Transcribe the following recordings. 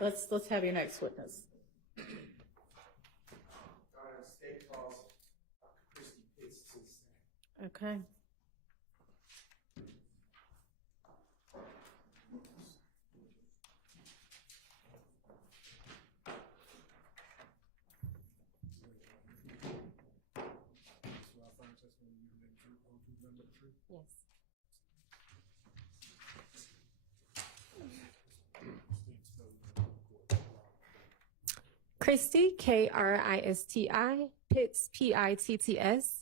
Let's have your next witness. State calls Christy Pitts to stand. Okay. Yes. Christy, Kristi, Pitts, Pitts.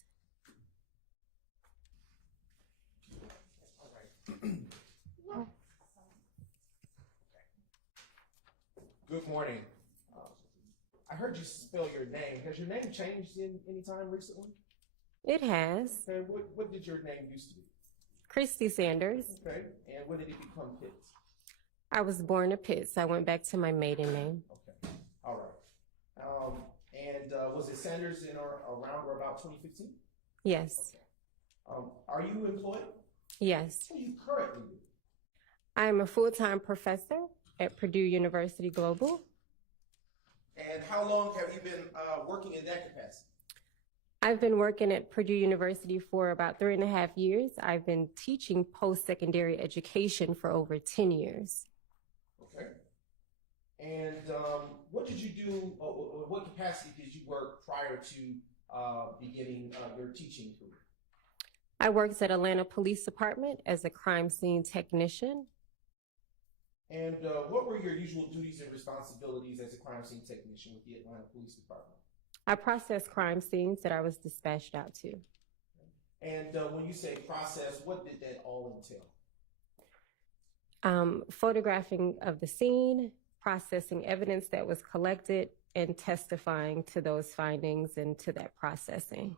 Good morning. I heard you spell your name. Has your name changed in any time recently? It has. Okay, what did your name used to be? Christy Sanders. Okay, and when did it become Pitts? I was born in Pitts. I went back to my maiden name. Okay, all right. And was it Sanders in or around or about 2015? Yes. Okay. Are you employed? Yes. What do you currently do? I am a full-time professor at Purdue University Global. And how long have you been working in that capacity? I've been working at Purdue University for about 3.5 years. I've been teaching post-secondary education for over 10 years. Okay. And what did you do, or what capacity did you work prior to beginning your teaching career? I worked at Atlanta Police Department as a crime scene technician. And what were your usual duties and responsibilities as a crime scene technician with the Atlanta Police Department? I processed crime scenes that I was dispatched out to. And when you say process, what did that all entail? Photographing of the scene, processing evidence that was collected, and testifying to those findings and to that processing.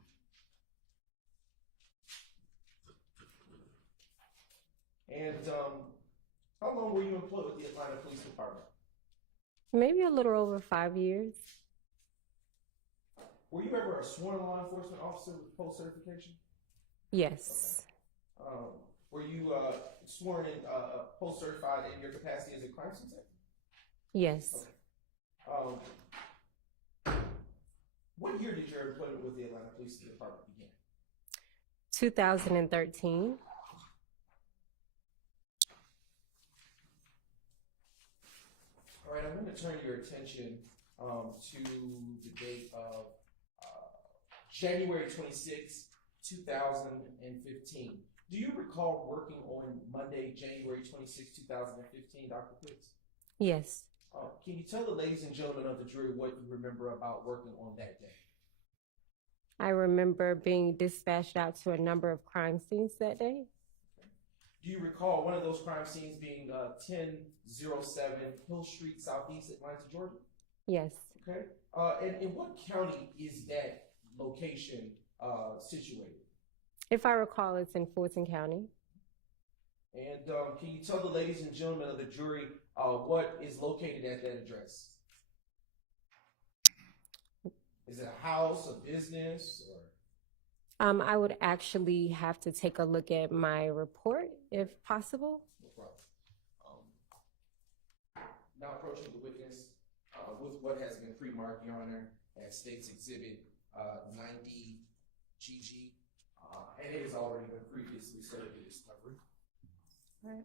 And how long were you employed with the Atlanta Police Department? Maybe a little over 5 years. Were you ever a sworn law enforcement officer with post-certification? Yes. Okay. Were you sworn in post-certified in your capacity as a crime scene tech? Yes. Okay. What year did your employment with the Atlanta Police Department begin? 2013. All right, I'm going to turn your attention to the date of January 26, 2015. Do you recall working on Monday, January 26, 2015, Dr. Pitts? Yes. Can you tell the ladies and gentlemen of the jury what you remember about working on that day? I remember being dispatched out to a number of crime scenes that day. Do you recall one of those crime scenes being 1007 Hill Street, Southeast Atlanta, Georgia? Yes. Okay. And in what county is that location situated? If I recall, it's in Fulton County. And can you tell the ladies and gentlemen of the jury what is located at that address? Is it a house, a business, or? I would actually have to take a look at my report, if possible. No problem. Now approaching the witness with what has been pre-marked, Your Honor, as State's Exhibit 90 GG, and it has already been previously served to discovery. All right.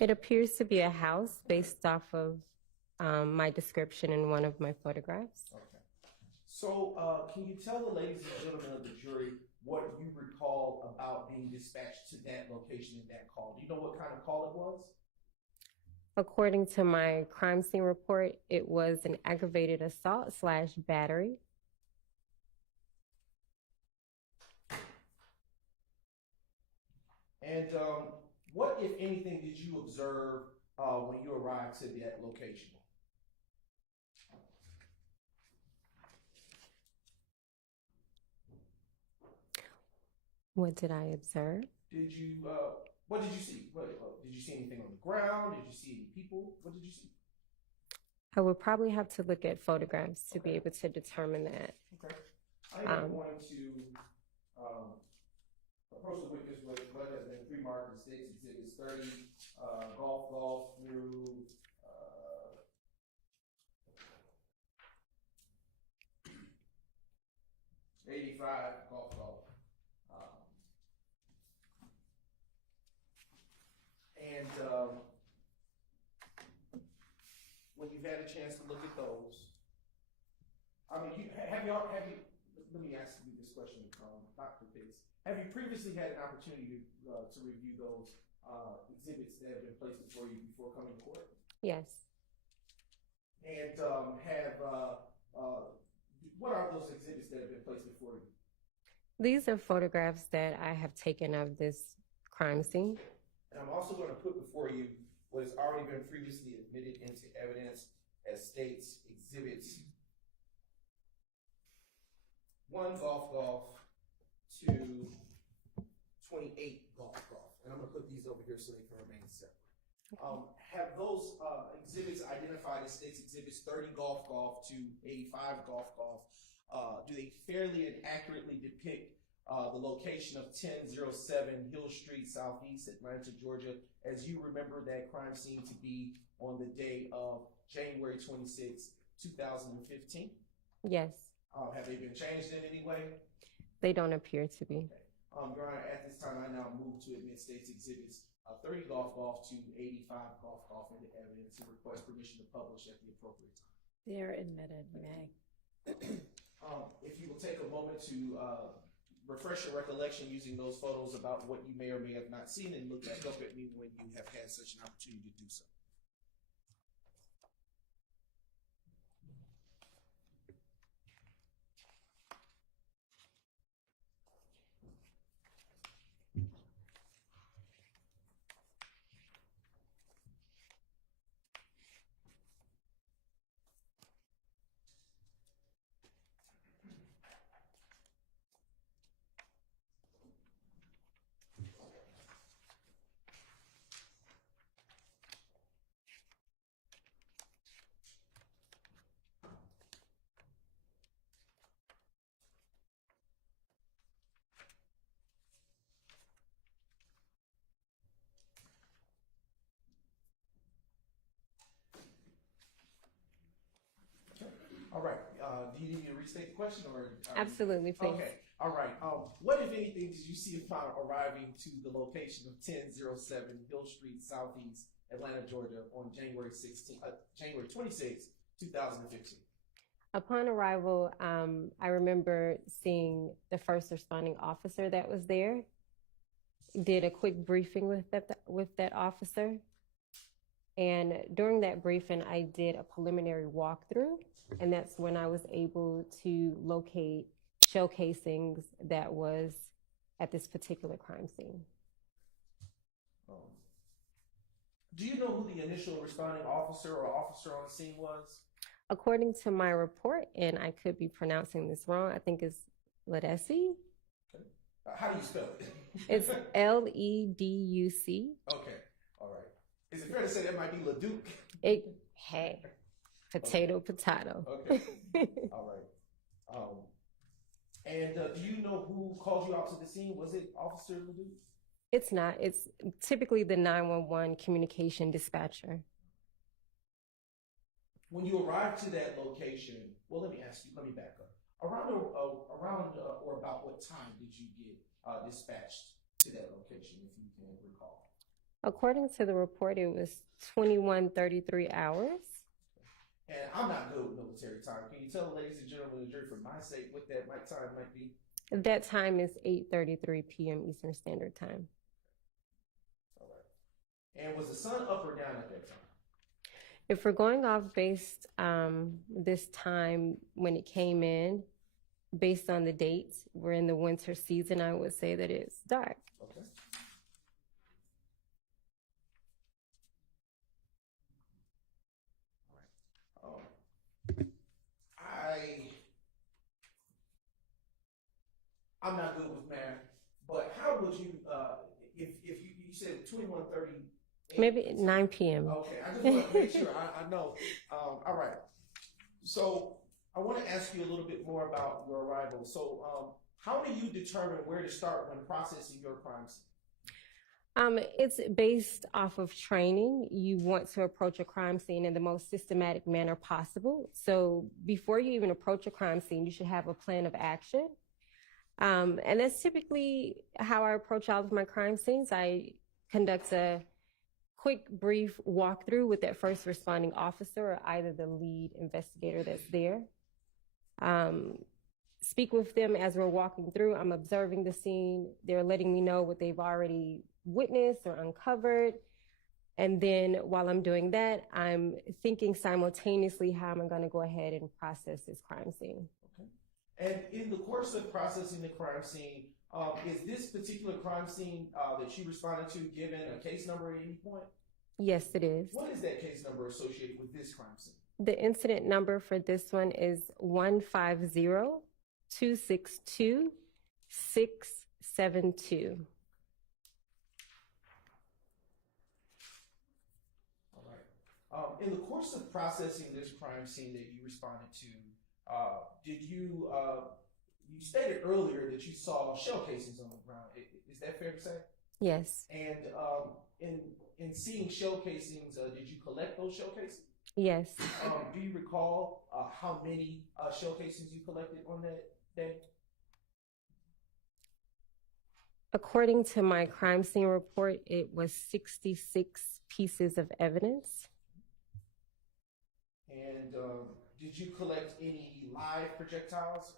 It appears to be a house based off of my description in one of my photographs. Okay. So can you tell the ladies and gentlemen of the jury what you recall about being dispatched to that location in that call? Do you know what kind of call it was? According to my crime scene report, it was an aggravated assault / battery. And what, if anything, did you observe when you arrived to that location? What did I observe? Did you, what did you see? Did you see anything on the ground? Did you see any people? What did you see? I would probably have to look at photographs to be able to determine that. Okay. I am going to approach the witness with what has been pre-marked in State's Exhibits 30, golf through 85, golf. And when you've had a chance to look at those, I mean, let me ask you this question, Dr. Pitts. Have you previously had an opportunity to review those exhibits that have been placed before you before coming to court? Yes. And what are those exhibits that have been placed before you? These are photographs that I have taken of this crime scene. And I'm also going to put before you what has already been previously admitted into evidence as State's Exhibits 1, golf, 2, 28, golf. And I'm going to put these over here so they can remain separate. Have those exhibits identified as State's Exhibits 30, golf, 2, 85, golf, do they fairly and accurately depict the location of 1007 Hill Street, Southeast, Atlanta, Georgia, as you remember that crime scene to be on the day of January 26, 2015? Yes. Have they been changed in any way? They don't appear to be. Okay. Your Honor, at this time, I now move to admit State's Exhibits 30, golf, 2, 85, golf into evidence and request permission to publish at the appropriate time. They're admitted, May. If you will take a moment to refresh your recollection using those photos about what you may or may have not seen and look back up at me when you have had such an opportunity to do so. All right. Do you need me to restate the question, or? Absolutely, please. Okay. All right. What, if anything, did you see upon arriving to the location of 1007 Hill Street, Southeast, Atlanta, Georgia, on January 26, 2015? Upon arrival, I remember seeing the first responding officer that was there. Did a quick briefing with that officer. And during that briefing, I did a preliminary walkthrough, and that's when I was able to locate shell casings that was at this particular crime scene. Do you know who the initial responding officer or officer on the scene was? According to my report, and I could be pronouncing this wrong, I think it's Leduc. Okay. How do you spell it? It's Leduc. Okay. All right. Is it fair to say that might be Leduc? Hey, potato. Okay. All right. And do you know who called you out to the scene? Was it Officer Leduc? It's not. It's typically the 911 communication dispatcher. When you arrived to that location, well, let me back up. Around or about what time did you get dispatched to that location, if you can recall? According to the report, it was 21:33 hours. And I'm not good with military time. Can you tell, ladies and gentlemen of the jury, for my sake, what that time might be? That time is 8:33 p.m. Eastern Standard Time. All right. And was the sun up or down at that time? If we're going off based this time when it came in, based on the dates, we're in the winter season, I would say that it's dark. Okay. All right. I'm not good with math, but Maybe at 9 p.m. Okay, I just want to make sure I know. All right. So I want to ask you a little bit more about your arrival. So how do you determine where to start when processing your crime scene? It's based off of training. You want to approach a crime scene in the most systematic manner possible. So before you even approach a crime scene, you should have a plan of action. And that's typically how I approach all of my crime scenes. I conduct a quick, brief walkthrough with that first responding officer or either the lead investigator that's there. Speak with them as we're walking through. I'm observing the scene. They're letting me know what they've already witnessed or uncovered. And then while I'm doing that, I'm thinking simultaneously how am I going to go ahead and process this crime scene. Okay. And in the course of processing the crime scene, is this particular crime scene that you responded to given a case number at any point? Yes, it is. What is that case number associated with this crime scene? The incident number for this one is 150-262-672. All right. In the course of processing this crime scene that you responded to, did you stated earlier that you saw shell casings on the ground. Is that fair to say? Yes. And in seeing shell casings, did you collect those shell casings? Yes. Do you recall how many shell casings you collected on that day? According to my crime scene report, it was 66 pieces of evidence. And did you collect any live projectiles?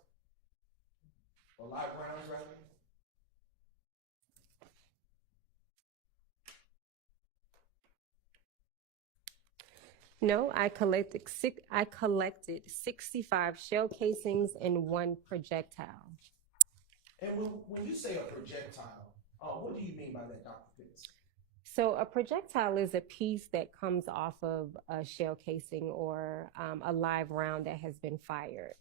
Or live rounds, rather? No, I collected 65 shell casings and 1 projectile. And when you say a projectile, what do you mean by that, Dr. Pitts? So a projectile is a piece that comes off of a shell casing or a live round that has been fired.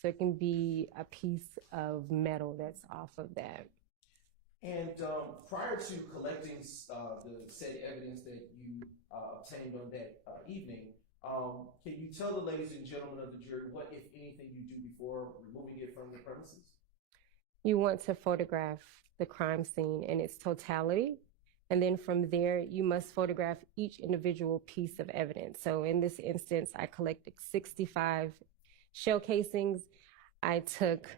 So it can be a piece of metal that's off of that. And prior to collecting the said evidence that you obtained on that evening, can you tell the ladies and gentlemen of the jury what, if anything, you do before removing it from the premises? You want to photograph the crime scene in its totality. And then from there, you must photograph each individual piece of evidence. So in this instance, I collected 65 shell casings. I took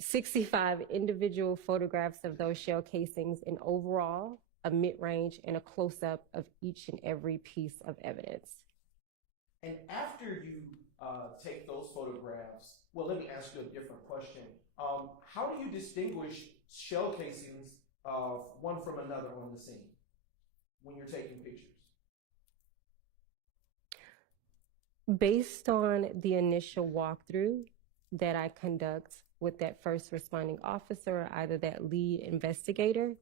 65 individual photographs of those shell casings, and overall, a mid-range and a close-up of each and every piece of evidence. And after you take those photographs, well, let me ask you a different question. How do you distinguish shell casings one from another on the scene when you're taking pictures? Based on the initial walkthrough that I conduct with that first responding officer, or either that lead investigator,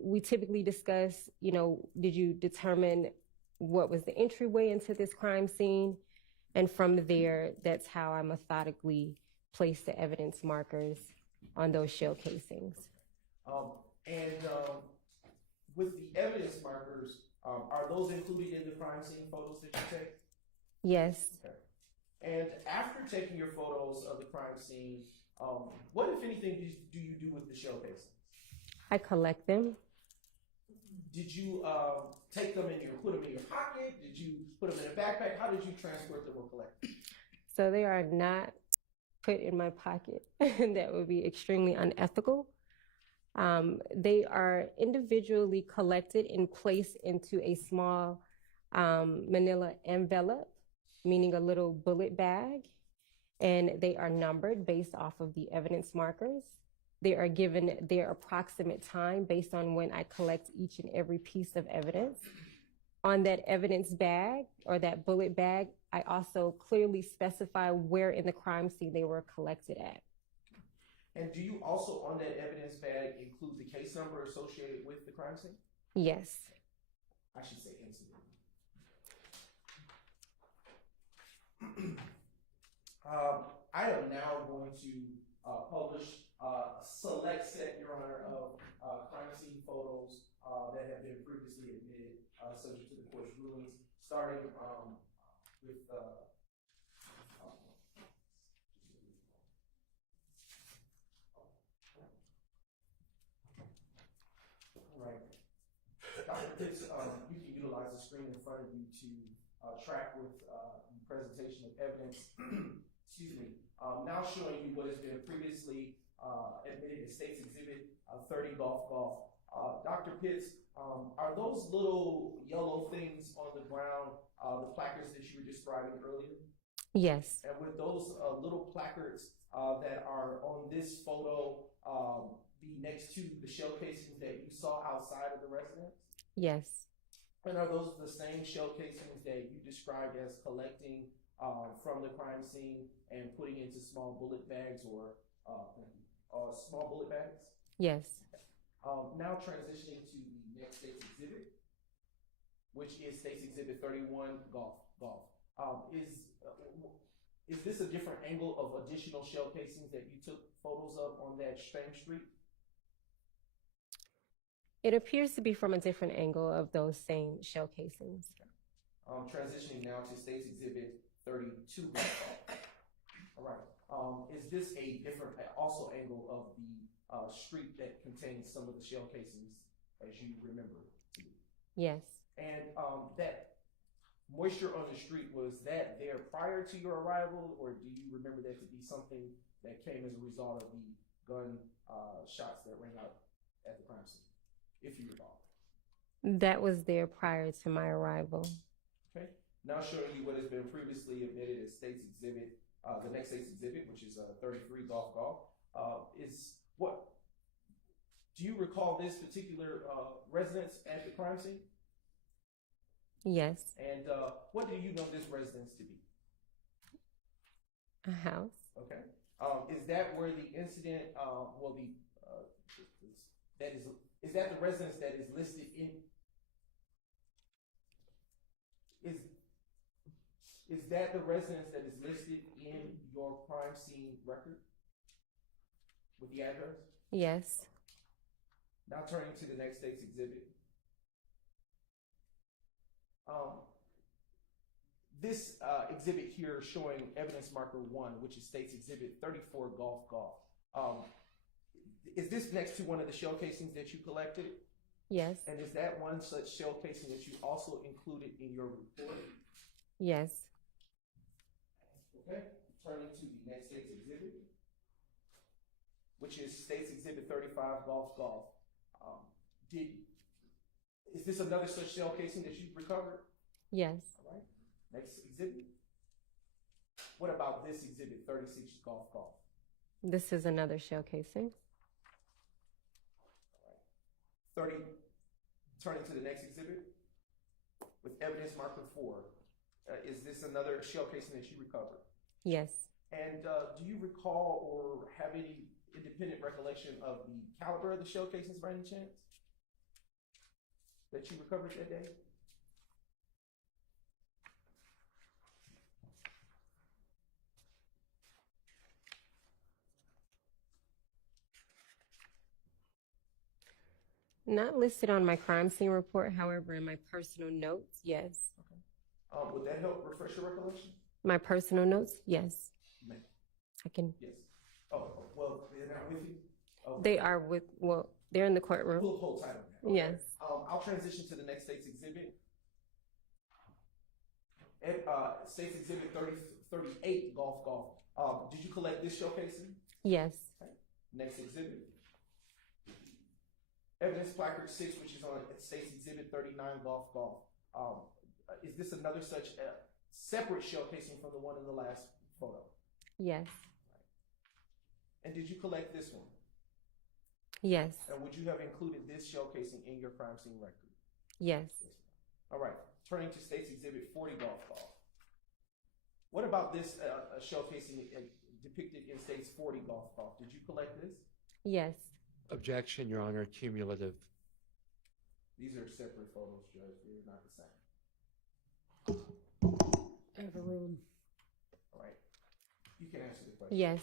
we typically discuss, did you determine what was the entryway into this crime scene? And from there, that's how I methodically place the evidence markers on those shell casings. With the evidence markers, are those included in the crime scene photos that you take? Yes. Okay. And after taking your photos of the crime scene, what, if anything, do you do with the shell casings? I collect them. Did you take them and put them in your pocket? Did you put them in a backpack? How did you transport them or collect them? So they are not put in my pocket. That would be extremely unethical. They are individually collected and placed into a small manila envelope, meaning a little bullet bag, and they are numbered based off of the evidence markers. They are given their approximate time based on when I collect each and every piece of evidence. On that evidence bag or that bullet bag, I also clearly specify where in the crime scene they were collected at. And do you also, on that evidence bag, include the case number associated with the crime scene? Yes. I should say incident. I am now going to publish a select set, Your Honor, of crime scene photos that have starting with right. Dr. Pitts, you can utilize the screen in front of you to track with the presentation of evidence. Excuse me. Now showing you what has been previously admitted as State's Exhibit 30 Golf Golf. Dr. Pitts, are those little yellow things on the ground the placards that you were describing earlier? Yes. And with those little placards that are on this photo be next to the shell casings that you saw outside of the residence? Yes. And are those the same shell casings that you described as collecting from the crime scene and putting into small bullet bags or small bullet bags? Yes. Now transitioning to the next State's Exhibit, which is State's Exhibit 31 Golf. Is this a different angle of additional shell casings that you took photos of on that same street? It appears to be from a different angle of those same shell casings. Transitioning now to State's Exhibit 32 Golf. All right. Is this a different also angle of the street that contains some of the shell casings as you remember? Yes. And that moisture on the street, was that there prior to your arrival, or do you remember that to be something that came as a result of the gun shots that rang out at the crime scene, if you recall? That was there prior to my arrival. Okay. Now showing you what has been previously admitted as State's Exhibit, the next State's Exhibit, which is 33 Golf Golf, is what? Do you recall this particular residence at the crime scene? Yes. And what do you know this residence to be? A house. Okay. Is that where the incident? Is that the residence that is listed in? Is that the residence that is listed in your crime scene record with the address? Yes. Now turning to the next State's Exhibit. This exhibit here showing evidence marker 1, which is State's Exhibit 34 Golf Golf. Is this next to one of the shell casings that you collected? Yes. And is that one such shell casing that you also included in your report? Yes. Okay. Turning to the next State's Exhibit, which is State's Exhibit 35 Golf Golf. Is this another such shell casing that you've recovered? Yes. All right. Next exhibit. What about this exhibit, 36 Golf Golf? This is another shell casing. All right. Turning to the next exhibit with evidence marker 4. Is this another shell casing that you recovered? Yes. And do you recall or have any independent recollection of the caliber of the shell casings by any chance that you recovered that day? Not listed on my crime scene report, however, in my personal notes, yes. Okay. Would that help refresh your recollection? My personal notes, yes. Ma'am. I can. Yes. Oh, well, they're not with you? Okay. They are with, well, they're in the courtroom. We'll hold tight on that. Okay. Yes. I'll transition to the next State's Exhibit. State's Exhibit 38 Golf Golf. Did you collect this shell casing? Yes. Okay. Next exhibit. Evidence placard 6, which is on State's Exhibit 39 Golf Golf. Is this another such separate shell casing from the one in the last photo? Yes. And did you collect this one? Yes. And would you have included this shell casing in your crime scene record? Yes. All right. Turning to State's Exhibit 40 Golf Golf. What about this shell casing depicted in State's 40 Golf Golf? Did you collect this? Yes. Objection, Your Honor, cumulative. These are separate photos, Judge. They're not the same. Overruled. All right. You can answer the question. Yes.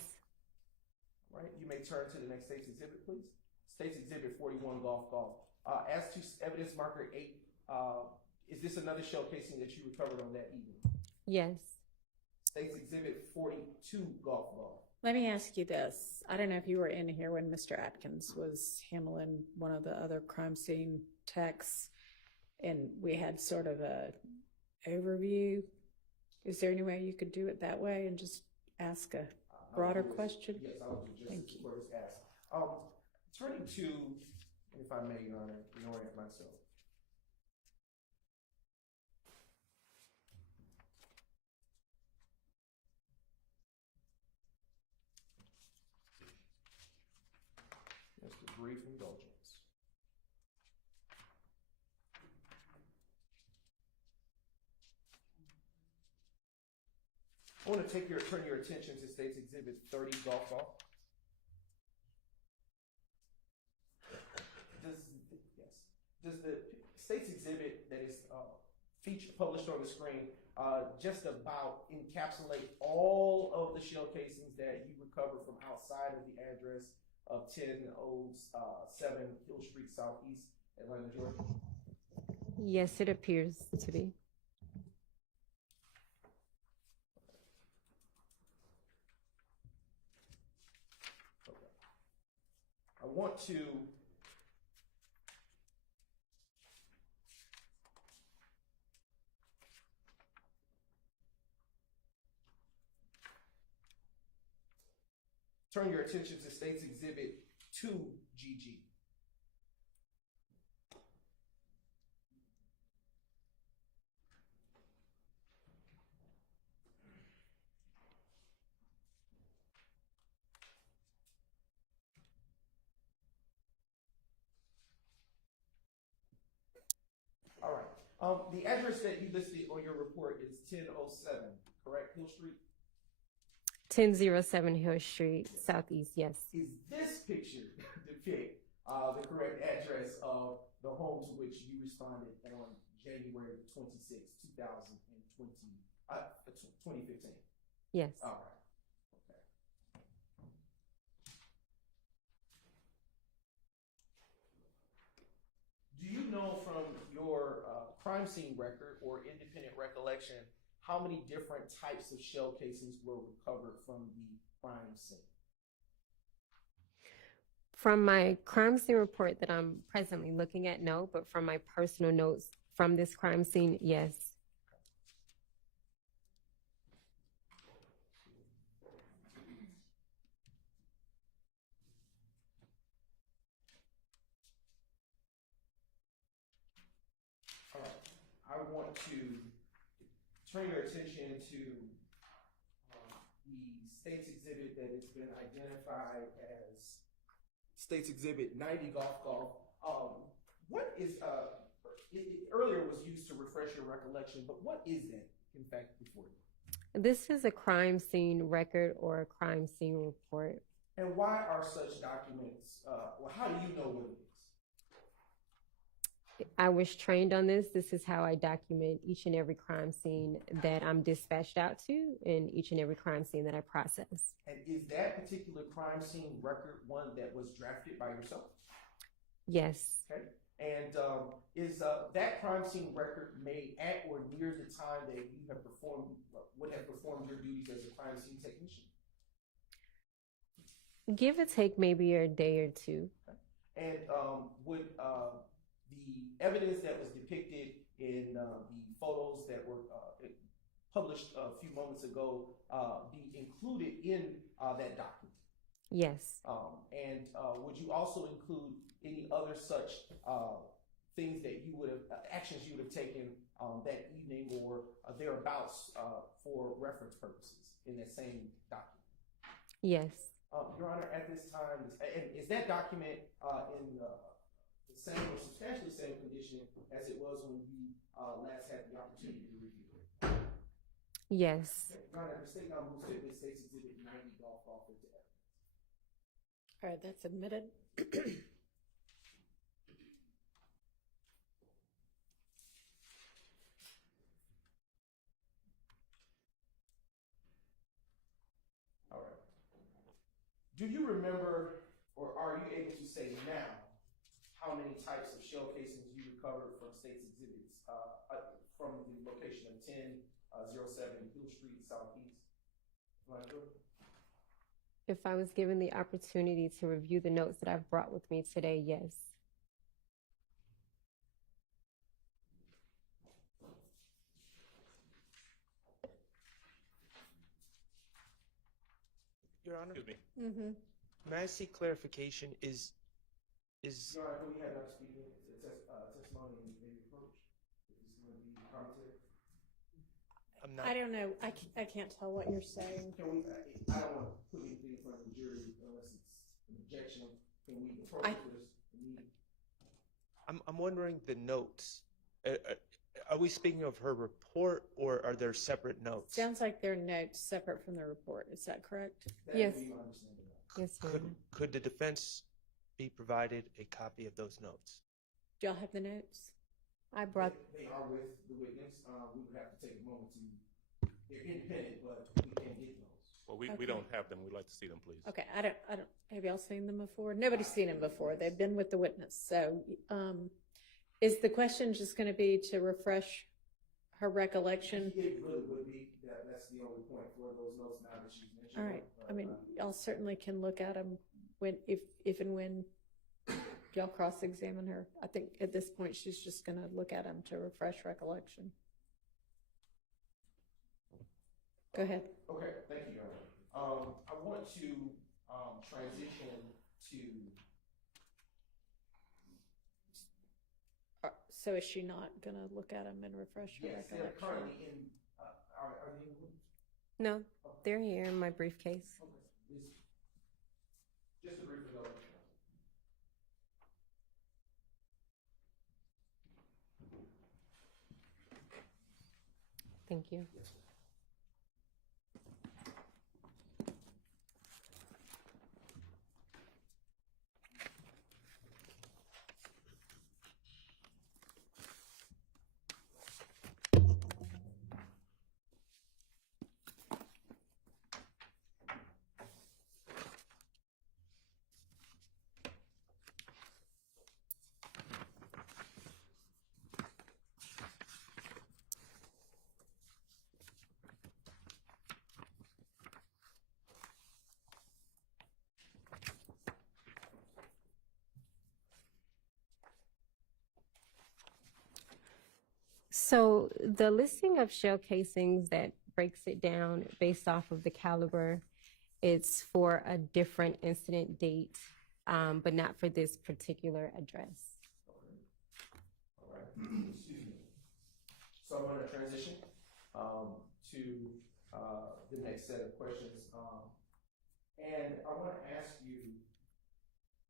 All right. You may turn to the next State's Exhibit, please. State's Exhibit 41 Golf Golf. As to evidence marker 8, is this another shell casing that you recovered on that evening? Yes. State's Exhibit 42 golf ball. Let me ask you this. I don't know if you were in here when Mr. Atkins was handling one of the other crime scene techs, and we had sort of a overview. Is there any way you could do it that way and just ask a broader question? Yes, I will do just Thank as you. the court has asked. Turning to, if I may, Your Honor, ignoring myself. Just a brief indulgence. I want to turn your attention to State's Exhibit 30 golf ball. Does the State's Exhibit that is published on the screen just about encapsulate all of the shell casings that you recovered from outside of the address of 1007 Hill Street Southeast, Atlanta, Georgia? Yes, it appears to be. Okay. I want to turn your attention to State's Exhibit 2GG. All right. The address that you listed on your report is 1007, correct, Hill Street? 1007 Hill Street, Southeast, yes. Is this picture depict the correct address of the home to which you responded on January 26, 2015? Yes. All right. Okay. Do you know from your crime scene record or independent recollection how many different types of shell casings were recovered from the crime scene? From my crime scene report that I'm presently looking at, no, but from my personal notes from this crime scene, yes. All right. I want to turn your attention to the State's Exhibit that has been identified as State's Exhibit 90 Golf. What is, earlier was used to refresh your recollection, but what is that, in fact, before you? This is a crime scene record or a crime scene report. And why are such documents, well, how do you know what it is? I was trained on this. This is how I document each and every crime scene that I'm dispatched out to and each and every crime scene that I process. And is that particular crime scene record one that was drafted by yourself? Yes. Okay. And is that crime scene record made at or near the time that you have would have performed your duties as a crime scene technician? Give or take maybe a day or two. Okay. And would the evidence that was depicted in the photos that were published a few moments ago be included in that document? Yes. And would you also include any other such things that you would have, actions you would have taken that evening or thereabouts for reference purposes in that same document? Yes. Your Honor, at this time, is that document in the same or substantially same condition as it was when you last had the opportunity to review it? Yes. Okay. Your Honor, the state now moves to admit State's Exhibit 90 golf into evidence. All right, that's admitted. All right. Do you remember, or are you able to say now, how many types of shell casings you recovered from State's Exhibits, from the location of 1007 Hill Street Southeast. If I was given the opportunity to review the notes that I've brought with me today, yes. Your Honor, Excuse me. Mm-hmm. may I seek clarification? Is Your Honor, we have not speaking testimony in the approach. If it's going to be commentary. I'm not. I don't know. I can't tell what you're saying. Can we, I don't want to put anything in front of the jury unless it's an objection. Can we approach this? I'm wondering the notes. Are we speaking of her report, or are there separate notes? Sounds like they're notes separate from the report. Is that correct? That Yes. would be my understanding. Yes, Your Honor. Could the defense be provided a copy of those notes? Do y'all have the notes? I brought. They are with the witness. We would have to take a moment to. They're independent, but we can't get those. Well, we Okay. don't have them. We'd like to see them, please. Okay, I don't, have y'all seen them before? Nobody's seen them before. They've been with the witness. So, is the question just gonna be to refresh her recollection? It really would be, that's the only point for those notes now that she's mentioned. All right, I mean, y'all certainly can look at them when, if and when y'all cross-examine her. I think at this point, she's just gonna look at them to refresh recollection. Go ahead. Okay, thank you, Your Honor. I want to transition to. So is she not gonna look at them and refresh her Yes, they're recollection? currently in. Are they in the room? No, they're here in my briefcase. Okay. Just a brief note. Thank you. So the listing of shell casings that breaks it down based off of the caliber, it's for a different incident date, but not for this particular address. All right. Excuse me. So I'm going to transition to the next set of questions. And I want to ask you,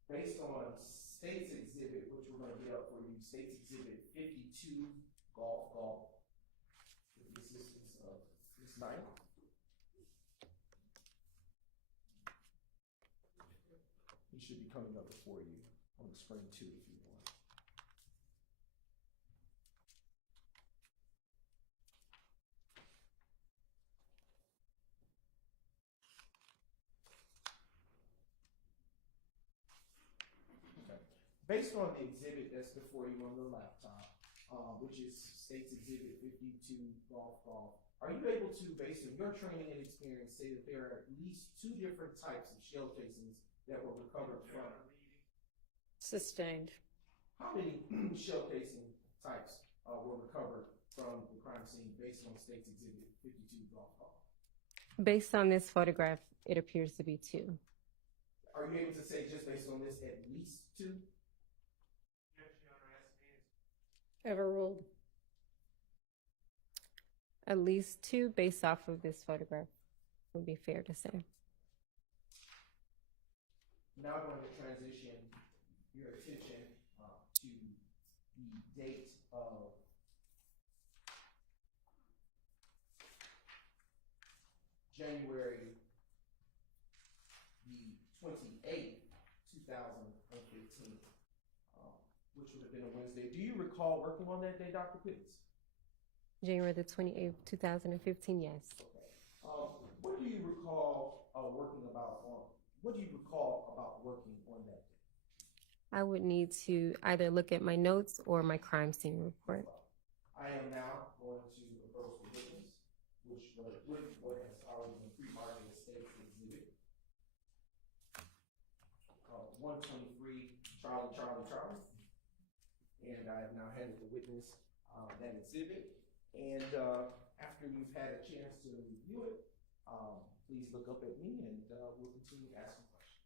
based on State's Exhibit, which we're going to get up for you, State's Exhibit 52, Golf, with the assistance of Ms. Knight. He should be coming up before you on the screen too, if you want. Okay. Based on the exhibit that's before you on the laptop, which is State's Exhibit 52, Golf, are you able to, based on your training and experience, say that there are at least two different types of shell casings that were recovered from? Sustained. How many shell casing types were recovered from the crime scene based on State's Exhibit 52, Golf? Based on this photograph, it appears to be two. Are you able to say, just based on this, at least two? Overruled. At least two based off of this photograph would be fair to say. Now I'm going to transition your attention to the date of January the 28th, 2015, which would have been a Wednesday. Do you recall working on that day, Dr. Pitts? January the 28th, 2015, yes. Okay. What do you recall what do you recall about working on that day? I would need to either look at my notes or my crime scene report. I am now going to approach the witness, with what has already been pre-marked as State's Exhibit 123 Charlie. And I have now handed the witness that exhibit. And after you've had a chance to review it, please look up at me and we'll continue asking questions.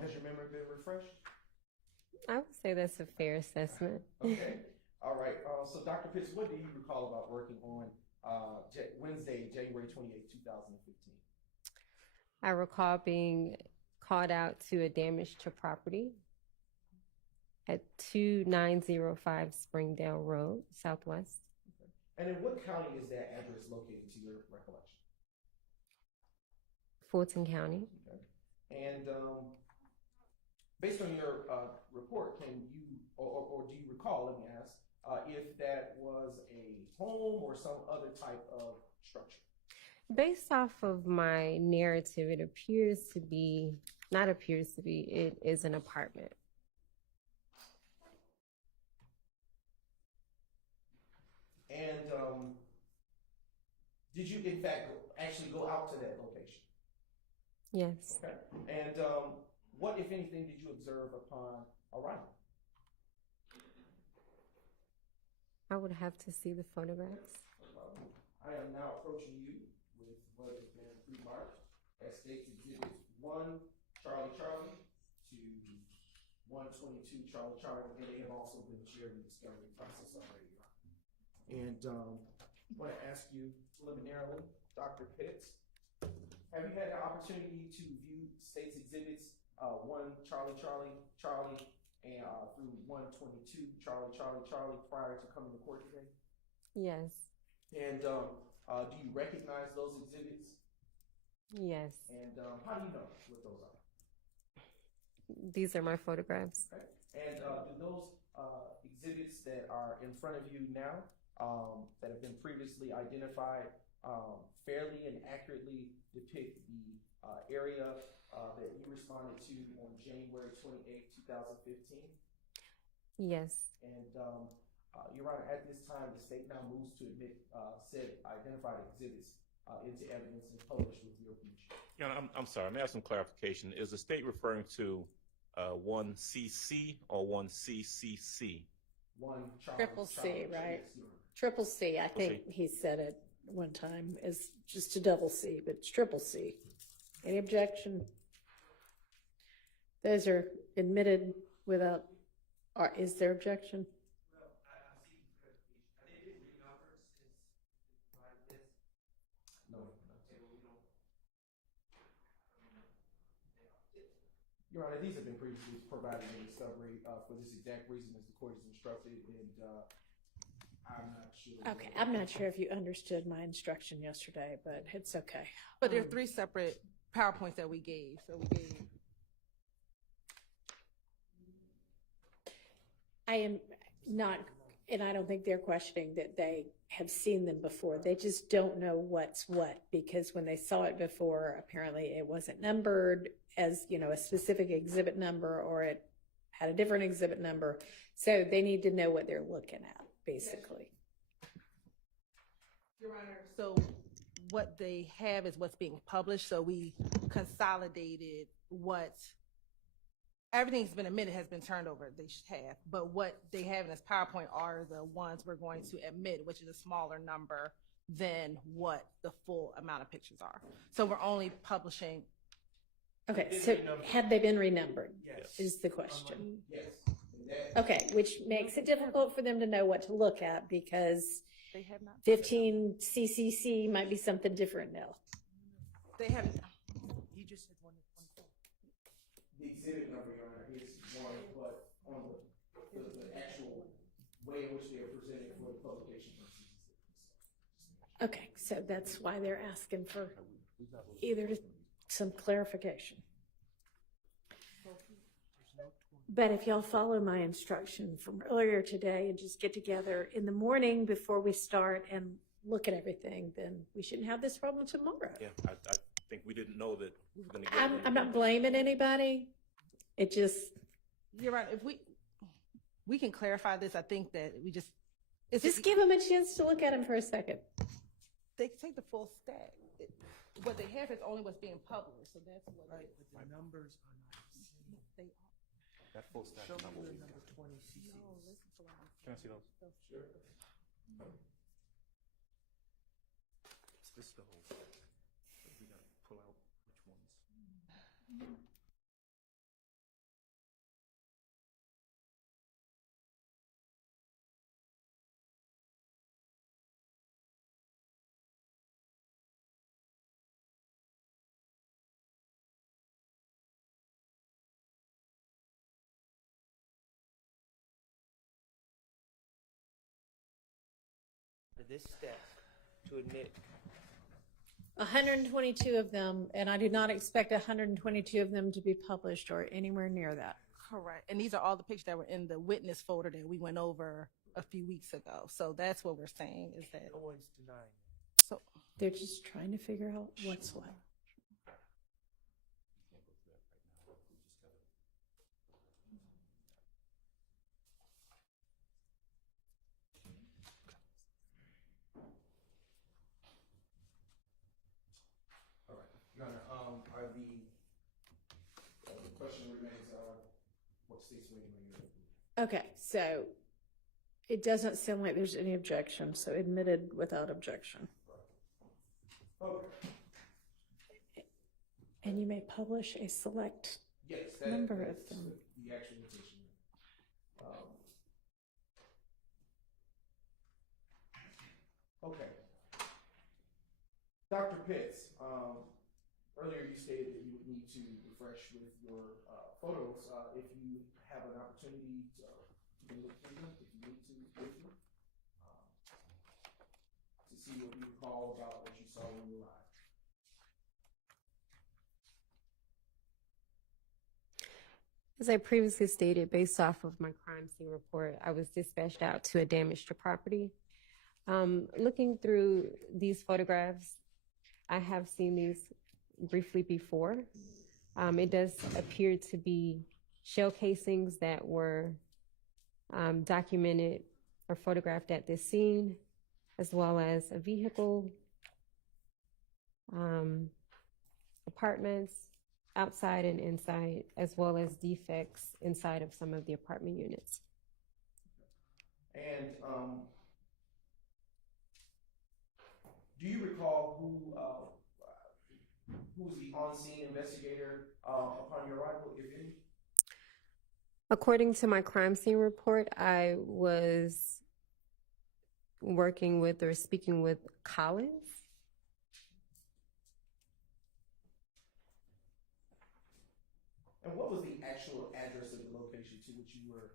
Has your memory been refreshed? I would say that's a fair assessment. Okay. All right. So, Dr. Pitts, what do you recall about working on Wednesday, January 28th, 2015? I recall being called out to a damage to property at 2905 Springdale Road, Southwest. Okay. And in what county is that address located, to your recollection? Fulton County. Okay. And based on your report, can you, or do you recall, let me ask, if that was a home or some other type of structure? Based off of my narrative, it appears to be, not appears to be, it is an apartment. And did you, in fact, actually go out to that location? Yes. Okay. And what, if anything, did you observe upon arrival? I would have to see the photographs. I am now approaching you with what has been pre-marked as State's Exhibit 1 Charlie to 122 Charlie, and they have also been shared in the discovery process already. And I want to ask you preliminarily, Dr. Pitts, have you had the opportunity to view State's Exhibits 1 Charlie, and through 122 Charlie prior to coming to court today? Yes. And do you recognize those exhibits? Yes. And how do you know what those are? These are my photographs. Okay. And do those exhibits that are in front of you now, that have been previously identified, fairly and accurately depict the area that you responded to on January 28, 2015? Yes. And Your Honor, at this time, the state now moves to admit said identified exhibits into evidence and publish with your permission. Your Honor, I'm sorry. May I have some clarification? Is the state referring to 1CC or 1CCC? One Triple C, right? Yes, Your Honor. Triple C, I think he said it one time, is just a double C, but it's triple C. Any objection? Those are admitted without, or is there objection? No. Your Honor, these have been previously provided in discovery for this exact reason as the court has instructed, and I'm not sure. Okay, I'm not sure if you understood my instruction yesterday, but it's okay. But there are three separate PowerPoints that we gave. So we gave. I am not, and I don't think they're questioning that they have seen them before. They just don't know what's what, because when they saw it before, apparently it wasn't numbered as, you know, a specific exhibit number, or it had a different exhibit number. So they need to know what they're looking at, basically. Your Honor, so what they have is what's being published. So we consolidated what everything's been admitted, has been turned over. They should have, but what they have in this PowerPoint are the ones we're going to admit, which is a smaller number than what the full amount of pictures are. So we're only publishing. Okay, so had they been renumbered? Yes. Is the question. Yes. And that- Okay, which makes it difficult for them to know what to look at because They have not. 15 CCC might be something different now. They haven't. You just said 1 to 24. The exhibit number, Your Honor, is one, but on the actual way in which they are presented for the publication purposes. Okay, so that's why they're asking for either some clarification. But if y'all follow my instruction from earlier today and just get together in the morning before we start and look at everything, then we shouldn't have this problem tomorrow. Yeah, I think we didn't know that we were gonna get it. I'm not blaming anybody. It just, You're right. If we can clarify this, I think that we just. It's just give them a chance to look at them for a second. They take the full stack. What they have is only what's being published, so that's what. Right, but the numbers are not the same. They are. That full stack Show me number. the number 20 CCs. No, listen to what I'm Can I see those? Sure. This is the whole stack. We gotta pull out which ones. This stack to admit 122 of them, and I do not expect 122 of them to be published or anywhere near that. correct. And these are all the pictures that were in the witness folder that we went over a few weeks ago. So that's what we're saying is that. no one's denying. So They're just trying to figure out what's what. All right, Your Honor, are the question remains, what state's waiting on you? Okay, so it doesn't sound like there's any objection, so admitted without objection. Okay. And you may publish a select Yes, number of that's them. the actual petition. Okay. Dr. Pitts, earlier you stated that you would need to refresh with your photos. If you have an opportunity to, you can look through them if you need to briefly, to see what you recall about what you saw when you arrived. As I previously stated, based off of my crime scene report, I was dispatched out to a damaged property. Looking through these photographs, I have seen these briefly before. It does appear to be shell casings that were documented or photographed at this scene, as well as a vehicle, apartments, outside and inside, as well as defects inside of some of the apartment units. And do you recall who was the on-scene investigator upon your arrival, if any? According to my crime scene report, I was working with or speaking with Collins. And what was the actual address of the location to which you were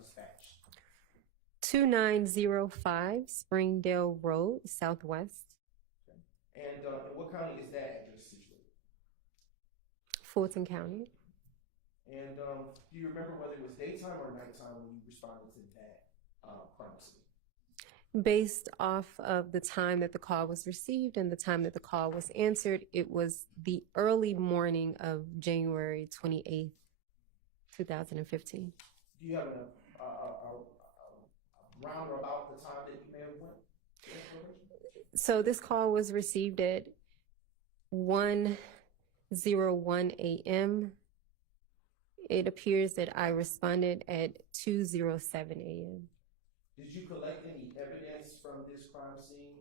dispatched? 2905 Springdale Road, Southwest, And in what county is that address situated? Fulton County. And do you remember whether it was daytime or nighttime when you responded to that crime scene? Based off of the time that the call was received and the time that the call was answered, it was the early morning of January 28th, 2015. Do you have a round or about the time that you may have went? So this call was received at 1:01 a.m. It appears that I responded at 2:07 a.m. Did you collect any evidence from this crime scene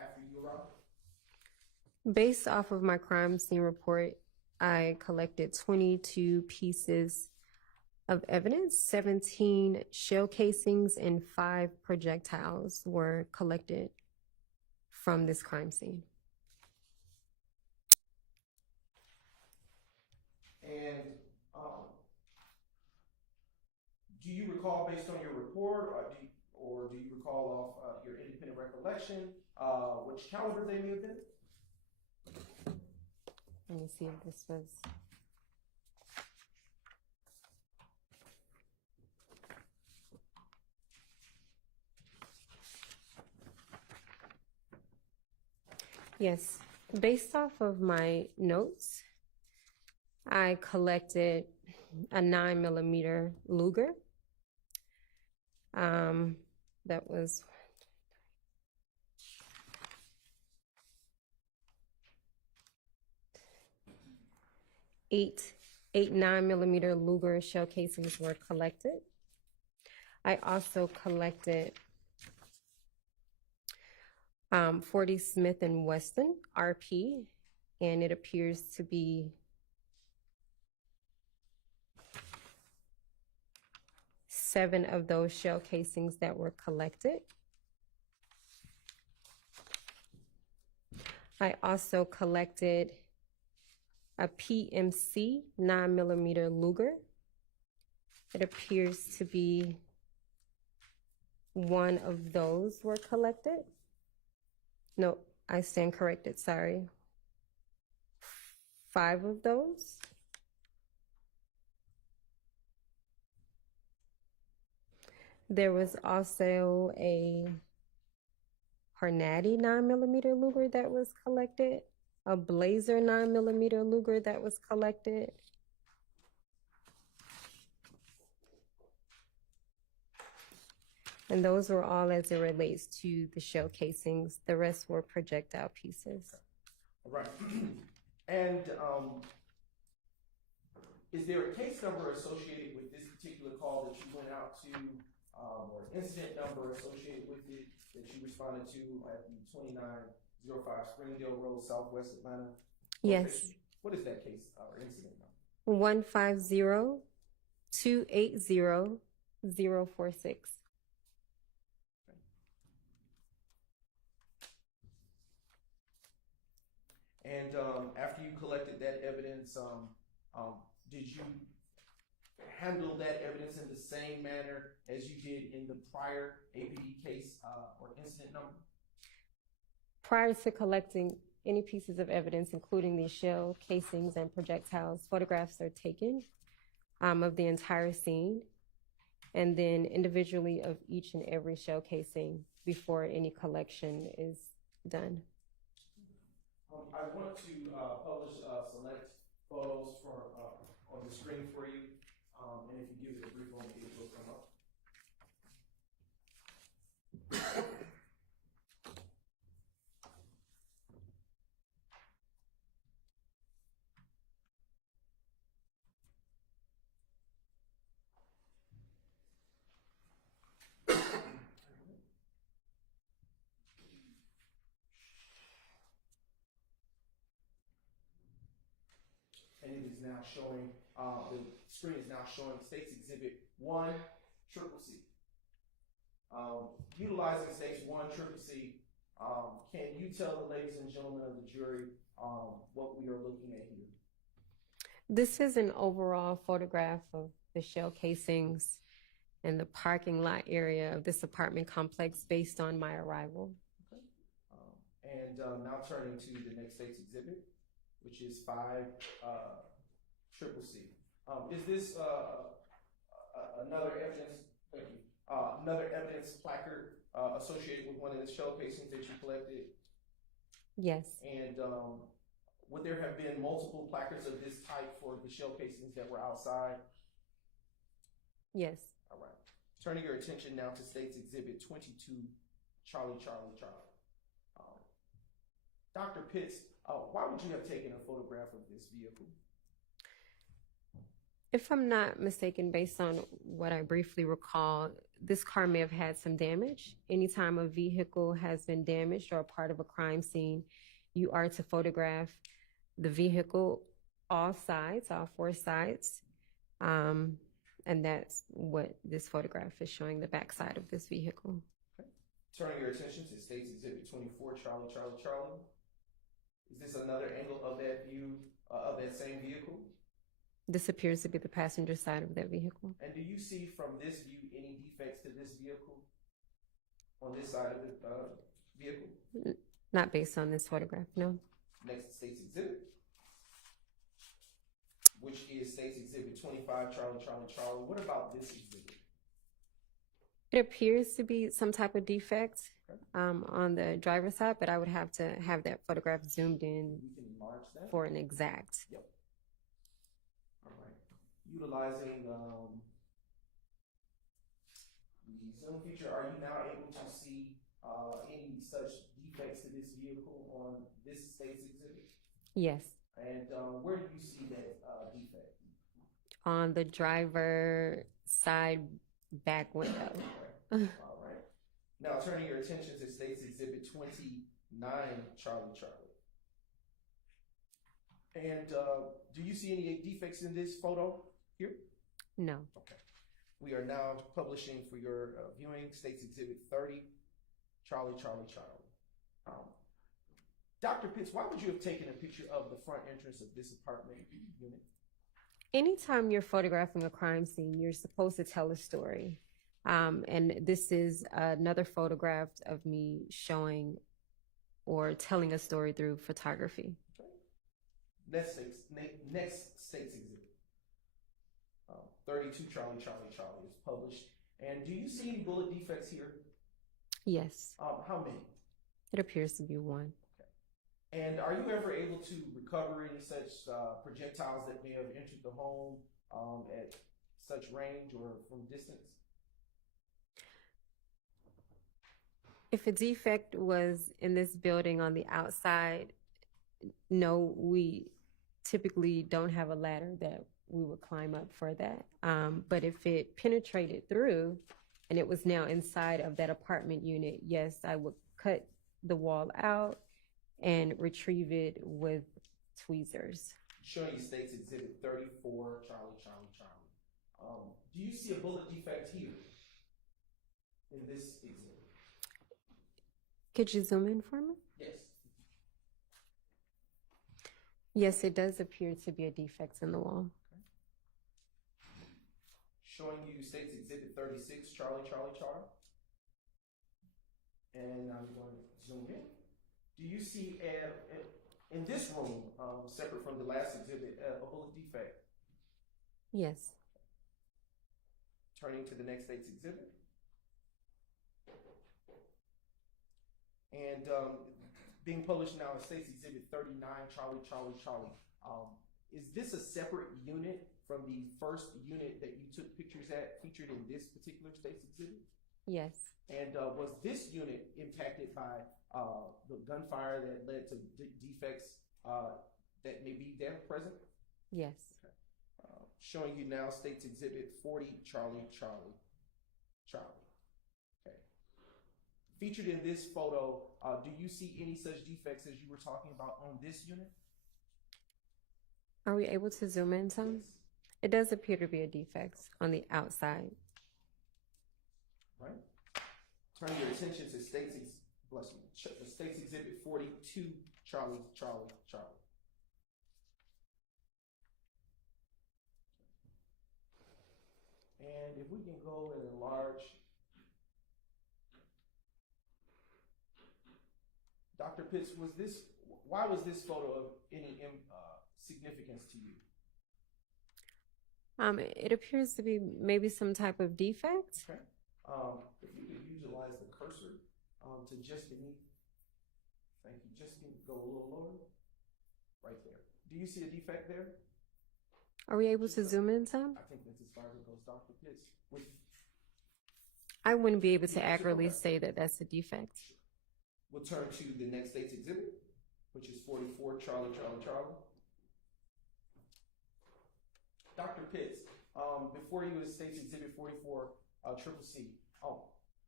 after you arrived? Based off of my crime scene report, I collected 22 pieces of evidence. 17 shell casings and 5 projectiles were collected from this crime scene. And do you recall, based on your report, or do you recall off your independent recollection, which caliber they may have been? Let me see if this was. Yes, based off of my notes, I collected a 9mm Luger. That was eight 9mm Luger shell casings were collected. I also collected 40 Smith & Wesson RP, and it appears to be 7 of those shell casings that were collected. I also collected a PMC 9mm Luger. It appears to be 1 of those were collected. No, I stand corrected, sorry. 5 of those. There was also a Hornady 9mm Luger that was collected, a Blazer 9mm Luger that was collected. And those were all as it relates to the shell casings. The rest were projectile pieces. All right. And is there a case number associated with this particular call that you went out to, or an incident number associated with it that you responded to at the 2905 Springdale Road, Southwest Atlanta? Yes. Location? What is that case or incident number? 150-280-046. And after you collected that evidence, did you handle that evidence in the same manner as you did in the prior APD case or incident number? Prior to collecting any pieces of evidence, including these shell casings and projectiles, photographs are taken of the entire scene, and then individually of each and every shell casing before any collection is done. I want to publish select photos on the screen for you, and if you give it a brief moment, it will come up. And it is now showing, the screen is now showing States Exhibit 1 Triple C. Utilizing States 1 Triple C, can you tell the ladies and gentlemen of the jury what we are looking at here? This is an overall photograph of the shell casings and the parking lot area of this apartment complex based on my arrival. Okay. And now turning to the next States Exhibit, which is 5 Triple C. Is this another evidence? Thank you. Another evidence placard associated with one of the shell casings that you collected? Yes. And would there have been multiple placards of this type for the shell casings that were outside? Yes. All right. Turning your attention now to States Exhibit 22, Charlie, Charlie, Charlie. Dr. Pitts, why would you have taken a photograph of this vehicle? If I'm not mistaken, based on what I briefly recall, this car may have had some damage. Anytime a vehicle has been damaged or a part of a crime scene, you are to photograph the vehicle, all sides, all four sides. And that's what this photograph is showing, the backside of this vehicle. Turning your attention to State's Exhibit 24, Charlie, Charlie, Charlie. Is this another angle of that view, of that same vehicle? This appears to be the passenger side of that vehicle. And do you see from this view any defects to this vehicle on this side of the vehicle? Not based on this photograph, no. Next, State's Exhibit, which is State's Exhibit 25, Charlie, Charlie, Charlie. What about this exhibit? It appears to be some type of defect on the driver's side, but I would have to have that photograph zoomed in We can enlarge that. for an exact. Yep. All right. Utilizing the zoom feature, are you now able to see any such defects to this vehicle on this State's exhibit? Yes. And where do you see that defect? On the driver side back window. All right. Now turning your attention to State's Exhibit 29, Charlie, Charlie. And do you see any defects in this photo here? No. Okay. We are now publishing for your viewing State's Exhibit 30, Charlie, Charlie, Charlie. Dr. Pitts, why would you have taken a picture of the front entrance of this apartment unit? Anytime you're photographing a crime scene, you're supposed to tell a story. And this is another photograph of me showing or telling a story through photography. Okay. Next State's Exhibit. 32 Charlie, Charlie, Charlie is published. And do you see any bullet defects here? Yes. How many? It appears to be one. And are you ever able to recover any such projectiles that may have entered the home at such range or from distance? If a defect was in this building on the outside, no, we typically don't have a ladder that we would climb up for that. But if it penetrated through and it was now inside of that apartment unit, yes, I would cut the wall out and retrieve it with tweezers. Showing you State's Exhibit 34, Charlie, Charlie, Charlie. Do you see a bullet defect here in this exhibit? Could you zoom in for me? Yes. Yes, it does appear to be a defect in the wall. Showing you State's Exhibit 36, Charlie, Charlie, Charlie. And I'm going to zoom in. Do you see in this room, separate from the last exhibit, a bullet defect? Yes. Turning to the next State's exhibit. And being published now in State's Exhibit 39, Charlie, Charlie, Charlie. Is this a separate unit from the first unit that you took pictures at featured in this particular State's exhibit? Yes. And was this unit impacted by the gunfire that led to defects that may be there present? Yes. Okay. Showing you now State's Exhibit 40, Charlie, Charlie, Charlie. Okay. Featured in this photo, do you see any such defects as you were talking about on this unit? Are we able to zoom in some? Yes. It does appear to be a defect on the outside. Right. Turn your attention to State's Exhibit 42, Charlie, Charlie, Charlie. And if we can go and enlarge. Dr. Pitts, why was this photo of any significance to you? It appears to be maybe some type of defect. Okay. If you could utilize the cursor to just beneath, thank you, just go a little lower, right there. Do you see a defect there? Are we able to zoom in some? I think that's as far as it goes, Dr. Pitts. I wouldn't be able to accurately say that that's a defect. We'll turn to the next State's exhibit, which is 44, Charlie, Charlie, Charlie. Dr. Pitts, before you go to State's Exhibit 44, Triple C,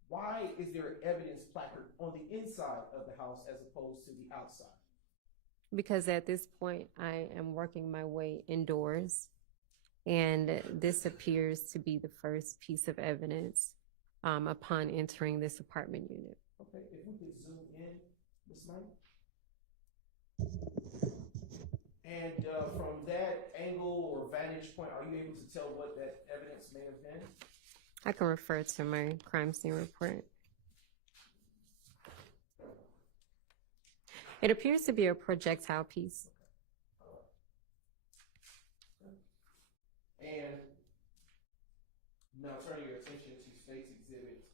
Why is there evidence placard on the inside of the house as opposed to the outside? Because at this point, I am working my way indoors, and this appears to be the first piece of evidence upon entering this apartment unit. Okay, if we could zoom in, Ms. Knight. And from that angle or vantage point, are you able to tell what that evidence may have been? I can refer to my crime scene report. It appears to be a projectile piece. And now turning your attention to State's Exhibit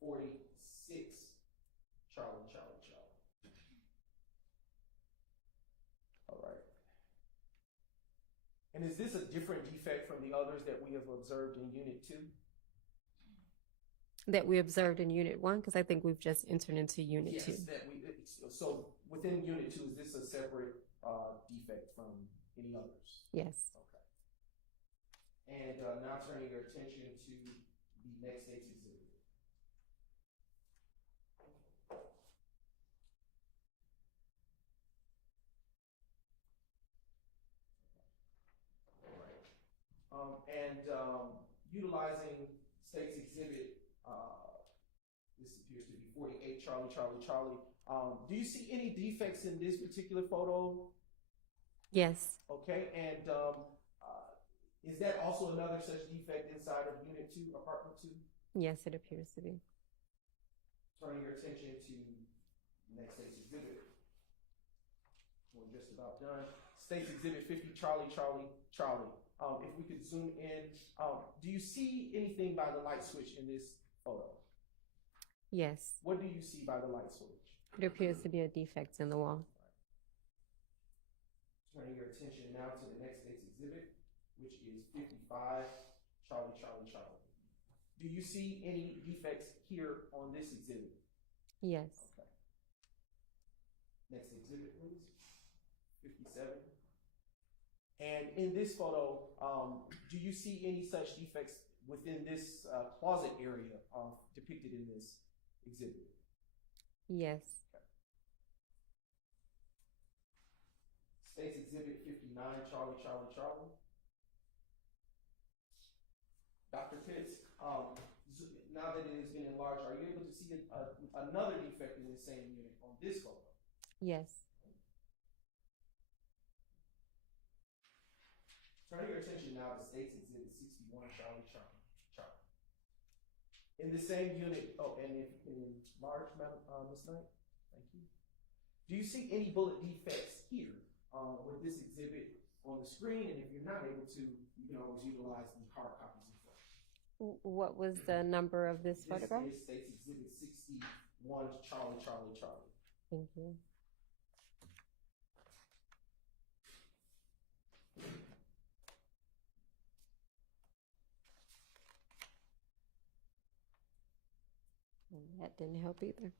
46, Charlie. All right. And is this a different defect from the others that we have observed in Unit 2? That we observed in Unit 1, because I think we've just entered into Unit 2. Yes, so within Unit 2, is this a separate defect from any others? Yes. Okay. And now turning your attention to the next State's Exhibit. All right. Utilizing State's Exhibit, this appears to be 48, Charlie. Do you see any defects in this particular photo? Yes. Okay, and is that also another such defect inside of Unit 2, Apartment 2? Yes, it appears to be. Turning your attention to next State's Exhibit. We're just about done. State's Exhibit 50, Charlie. If we could zoom in, do you see anything by the light switch in this photo? Yes. What do you see by the light switch? It appears to be a defect in the wall. Turning your attention now to the next State's Exhibit, which is 55, Charlie. Do you see any defects here on this exhibit? Yes. Okay. Next exhibit, please. 57. And in this photo, do you see any such defects within this closet area depicted in this exhibit? Yes. State's Exhibit 59, Charlie. Dr. Pitts, now that it has been enlarged, are you able to see another defect in the same unit on this photo? Yes. Turn your attention now to State's Exhibit 61, Charlie. In the same unit, and if you can enlarge, Ms. Knight, thank you. Do you see any bullet defects here with this exhibit on the screen? And if you're not able to, you can always utilize the hard copies of photos. What was the number of this photograph? This is State's Exhibit 61, Charlie. Thank you. That didn't help either.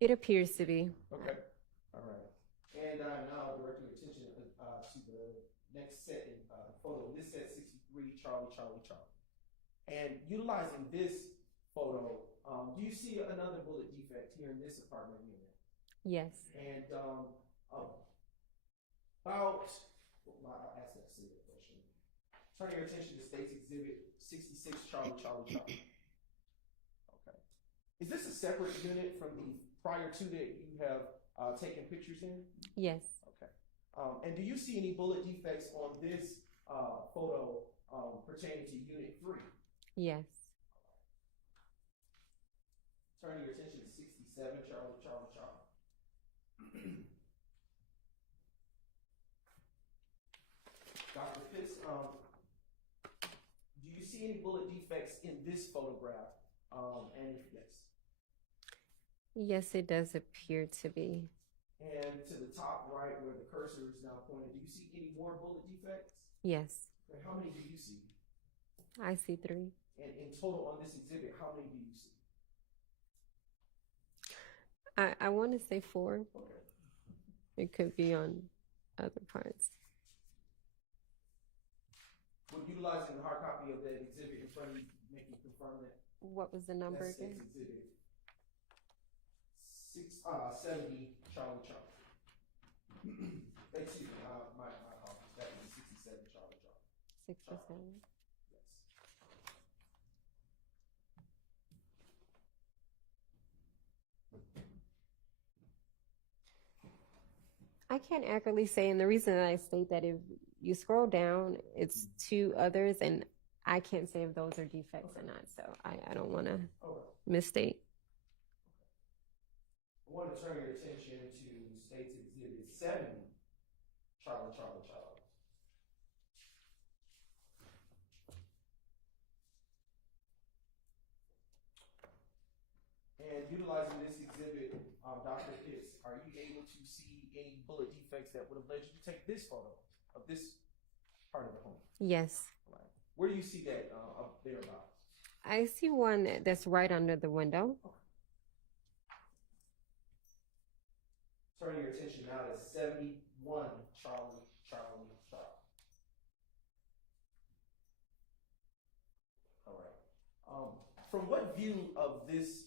It appears to be. Okay. All right. And now directing your attention to the next set photo. This set 63, Charlie. And utilizing this photo, do you see another bullet defect here in this apartment unit? Yes. And I'll ask that silly question. Turning your attention to State's Exhibit 66, Charlie. Okay. Is this a separate unit from the prior two that you have taken pictures in? Yes. Okay. And do you see any bullet defects on this photo pertaining to Unit 3? Yes. Turning your attention to 67, Charlie. Dr. Pitts, do you see any bullet defects in this photograph? And if yes. Yes, it does appear to be. And to the top right where the cursor is now pointed, do you see any more bullet defects? Yes. Okay, how many do you see? I see 3. And in total on this exhibit, how many do you see? I want to say 4. Okay. It could be on other parts. Would utilizing the hard copy of that exhibit in front of you make you confirm that? What was the number That's again? State's Exhibit 70 Charlie Charlie. Excuse me, my apologies. That was 67 Charlie Charlie. 67. Yes. I can't accurately say, and the reason that I state that if you scroll down, it's two others, and I can't say if those are defects or not. So I don't want to Okay. misstate. I want to turn your attention to State's Exhibit 70 Charlie Charlie Charlie. And utilizing this exhibit, Dr. Pitts, are you able to see any bullet defects that would have led you to take this photo of this part of the home? Yes. Right. Where do you see that up there about? I see one that's right under the window. Turning your attention now to 71 Charlie Charlie Charlie. All right. From what view of this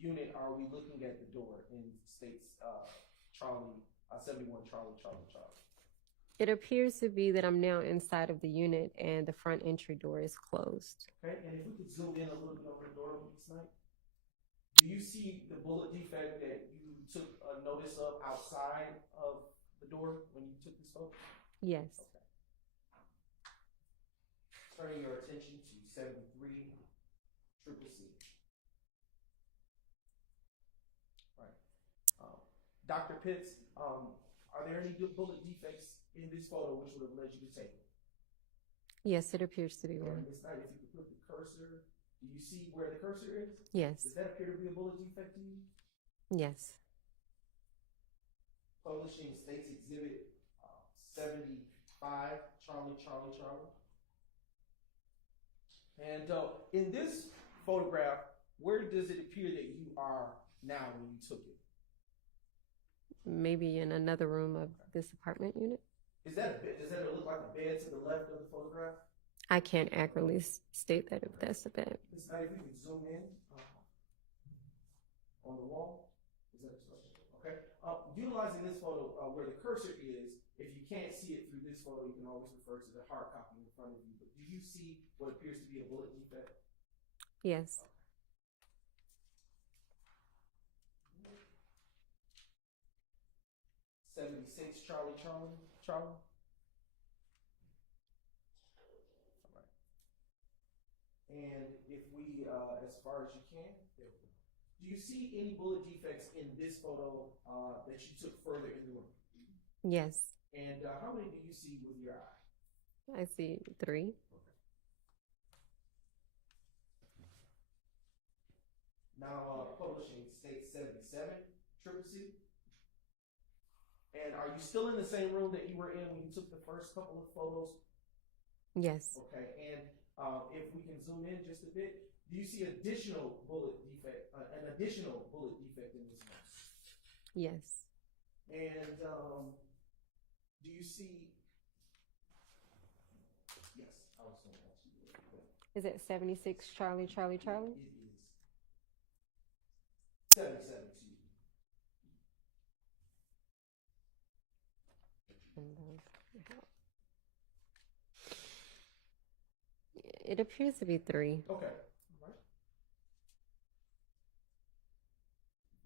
unit are we looking at the door in State's Charlie 71 Charlie Charlie Charlie? It appears to be that I'm now inside of the unit and the front entry door is closed. Okay, and if we could zoom in a little bit on the door please, Snipe. Do you see the bullet defect that you took a notice of outside of the door when you took this photo? Yes. Okay. Turning your attention to 73 Triple C. Right. Dr. Pitts, are there any good bullet defects in this photo which would have led you to take it? Yes, it appears to be And one. Ms. Knight, if you could put the cursor, do you see where the cursor is? Yes. Does that appear to be a bullet defect to you? Yes. Publishing State's Exhibit 75 Charlie Charlie Charlie. And in this photograph, where does it appear that you are now when you took it? Maybe in another room of this apartment unit. Is that a bed? Does that look like a bed to the left of the photograph? I can't accurately state that if that's a bed. Ms. Knight, if you could zoom in on the wall. Is that okay? Utilizing this photo where the cursor is, if you can't see it through this photo, you can always refer to the hard copy in front of you. But do you see what appears to be a bullet defect? Yes. '76 Charlie Charlie Charlie. All right. And if we, as far as you can, do you see any bullet defects in this photo that you took further in the room? Yes. And how many do you see with your eye? I see 3. Now publishing State 77 Triple C. And are you still in the same room that you were in when you took the first couple of photos? Yes. Okay, and if we can zoom in just a bit, do you see additional bullet defect, an additional bullet defect in this one? Yes. And do you see? Yes, I was going to ask you. Is it 76 Charlie Charlie Charlie? It is 77. It appears to be 3. Okay. All right.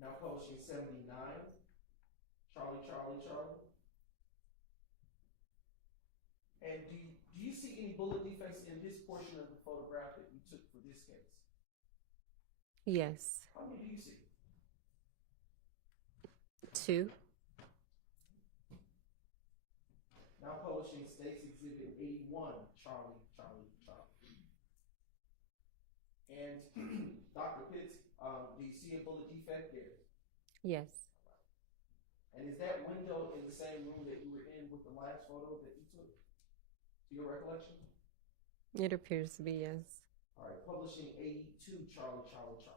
Now publishing 79 Charlie Charlie Charlie. And do you see any bullet defects in this portion of the photograph that you took for this case? Yes. How many do you see? 2. Now publishing State's Exhibit 81 Charlie Charlie Charlie. And Dr. Pitts, do you see a bullet defect there? Yes. And is that window in the same room that you were in with the last photo that you took? To your recollection? It appears to be yes. All right, publishing 82 Charlie Charlie Charlie.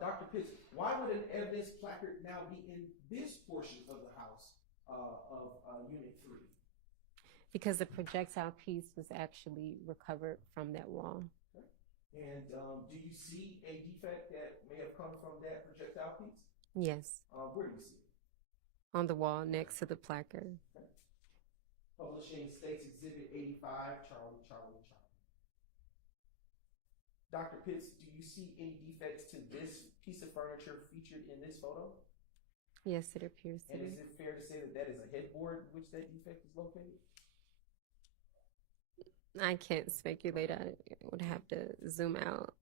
Dr. Pitts, why would an evidence placard now be in this portion of the house of Unit 3? Because the projectile piece was actually recovered from that wall. And do you see a defect that may have come from that projectile piece? Yes, Where do you see it? on the wall next to the placard. Publishing States Exhibit 85, Charlie, Charlie, Charlie. Dr. Pitts, do you see any defects to this piece of furniture featured in this photo? Yes, it appears to And be. is it fair to say that that is a headboard in which that defect is located? I can't speculate. I would have to zoom out.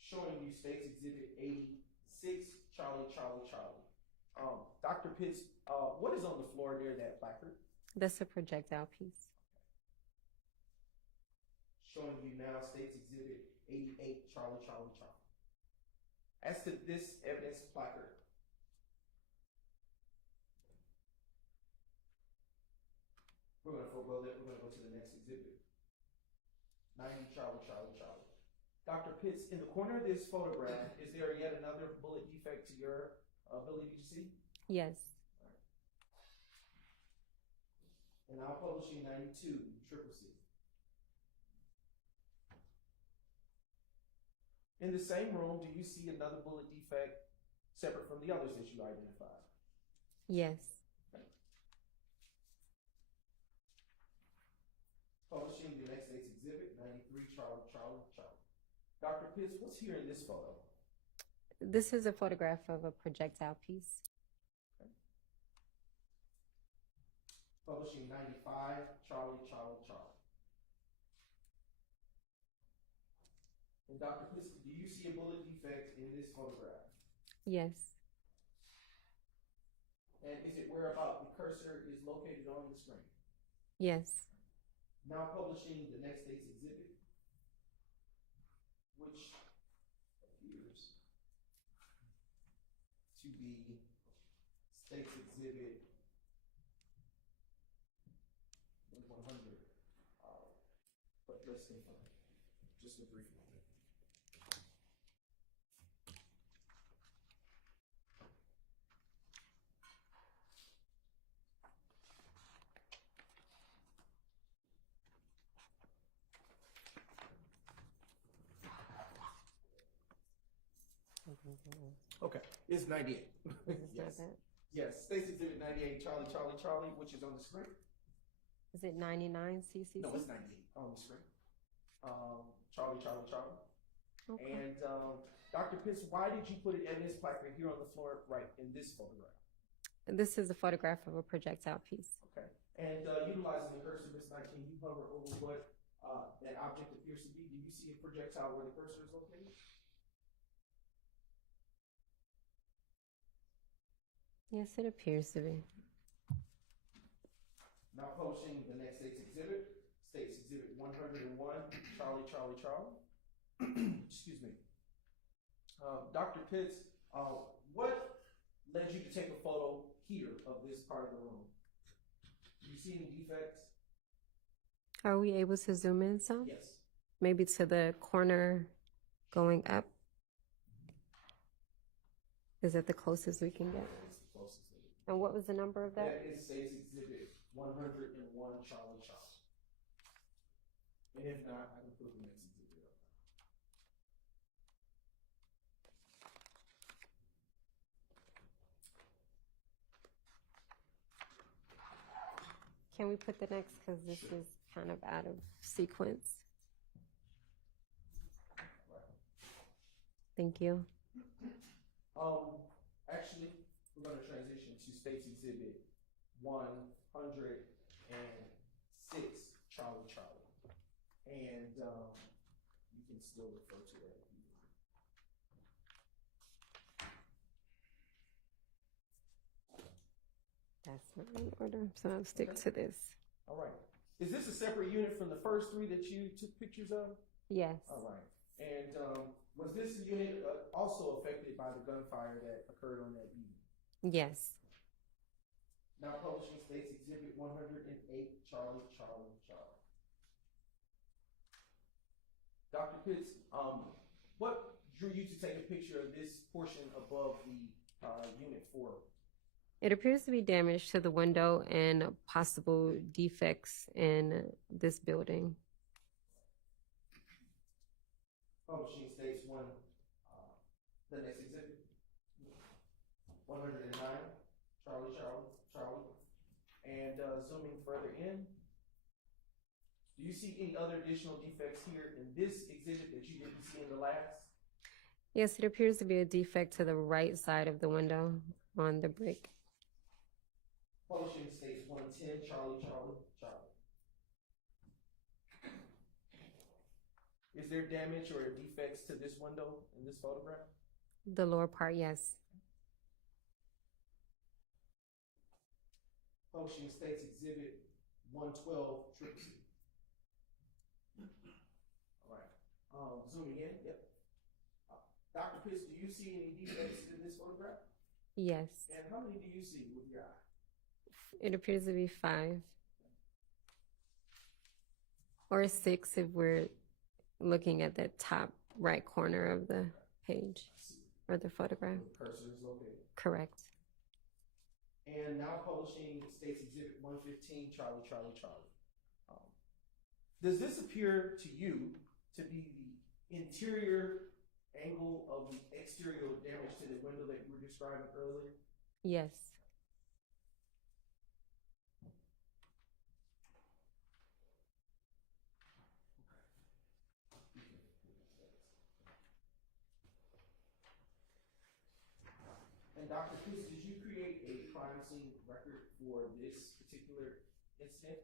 Showing you States Exhibit 86, Charlie, Charlie, Charlie. Dr. Pitts, what is on the floor near that placard? That's a projectile piece. Showing you now States Exhibit 88, Charlie, Charlie, Charlie. As to this evidence placard, we're going to forego that. We're going to go to the next exhibit. 90, Charlie, Charlie, Charlie. Dr. Pitts, in the corner of this photograph, is there yet another bullet defect to your ability to see? Yes. And now publishing 92, triple C. In the same room, do you see another bullet defect separate from the others that you identified? Yes. Publishing the next state's exhibit, 93, Charlie, Charlie, Charlie. Dr. Pitts, what's here in this photo? This is a photograph of a projectile piece. Publishing 95, Charlie, Charlie, Charlie. And Dr. Pitts, do you see a bullet defect in this photograph? Yes. And is it whereabout the cursor is located on the screen? Yes. Now publishing the next state's exhibit, which appears to be state's exhibit 100. But let's confirm. Just a brief moment. Okay, it's 98. Yes. Yes, State's Exhibit 98, Charlie, Charlie, Charlie, which is on the screen. Is it 99 CCC? No, it's 98 on the screen. Charlie, Charlie, Charlie. Okay. And Dr. Pitts, why did you put an evidence placard here on the floor right in this photograph? This is a photograph of a projectile piece. Okay. And utilizing the cursor, Ms. 19, you hover over what that object appears to be. Do you see a projectile where the cursor is located? Yes, it appears to be. Now publishing the next state's exhibit, State's Exhibit 101, Charlie, Charlie, Charlie. Excuse me. Dr. Pitts, what led you to take a photo here of this part of the room? Do you see any defects? Are we able to zoom in some? Yes. Maybe to the corner going up? Is that the closest we can get? It's the closest thing. And what was the number of that? That is State's Exhibit 101, Charlie, Charlie. And if not, I can put the next exhibit up. Can we put the next, because this is kind of out of sequence. Thank you. Actually, we're going to transition to State's Exhibit 106, Charlie, Charlie. And you can still refer to that. That's not in order, so I'll stick to this. All right. Is this a separate unit from the first three that you took pictures of? Yes. All right. And was this unit also affected by the gunfire that occurred on that evening? Yes. Now publishing State's Exhibit 108, Charlie, Charlie, Charlie. Dr. Pitts, what drew you to take a picture of this portion above the Unit 4 It appears to be damage to the window and possible defects in this building. Publishing states the next exhibit. 109, Charlie. And zooming further in, do you see any other additional defects here in this exhibit that you didn't see in the last? Yes, it appears to be a defect to the right side of the window on the brick. Publishing states 110, Charlie. Is there damage or defects to this window in this photograph? The lower part, yes. Publishing states exhibit 112, triple C. All right. Zooming in, yep. Dr. Pitts, do you see any defects in this photograph? Yes. And how many do you see with your eye? It appears to be 5 or 6 if we're looking at the top right corner of the page or the photograph. The cursor is located. Correct. And now publishing states exhibit 115, Charlie. Does this appear to you to be the interior angle of the exterior damage to the window that you were describing earlier? Yes. And Dr. Pitts, did you create a crime scene record for this particular incident?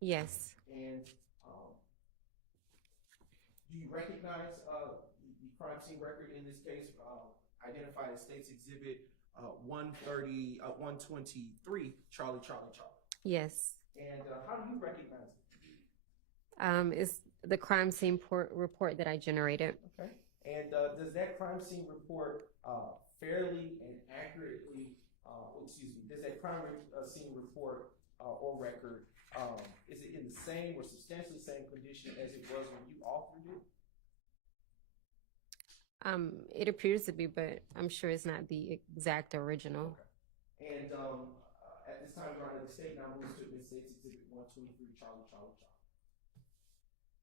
Yes. And do you recognize the crime scene record in this case, identified as States Exhibit 123, Charlie? Yes. And how do you recognize it? It's the crime scene report that I generated. Okay. And does that crime scene report fairly and accurately, does that crime scene report or record, is it in the same or substantially same condition as it was when you authored it? It appears to be, but I'm sure it's not the exact original. Okay. And at this time, Your Honor, the state now moves to admit States Exhibit 123, Charlie.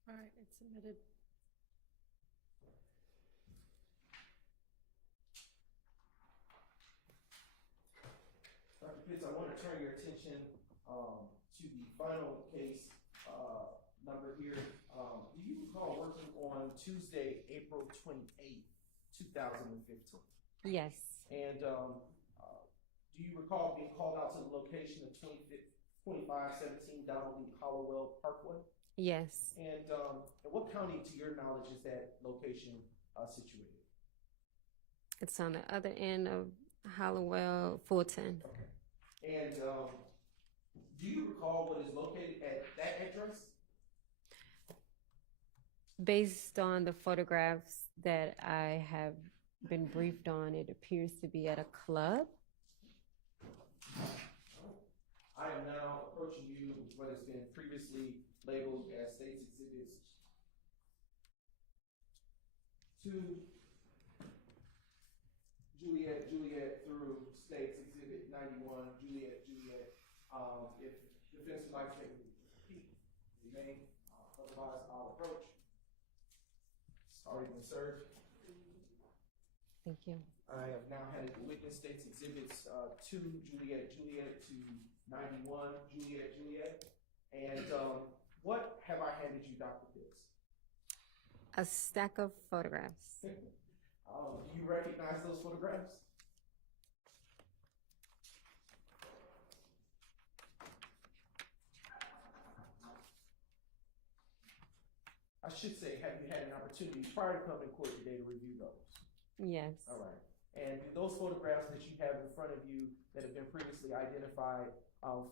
All right, it's submitted. Dr. Pitts, I want to turn your attention to the final case number here. Do you recall working on Tuesday, April 28th, 2015? Yes. And do you recall being called out to the location of 2517 Donald E. Hollowell Parkway? Yes. And in what county, to your knowledge, is that location situated? It's on the other end of Hollowell, Fulton. Okay. And do you recall what is located at that address? Based on the photographs that I have been briefed on, it appears to be at a club. I am now approaching you with what has been previously labeled as States Exhibits 2, Juliet through States Exhibit 91, Juliet. If defense would like to take a peek, you may. Otherwise, I'll approach. It's already been served. Thank you. I have now had the witness States Exhibits 2, Juliet to 91, Juliet. And what have I handed you, Dr. Pitts? A stack of photographs. Do you recognize those photographs? I should say, have you had an opportunity prior to coming to court today to review those? Yes. All right. And do those photographs that you have in front of you that have been previously identified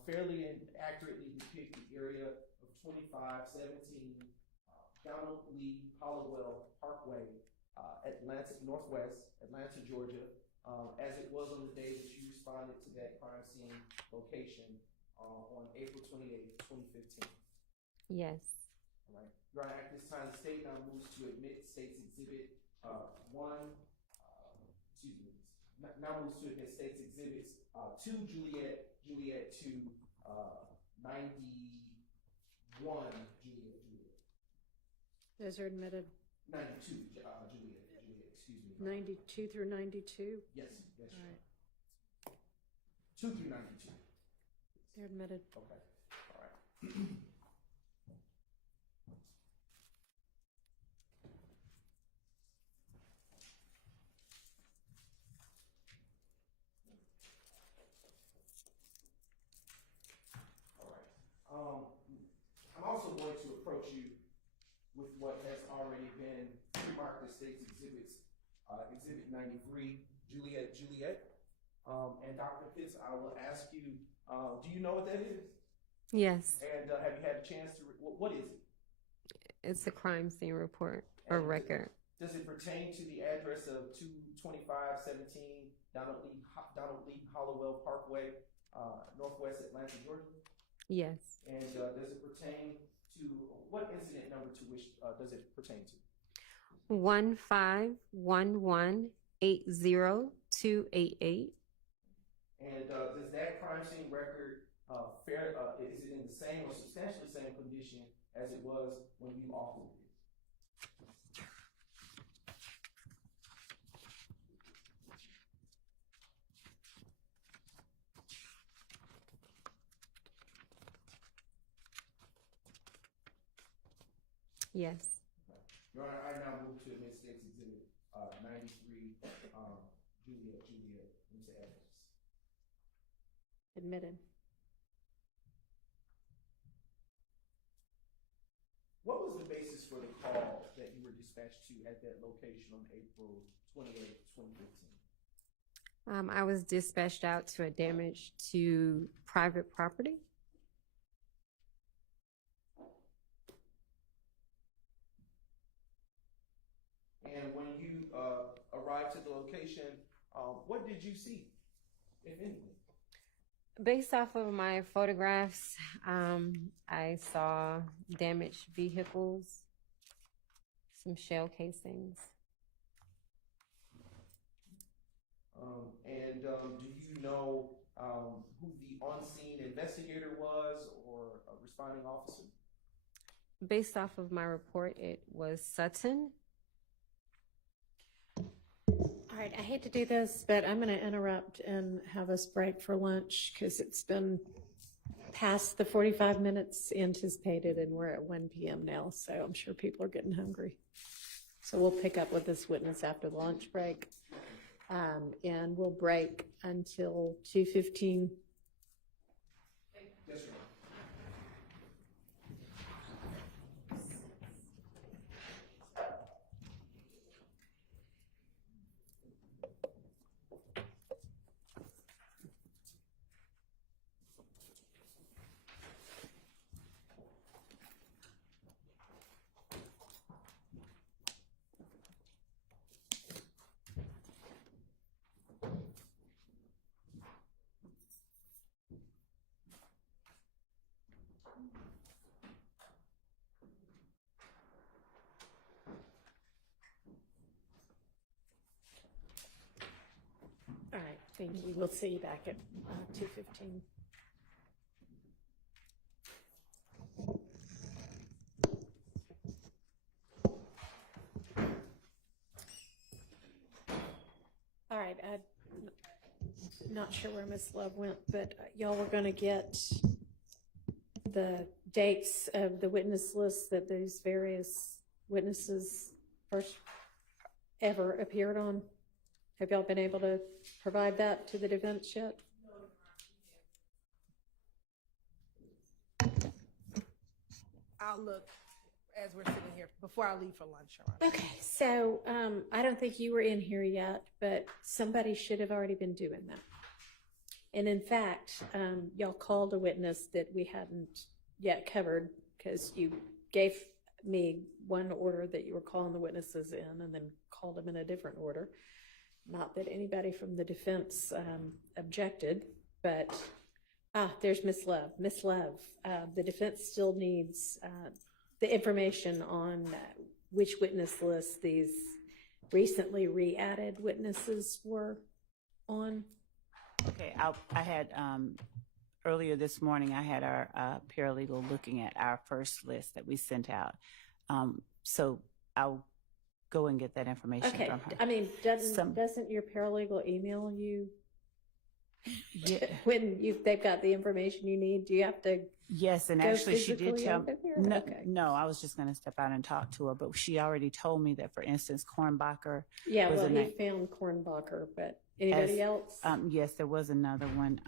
fairly and accurately depict the area of 2517 Donald Lee Hollowell Parkway, Northwest Atlanta, Georgia, as it was on the day that you responded to that crime scene location on April 28th, 2015? Yes. All right. Your Honor, at this time, the state now moves to admit States Exhibit 115, now moves to admit state's exhibits, 2 Juliet, Juliet 2, 91 Juliet, Juliet. Those are admitted 92 Juliet, Juliet, excuse me. 92 through 92. Yes, yes, All sure. right. 2 through 92. They're admitted. Okay, all right. I'm also going to approach you with what has already been marked as state's exhibits. Exhibit 93, Juliet, Juliet. And Dr. Pitts, I will ask you, do you know what that is? Yes, And have you had a chance to, what is it? it's a crime scene report or And record. Does it pertain to the address of 22517 Donald Lee Hollowell Parkway, Northwest Atlanta, Georgia? Yes. And does it pertain to, what incident number to which does it pertain to? 151180288. And does that crime scene record is it in the same or substantially same condition as it was when you authored it? Yes. Your Honor, I now move to admit state's exhibit 93 Juliet, Juliet into evidence. Admitted. What was the basis for the call that you were dispatched to at that location on April 28, 2015? I was dispatched out to a damage to private property. And when you arrived to the location, what did you see, if anything? Based off of my photographs, I saw damaged vehicles, some shell casings. And do you know who the on-scene investigator was or a responding officer? Based off of my report, it was Sutton. All right, I hate to do this, but I'm going to interrupt and have us break for lunch because it's been past the 45 minutes anticipated and we're at 1 p.m. now, so I'm sure people are getting hungry. So we'll pick up with this witness after the lunch break, and we'll break until 2:15. Yes, sir. All right, thank you. We'll see you back at 2:15. All right, I'm not sure where Miss Love went, but y'all were going to get the dates of the witness list that these various witnesses first ever appeared on. Have y'all been able to provide that to the defense yet? I'll look as we're sitting here before I leave for lunch, Your Honor. Okay, so I don't think you were in here yet, but somebody should have already been doing that. And in fact, y'all called a witness that we hadn't yet covered because you gave me one order that you were calling the witnesses in and then called them in a different order. Not that anybody from the defense objected, but there's Miss Love. Miss Love, the defense still needs the information on which witness list these recently re-added witnesses were. on? Okay, I had, earlier this morning, I had our paralegal looking at our first list that we sent out. So I'll go and get that information Okay, from her. I mean, doesn't your paralegal email you Yeah. when they've got the information you need? Do you have to? Yes, and Go actually she did physically tell over there? no, Okay. no, I was just going to step out and talk to her, but she already told me that, for instance, Kornbacher Yeah, was well, a he name. found Kornbacher, but anybody else? Yes, there was another one.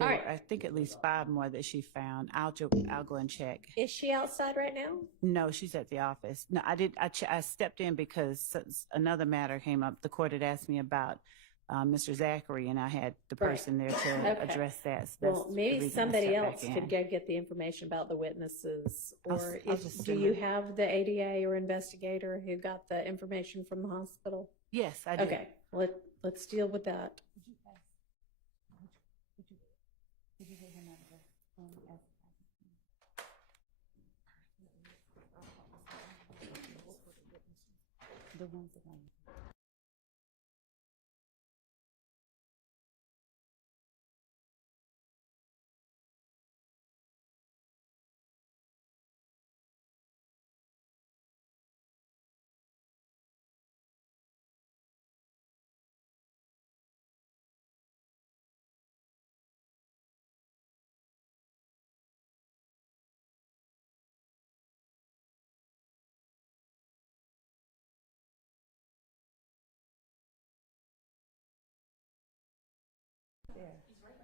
All There right. were, I think, at least 5 more that she found. I'll go and check. Is she outside right now? No, she's at the office. No, I stepped in because another matter came up. The court had asked me about Mr. Zachary, and I had the Right. person there to Okay. address that. So Well, that's the maybe reason I somebody stepped back else in. could go get the information about the witnesses, or I'll just do send you her. have the ADA or investigator who got the information from the hospital? Yes, I did. Okay, let's deal with that. The ones that I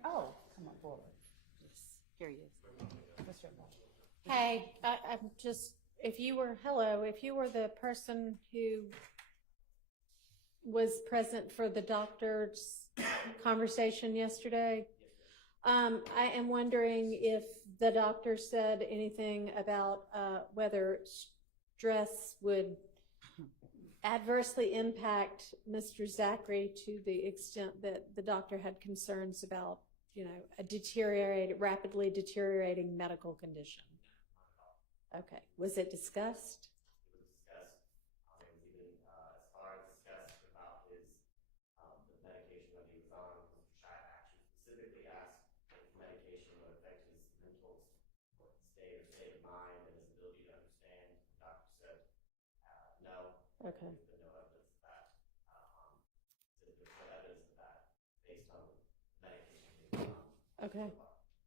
Oh, come on forward. Yes, here he is. What's your name? Hey, I'm just, if you were the person who was present for the doctor's conversation yesterday, I am wondering if the doctor said anything about whether stress would adversely impact Mr. Zachary to the extent that the doctor had concerns about, a rapidly deteriorating medical condition. Okay. Was it discussed? It was discussed. It was even as far as discussed about his the medication that he was on. Mr. Shai actually specifically asked if medication would affect his mental state of mind and his ability to understand. The doctor said no. Okay. There's been no evidence of that. There's no evidence of that based on the medication he was on. Okay.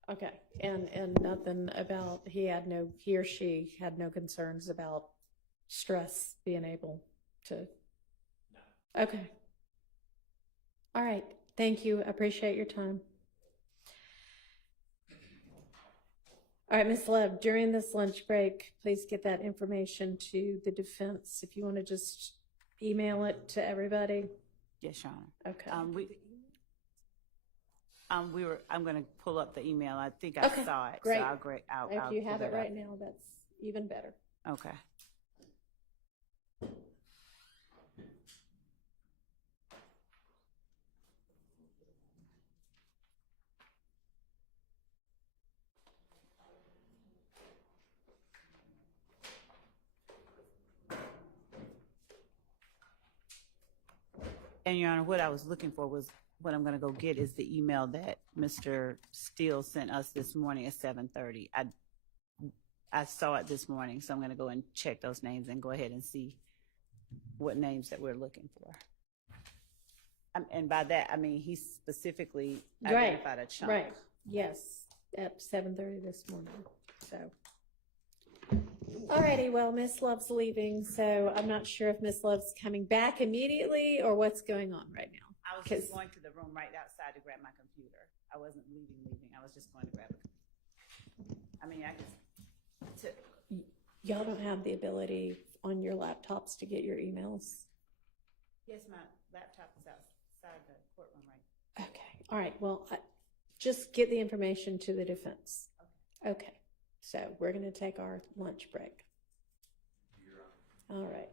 Okay. And nothing about, he or she had no concerns about stress being able to. No. Okay. All right. Thank you. I appreciate your time. All right, Ms. Love, during this lunch break, please get that information to the defense. If you want to just email it to everybody. Yes, Your Honor. Okay. I'm going to pull up the email. I think I saw it. Great. So I'll If you pull have that it up. right now, that's even better. Okay. And Your Honor, what I was looking for was, what I'm going to go get is the email that Mr. Steele sent us this morning at 7:30. I saw it this morning, so I'm going to go and check those names and go ahead and see what names that we're looking for. And by that, I mean, he specifically identified a chunk. Right. Yes. At 7:30 this morning. So. Alrighty, well, Miss Love's leaving, so I'm not sure if Miss Love's coming back immediately or what's going on right now. I was just going to the room right outside to grab my computer. I wasn't leaving. I was just going to grab it. I mean, Y'all don't have the ability on your laptops to get your emails? Yes, my laptop is outside the courtroom right now. Okay, all right, well, just get the information to the defense. Okay, so we're gonna take our lunch break. All right.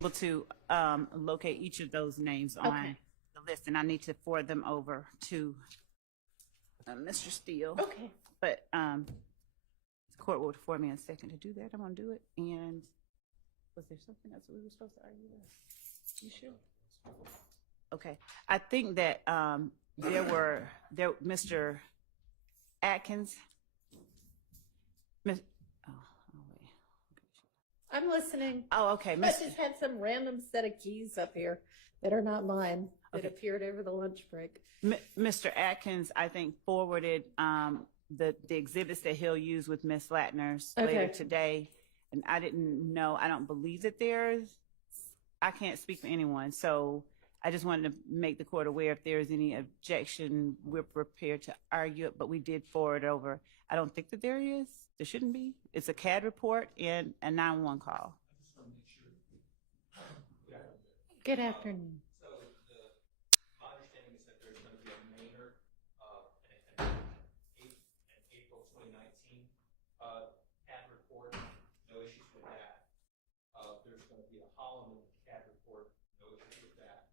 able to locate each of those names on Okay. the list, and I need to forward them over to Mr. Steele. Okay. But the court will afford me a second to do that. I'm gonna do it. And was there something else we were supposed to argue with? You sure? Okay. I think that Mr. Atkins. Wait. I'm listening. Oh, okay. I just had some random set of keys up here that are not mine that Okay. appeared over the lunch break. Mr. Atkins, I think, forwarded the exhibits that he'll use with Miss Latner's later Okay. today. And I didn't know, I don't believe that I can't speak for anyone. So I just wanted to make the court aware if there's any objection, we're prepared to argue it, but we did forward over. I don't think that there is. There shouldn't be. It's a CAD report and a 911 call. Good afternoon. So my understanding is that there's going to be a Maynard in April 2019 CAD report, no issues with that. There's going to be a Holloman CAD report, no issues with that.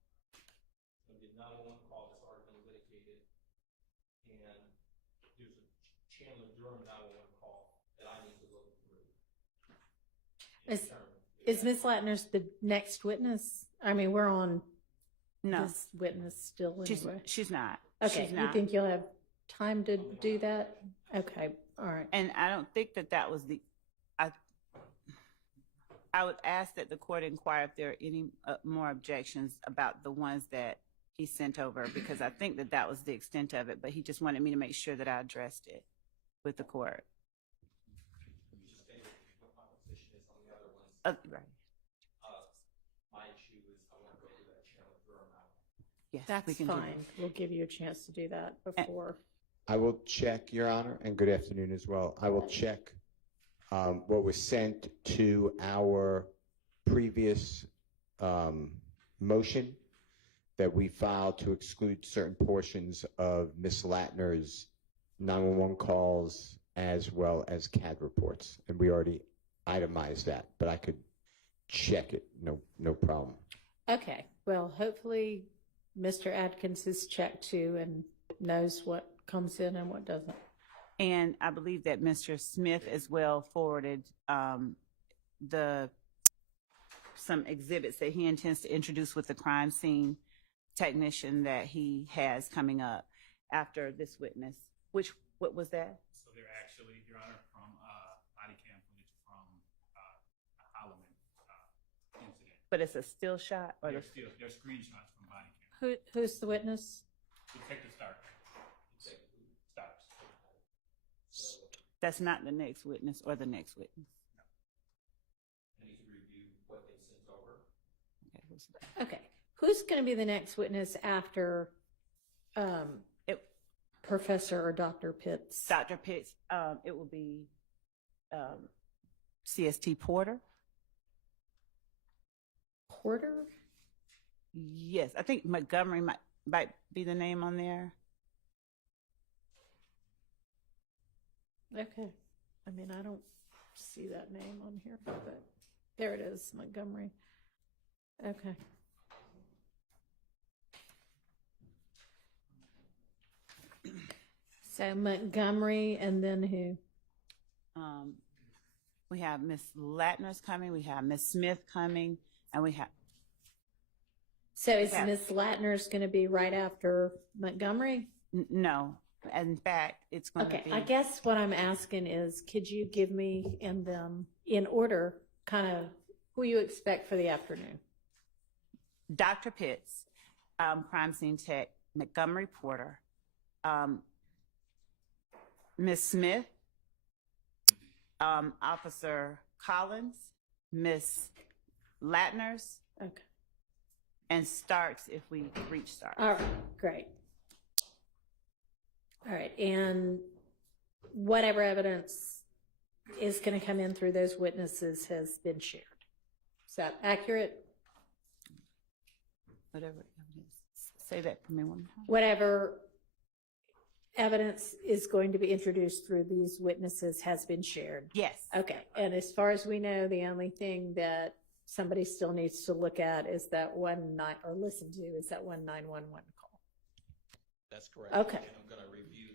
There's going to be a 911 call that's already been litigated, and there's a Chandler Durham 911 call that I need to look through. Is Miss Latner's the next witness? I mean, we're on No, this witness still anyway. she's not. Okay, She's you not. think you'll have time to do that? Okay, all right. And I don't think that was I would ask that the court inquire if there are any more objections about the ones that he sent over, because I think that was the extent of it, but he just wanted me to make sure that I addressed it with the court. You just stated what my position is on the other ones. Right. My issue is I want to go to that Chandler Durham out. Yes, That's we can do fine. We'll give you a chance to do that before. I will check, Your Honor, and good afternoon as well. I will check what was sent to our previous motion that we filed to exclude certain portions of Ms. Latner's 911 calls as well as CAD reports. And we already itemized that, but I could check it. No problem. Okay, well, hopefully Mr. Atkins has checked too and knows what comes in and what doesn't. And I believe that Mr. Smith as well forwarded some exhibits that he intends to introduce with the crime scene technician that he has coming up after this witness. What was that? So they're actually, Your Honor, from body cam footage from a Holloman incident. But it's a still shot, or They're screenshots from body cam. Who's the witness? Detective Starks. that's not the next witness or the next witness. I need to review what they sent over. Okay, who's going to be the next witness after Professor or Dr. Pitts? Dr. Pitts, it will be CST Porter. Porter? Yes, I think Montgomery might be the name on there. Okay. I mean, I don't see that name on here, but there it is, Montgomery. Okay. So Montgomery and then who? We have Miss Latner's coming, we have Miss Smith coming, and we have. So is Miss Latner's going to be right after Montgomery? No. In fact, it's going to be. I guess what I'm asking is, could you give me and them in order kind of who you expect for the afternoon? Dr. Pitts, crime scene tech, Montgomery Porter, Miss Smith, Officer Collins, Miss Latner's, okay, and Starks if we reach Starks. All right, great. All right, and whatever evidence is going to come in through those witnesses has been shared. Is that accurate? Whatever evidence. Say that for me one more time. Whatever evidence is going to be introduced through these witnesses has been shared. Yes. Okay, and as far as we know, the only thing that somebody still needs to look at is that or listen to is that 911 call. That's correct. Okay. And I'm going to review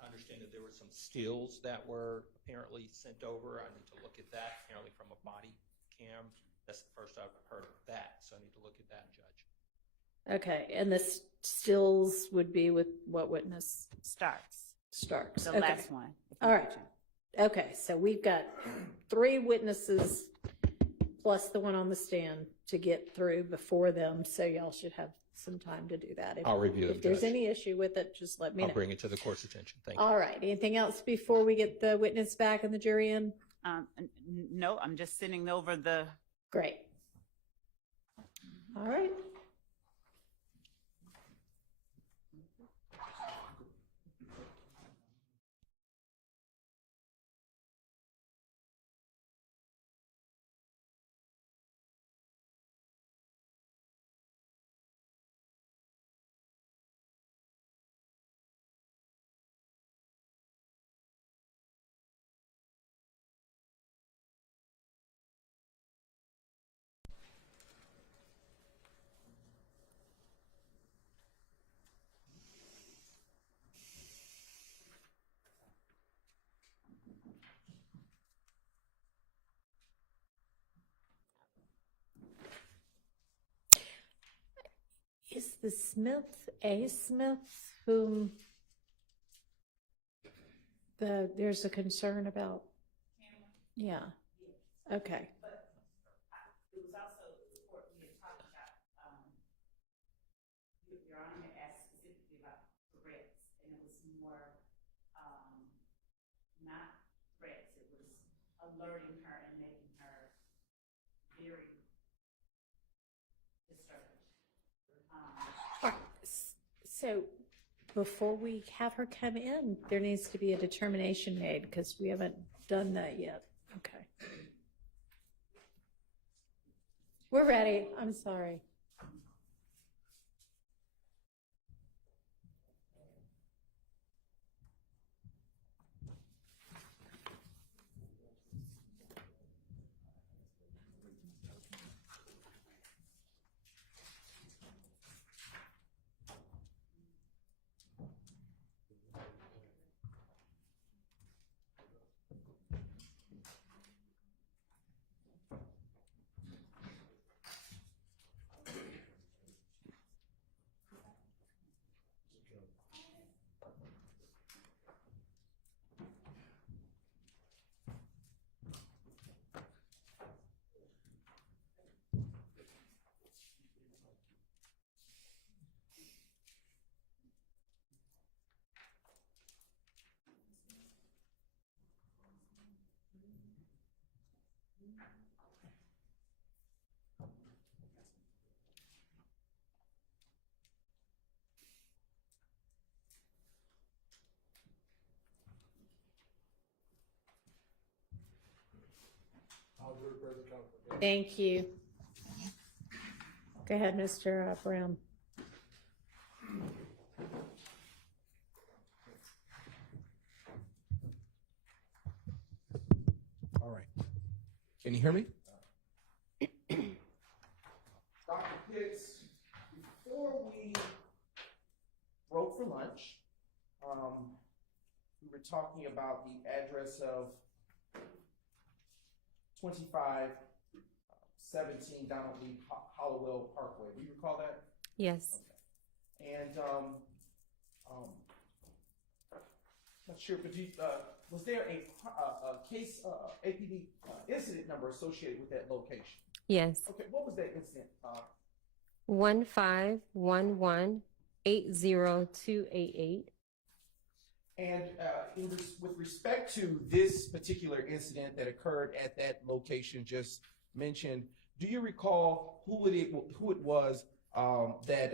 I understand that there were some stills that were apparently sent over. I need to look at that, apparently from a body cam. That's the first I've heard of that, so I need to look at that, Judge. Okay, and the stills would be with what witness? Starks. Starks. The Okay. last one. if you All right. mention. Okay, so we've got 3 witnesses plus the one on the stand to get through before them, so y'all should have some time to do that. I'll review them, If there's Judge. any issue with it, just let me I'll know. bring it to the court's attention. Thank you. All right, anything else before we get the witness back and the jury in? No, I'm just sending over the. Great. All right. Is the Smith a Smith whom there's a concern about? Yeah. Okay. But it was also the court we had talked about. Your Honor had asked specifically about threats, and it was more not threats. It was alerting her and making her very disturbed. So before we have her come in, there needs to be a determination made because we haven't done that yet. Okay. We're ready. I'm sorry. Thank you. Go ahead, Mr. Brown. All right. Can you hear me? Dr. Pitts, before we broke for lunch, we were talking about the address of 2517 Donald Lee Hollowell Parkway. Do you recall that? Yes. Okay. And not sure, but was there a case, APD incident number associated with that location? Yes. Okay, what was that incident? 151180288. And with respect to this particular incident that occurred at that location just mentioned, do you recall who it was that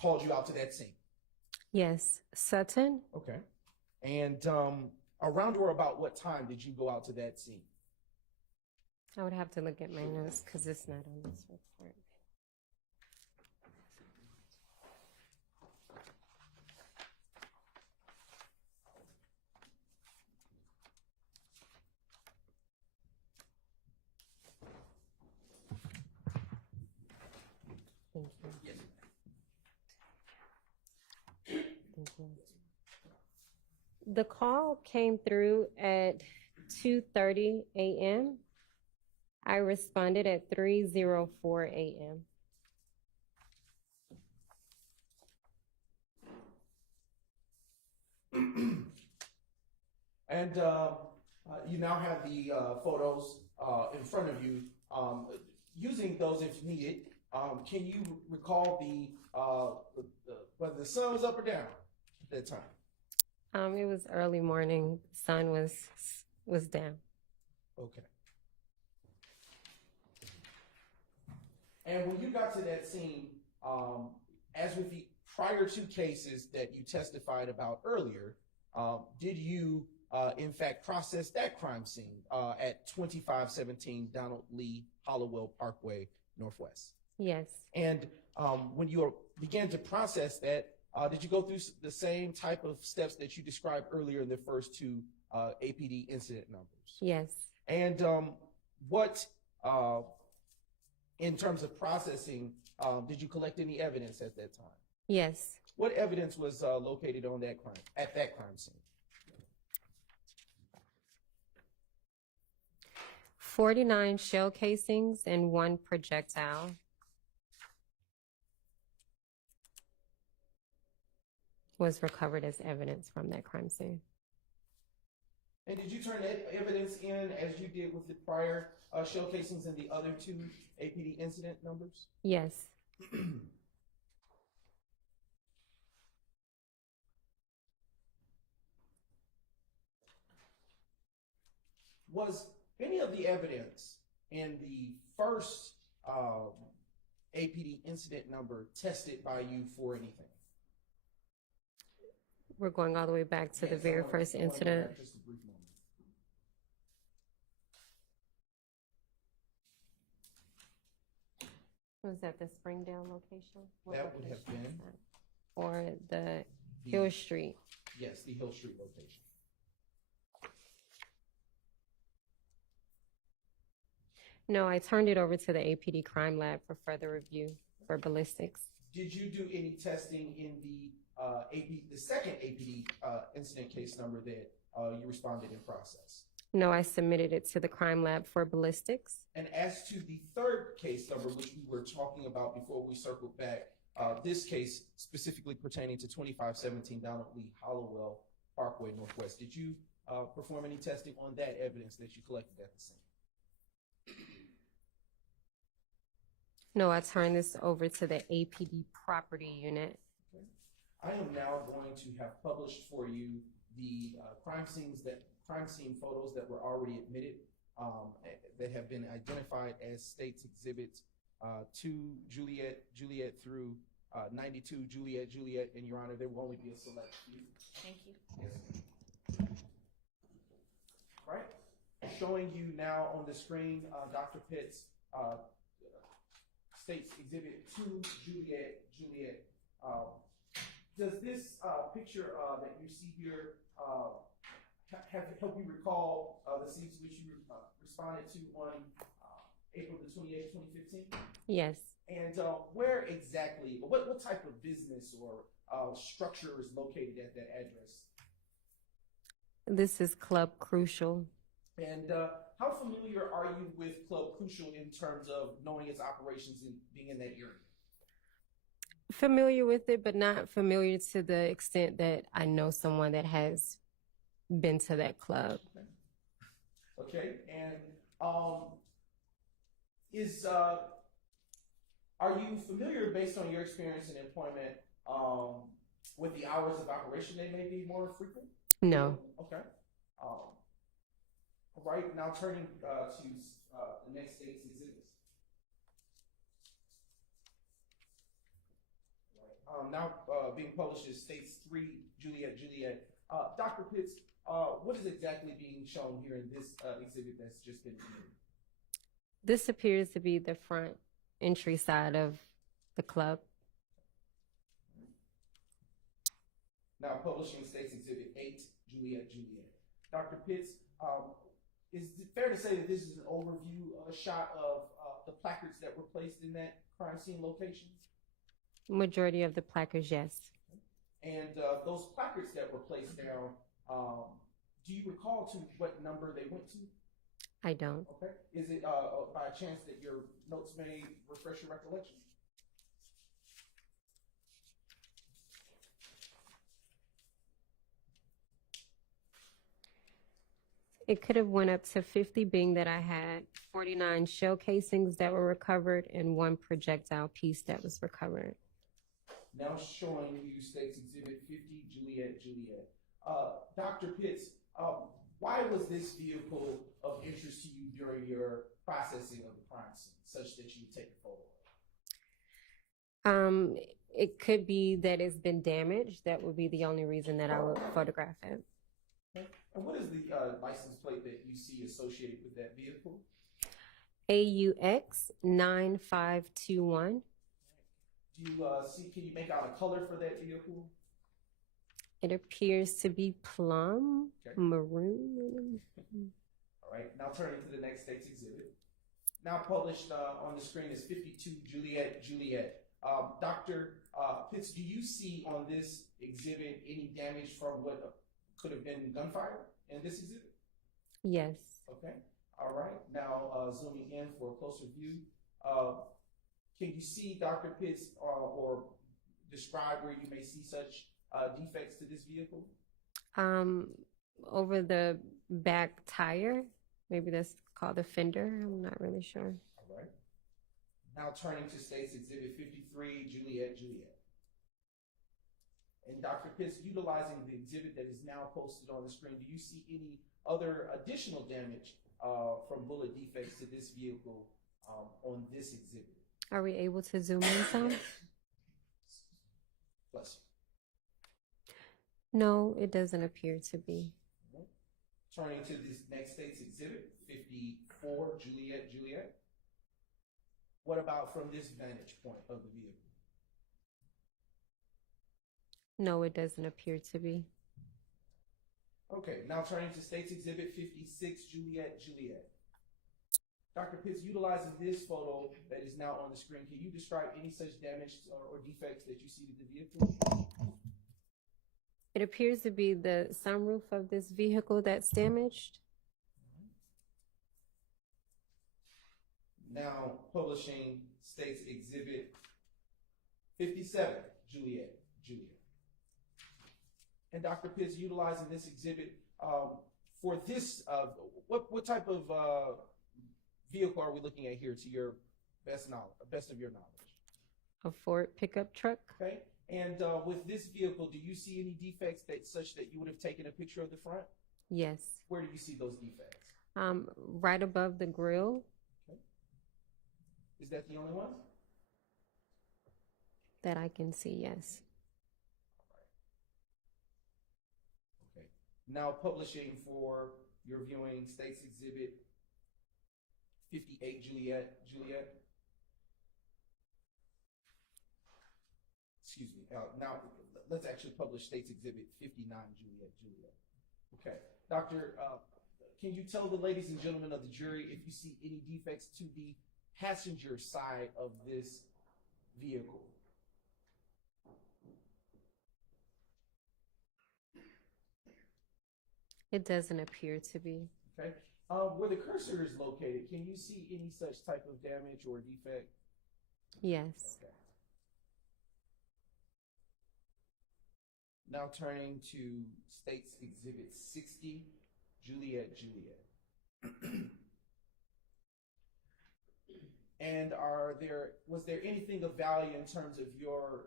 called you out to that scene? Yes. Sutton. Okay. And around or about what time did you go out to that scene? I would have to look at my notes because it's not on this report. Thank you. Yes. Thank you. The call came through at 2:30 a.m. I responded at 3:04 a.m. And you now have the photos in front of you. Using those if needed, can you recall whether the sun was up or down at that time? It was early morning. Sun was down. Okay. And when you got to that scene, as with the prior two cases that you testified about earlier, did you in fact process that crime scene at 2517 Donald Lee Hollowell Parkway Northwest? Yes. And when you began to process that, did you go through the same type of steps that you described earlier in the first two APD incident numbers? Yes. And what, in terms of processing, did you collect any evidence at that time? Yes. What evidence was located on that crime scene? 49 shell casings and 1 projectile. Was recovered as evidence from that crime scene. And did you turn that evidence in as you did with the prior shell casings and the other two APD incident numbers? Yes. Was any of the evidence in the first APD incident number tested by you for anything? We're going all the way back to the Yes, very I want- first I want to go incident. back just a brief moment. Was that the Springdale location? What That would have location been was that? Or the the- Hill Street? Yes, the Hill Street location. No, I turned it over to the APD crime lab for further review for ballistics. Did you do any testing in the the second APD incident case number that you responded in process? No, I submitted it to the crime lab for ballistics. And as to the third case number, which we were talking about before we circled back, this case specifically pertaining to 2517 Donald Lee Hollowell Parkway Northwest, did you perform any testing on that evidence that you collected at the scene? No, I turned this over to the APD property unit. Okay. I am now going to have published for you the crime scene photos that were already admitted that have been identified as State's Exhibits 2 Juliet through 92 Juliet, and Your Honor, there will only be a select few. Thank you. Yes. Right. Showing you now on the screen, Dr. Pitt's State's Exhibit 2 Juliet. Does this picture that you see here help you recall the scenes which you responded to on April the 28th, 2015? Yes. And where exactly, what type of business or structure is located at that address? This is Club Crucial. And how familiar are you with Club Crucial in terms of knowing its operations and being in that area? Familiar with it, but not familiar to the extent that I know someone that has been to that club. Okay, and are you familiar, based on your experience in employment, with the hours of operation? They may be more frequent? No. Okay. All right, now turning to the next State's exhibits. Now being published is States 3 Juliet. Dr. Pitts, what is exactly being shown here in this exhibit that's just been submitted? This appears to be the front entry side of the club. Now publishing States Exhibit 8 Juliet. Dr. Pitts, is it fair to say that this is an overview shot of the placards that were placed in that crime scene locations? Majority of the placards, yes. And those placards that were placed down, do you recall to what number they went to? I don't. Okay. Is it by chance that your notes may refresh your recollection? It could have went up to 50, being that I had 49 shell casings that were recovered and 1 projectile piece that was recovered. Now showing you State's Exhibit 50, Juliet. Dr. Pitts, why was this vehicle of interest to you during your processing of the crime scene, such that you would take a photo? It could be that it's been damaged. That would be the only reason that I would photograph it. Okay. And what is the license plate that you see associated with that vehicle? AUX 9521. Do you see, can you make out a color for that vehicle? It appears to be plum, Okay. maroon. All right, now turning to the next State's Exhibit. Now published on the screen is 52 Juliet. Dr. Pitts, do you see on this exhibit any damage from what could have been gunfire in this exhibit? Yes. Okay, all right, now zooming in for a closer view. Can you see, Dr. Pitts, or describe where you may see such defects to this vehicle? Over the back tire, maybe that's called the fender. I'm not really sure. All right. Now turning to State's Exhibit 53, Juliet. And Dr. Pitts, utilizing the exhibit that is now posted on the screen, do you see any other additional damage from bullet defects to this vehicle on this exhibit? Are we able to zoom in some? Bless No, it doesn't appear to be. you. Right. Turning to this next State's Exhibit 54, Juliet. What about from this vantage point of the vehicle? No, it doesn't appear to be. Okay, now turning to State's Exhibit 56, Juliet. Dr. Pitts, utilizing this photo that is now on the screen, can you describe any such damage or defects that you see to the vehicle? It appears to be the sunroof of this vehicle that's damaged. Now publishing State's Exhibit 57, Juliet. And Dr. Pitts, utilizing this exhibit for this, what type of vehicle are we looking at here to your best of your knowledge? A Ford pickup truck. Okay. And with this vehicle, do you see any defects such that you would have taken a picture of the front? Yes. Where do you see those defects? Right above the grill. Okay. Is that the only one? That I can see, yes. Okay. Now publishing for your viewing State's Exhibit 58, Juliet. Excuse me. Now let's actually publish State's Exhibit 59, Juliet. Okay. Doctor, can you tell the ladies and gentlemen of the jury if you see any defects to the passenger side of this vehicle? It doesn't appear to be. Okay. Where the cursor is located, can you see any such type of damage or defect? Yes. Okay. Now turning to State's Exhibit 60, Juliet. And was there anything of value in terms of your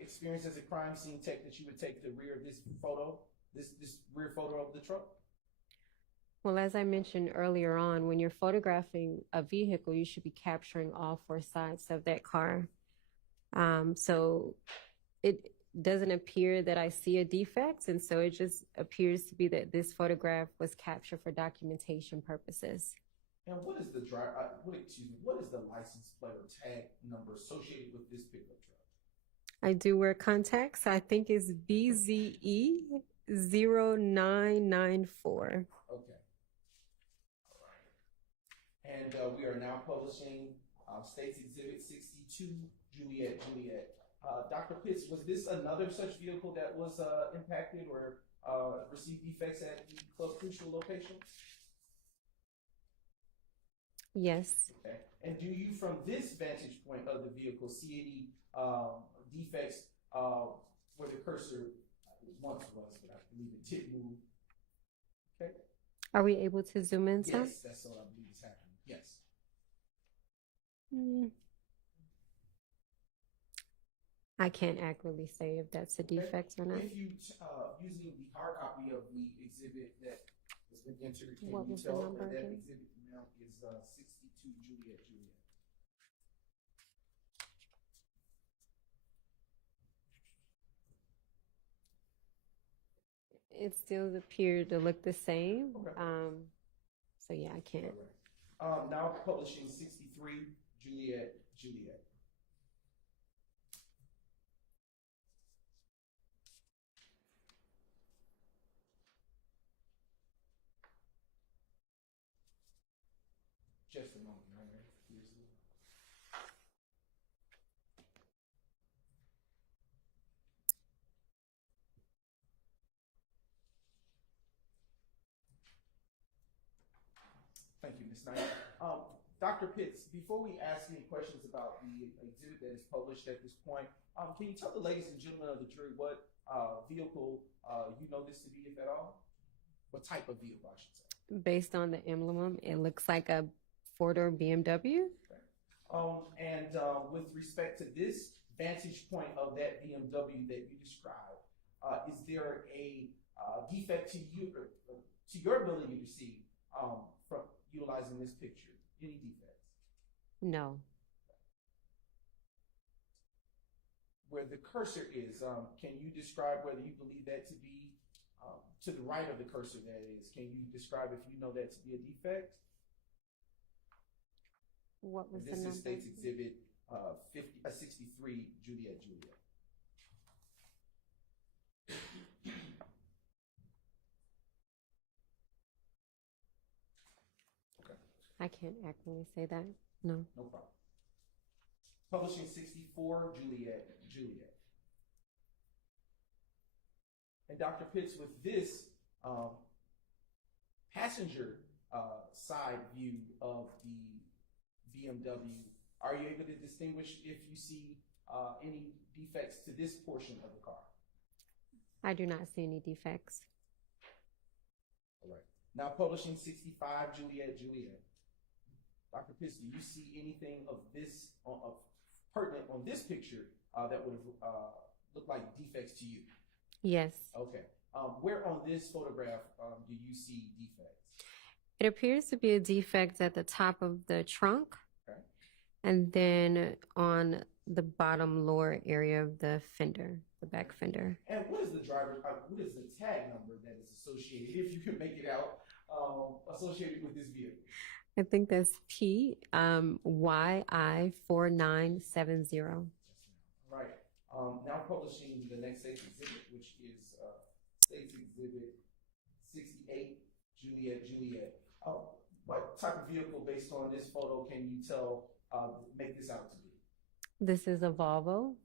experience as a crime scene tech that you would take the rear of this photo, this rear photo of the truck? Well, as I mentioned earlier on, when you're photographing a vehicle, you should be capturing all 4 sides of that car. So it doesn't appear that I see a defect, and so it just appears to be that this photograph was captured for documentation purposes. And what is the what is the license plate or tag number associated with this pickup truck? I do wear contacts. I think it's BZE 0994. Okay. All right. And we are now publishing State's Exhibit 62, Juliet, Juliet. Dr. Pitts, was this another such vehicle that was impacted or received defects at the Club Crucial location? Yes. Okay. And do you, from this vantage point of the vehicle, see any defects where the cursor once was, but I believe it did move? Okay. Are we able to zoom in some? Yes, that's what I believe is happening. Yes. I can't accurately say if that's a defect or not. If you, using the hard copy of the exhibit that has been entered, can What you was the tell number that that again? exhibit now is 62 Juliet, Juliet? It still appeared to look the same. Okay. So yeah, I can't. All right. Now publishing 63 Juliet, Juliet. Just a moment, all right? Here's the... Thank you, Ms. Knight. Dr. Pitts, before we ask any questions about the exhibit that is published at this point, can you tell the ladies and gentlemen of the jury what vehicle you know this to be, if at all? What type of vehicle, I should say? Based on the emblem, it looks like a Ford or BMW. Okay. And with respect to this vantage point of that BMW that you described, is there a defect to you, to your ability to see from utilizing this picture? Any defects? No. Where the cursor is, can you describe whether you believe that to be to the right of the cursor, that is? Can you describe if you know that to be a defect? What was the This number? is State's Exhibit 63, Juliet, Juliet. I can't accurately say that. No. No problem. Publishing 64, Juliet, Juliet. And Dr. Pitts, with this passenger side view of the BMW, are you able to distinguish if you see any defects to this portion of the car? I do not see any defects. All right. Now publishing 65, Juliet, Juliet. Dr. Pitts, do you see anything of this, pertinent on this picture that would look like defects to you? Yes. Okay. Where on this photograph do you see defects? It appears to be a defect at the top of the trunk. Okay. And then on the bottom lower area of the fender, the back fender. And what is the driver, what is the tag number that is associated, if you can make it out, associated with this vehicle? I think that's PYI4970. Right. Now publishing the next State's Exhibit, which is State's Exhibit 68, Juliet, Juliet. What type of vehicle, based on this photo, can you tell, make this out to be? This is a Volvo.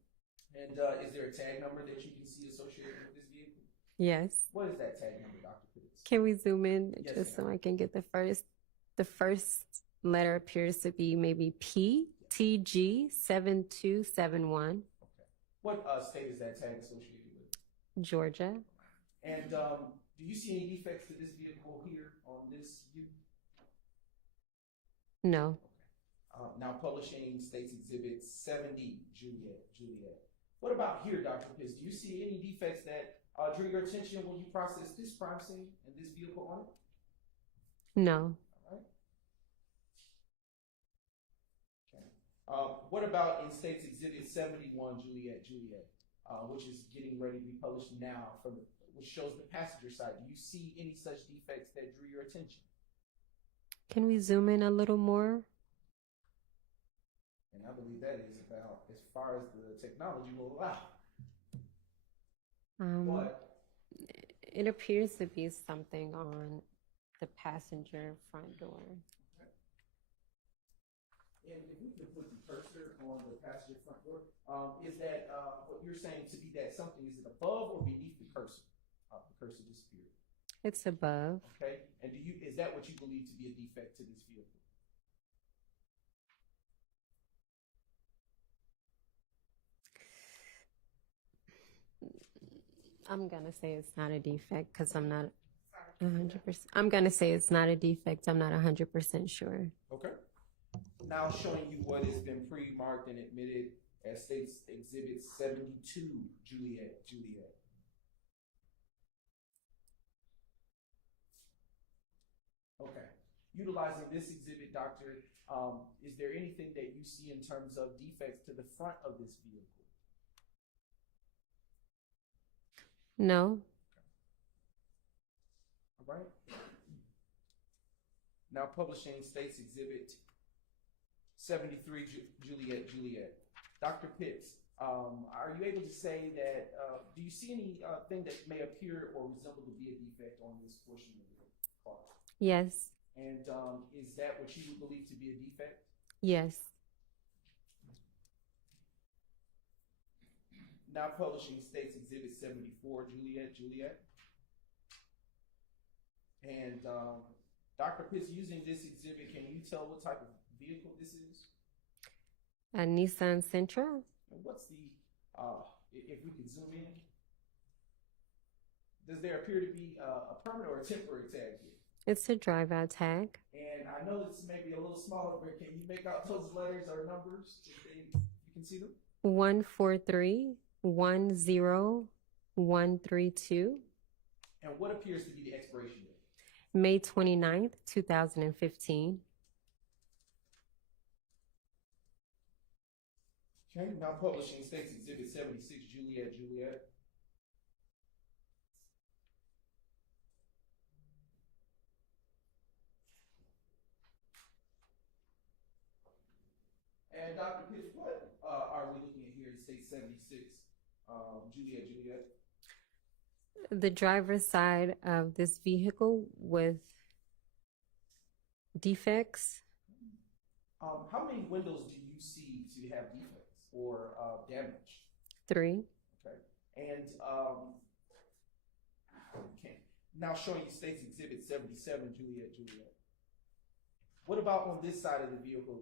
And is there a tag number that you can see associated with this vehicle? Yes. What is that tag number, Dr. Pitts? Can we zoom in Yes, just so ma'am. I can get the first? The first letter appears to be maybe PTG7271. Okay. What state is that tag associated with? Georgia. And do you see any defects to this vehicle here on this view? No. Now publishing State's Exhibit 70, Juliet, Juliet. What about here, Dr. Pitts? Do you see any defects that drew your attention when you processed this crime scene and this vehicle on it? No. What about in State's Exhibit 71, Juliet, Juliet, which is getting ready to be published now, which shows the passenger side? Do you see any such defects that drew your attention? Can we zoom in a little more? And I believe that is about as far as the technology will allow. It appears to be something on the passenger front door. And if we could put the cursor on the passenger front door, is that what you're saying to be that something, is it above or beneath the cursor? The cursor disappeared. It's above. Okay, and is that what you believe to be a defect to this vehicle? I'm gonna say it's not a defect because I'm not 100%. I'm gonna say it's not a defect. I'm not 100% sure. Okay. Now showing you what has been pre-marked and admitted as States Exhibit 72, Juliet. Okay. Utilizing this exhibit, Doctor, is there anything that you see in terms of defects to the front of this vehicle? No. All right. Now publishing States Exhibit 73, Juliet. Dr. Pitts, are you able to say that, do you see anything that may appear or resemble to be a defect on this portion of the car? Yes. And is that what you would believe to be a defect? Yes. Now publishing States Exhibit 74, Juliet. And Dr. Pitts, using this exhibit, can you tell what type of vehicle this is? A Nissan Sentra. And what's the, if we could zoom in, does there appear to be a permanent or a temporary tag here? It's a drive-out tag. And I know this may be a little smaller, but can you make out those letters or numbers? You can see them? 14310132. And what appears to be the expiration date? May 29th, 2015. Okay, now publishing States Exhibit 76, Juliet. And Dr. Pitts, what are we looking at here in State 76, Juliet? The driver's side of this vehicle with defects. How many windows do you see to have defects or damage? 3. Okay, and now showing you States Exhibit 77, Juliet. What about on this side of the vehicle?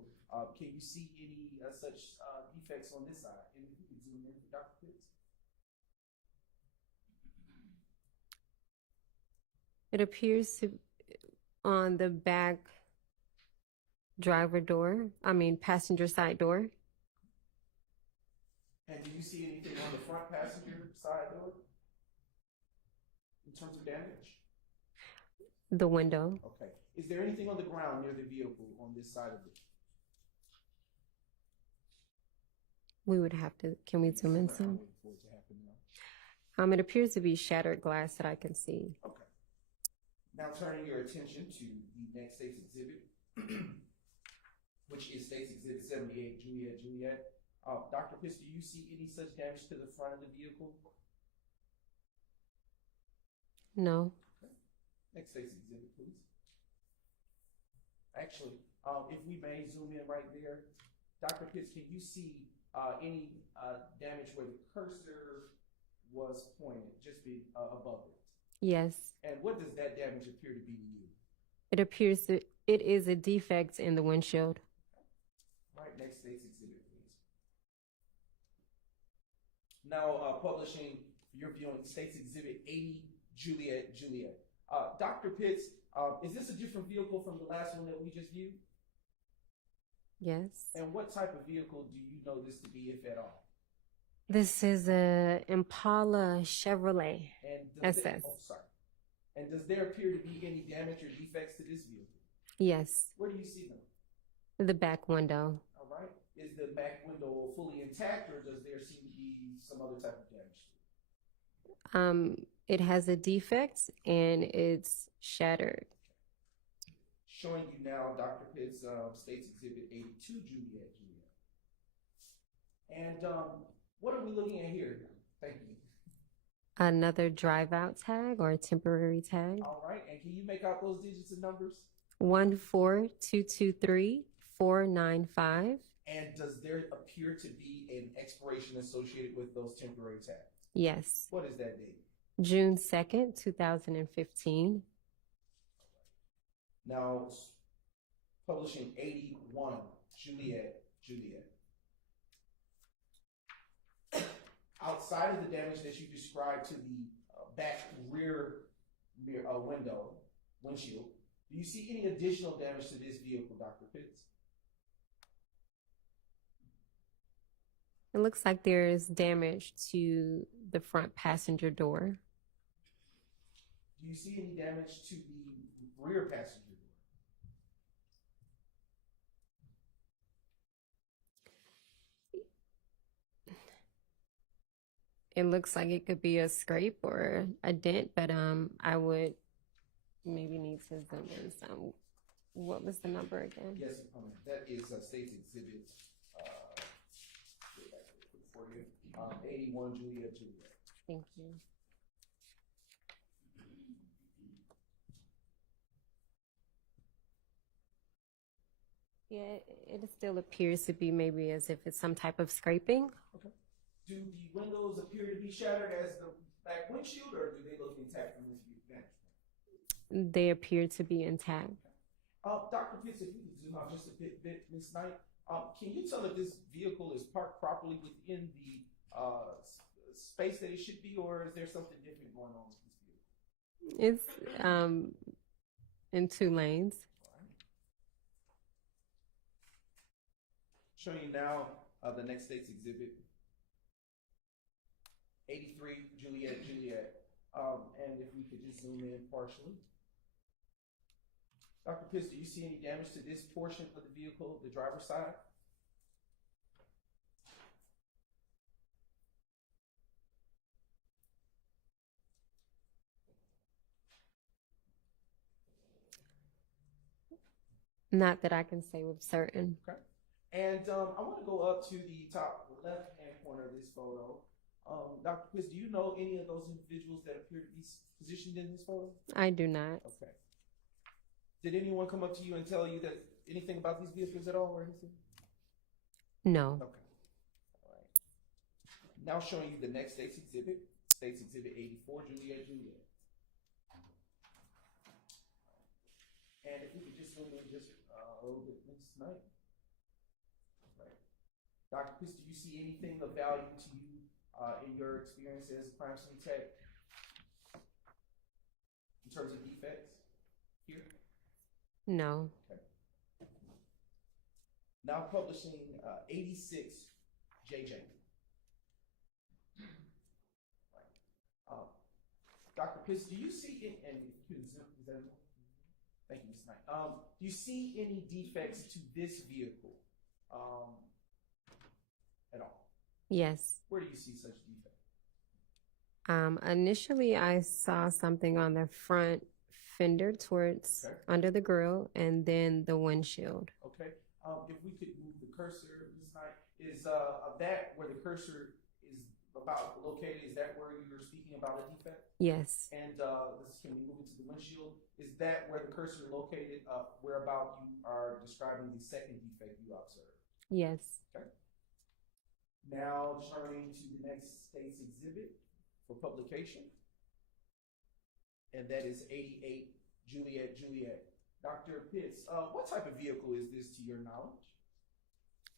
Can you see any such defects on this side? And if you could zoom in for Dr. Pitts. It appears to on the back passenger side door. And do you see anything on the front passenger side door in terms of damage? The window. Okay. Is there anything on the ground near the vehicle on this side of it? We would have to, can we zoom in some? For it to happen now. It appears to be shattered glass that I can see. Okay. Now turning your attention to the next States Exhibit, which is States Exhibit 78, Juliet. Dr. Pitts, do you see any such damage to the front of the vehicle? No. Okay. Next States Exhibit, please. Actually, if we may zoom in right there. Dr. Pitts, can you see any damage where the cursor was pointed, just be above it? Yes. And what does that damage appear to be to you? It appears that it is a defect in the windshield. All right, next States Exhibit, please. Now publishing your viewing States Exhibit 80, Juliet. Dr. Pitts, is this a different vehicle from the last one that we just viewed? Yes. And what type of vehicle do you know this to be, if at all? This is a Impala Chevrolet SS. And does there appear to be any damage or defects to this vehicle? Yes. Where do you see them? The back window. All right. Is the back window fully intact, or does there seem to be some other type of damage to it? It has a defect and it's shattered. Showing you now Dr. Pitts States Exhibit 82, Juliet. And what are we looking at here? Thank you. Another drive-out tag or a temporary tag. All right, and can you make out those digits and numbers? 14223 495. And does there appear to be an expiration associated with those temporary tags? Yes. What is that date? June 2nd, 2015. Now, publishing 81 Juliet. Outside of the damage that you described to the back rear windshield, do you see any additional damage to this vehicle, Dr. Pitts? It looks like there's damage to the front passenger door. Do you see any damage to the rear passenger door? It looks like it could be a scrape or a dent, but I would maybe need to zoom in some. What was the number again? Yes, that is State's Exhibit for you. 81 Juliet. Thank you. Yeah, it still appears to be maybe as if it's some type of scraping. Okay. Do the windows appear to be shattered as the back windshield, or do they look intact from this vantage? They appear to be intact. Dr. Pitts, if you could zoom out just a bit, Ms. Knight, can you tell if this vehicle is parked properly within the space that it should be, or is there something different going on with this vehicle? It's in 2 lanes. Showing you now the next State's Exhibit, 83 Juliet. And if we could just zoom in partially. Dr. Pitts, do you see any damage to this portion of the vehicle, the driver's side? Not that I can say with certain. Okay. And I want to go up to the top left-hand corner of this photo. Dr. Pitts, do you know any of those individuals that appear to be positioned in this photo? I do not. Okay. Did anyone come up to you and tell you that anything about these vehicles at all or anything? No. Okay. All right. Now showing you the next State's Exhibit 84, Juliet. And if we could just zoom in just a little bit this night. Right. Dr. Pitts, do you see anything of value to you in your experience as a crime scene tech in terms of defects here? No. Okay. Now publishing 86 JJ. Right. Dr. Pitts, do you see it? And thank you, Ms. Knight. Do you see any defects to this vehicle at all? Yes. Where do you see such defects? Initially, I saw something on the front fender towards under the grill, and then the windshield. Okay. If we could move the cursor, Ms. Knight, is that where the cursor is about located? Is that where you were speaking about a defect? Yes. And can we move into the windshield? Is that where the cursor is located? Whereabout you are describing the second defect you observed? Yes. Okay. Now turning to the next State's Exhibit for publication, and that is 88 Juliet. Dr. Pitts, what type of vehicle is this to your knowledge?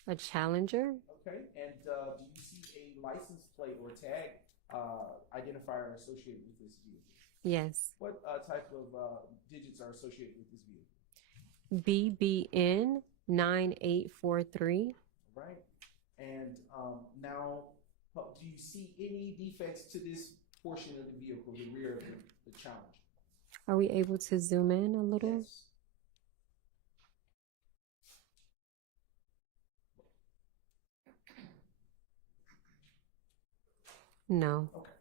A Challenger. Okay, and do you see a license plate or tag identifier associated with this vehicle? Yes. What type of digits are associated with this vehicle? BBN 9843. Right. And now, do you see any defects to this portion of the vehicle, the rear of the Challenger? Are we able to zoom in a little? Yes. No. Okay.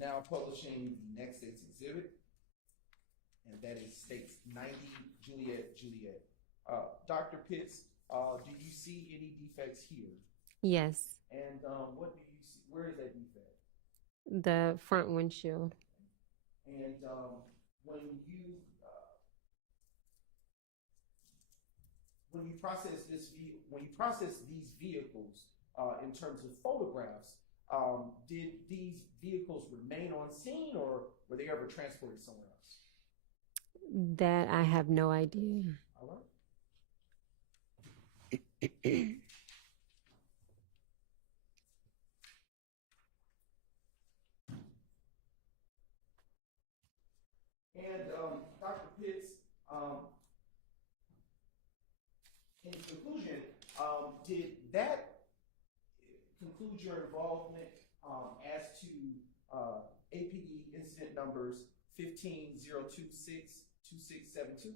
Now publishing the next State's Exhibit, and that is State's 90 Juliet. Dr. Pitts, do you see any defects here? Yes. And what do you see? Where is that defect? The front windshield. And when when you process these vehicles in terms of photographs, did these vehicles remain on scene, or were they ever transported somewhere else? That I have no idea. All right. And Dr. Pitts, in conclusion, did that conclude your involvement as to APD incident numbers 150262672?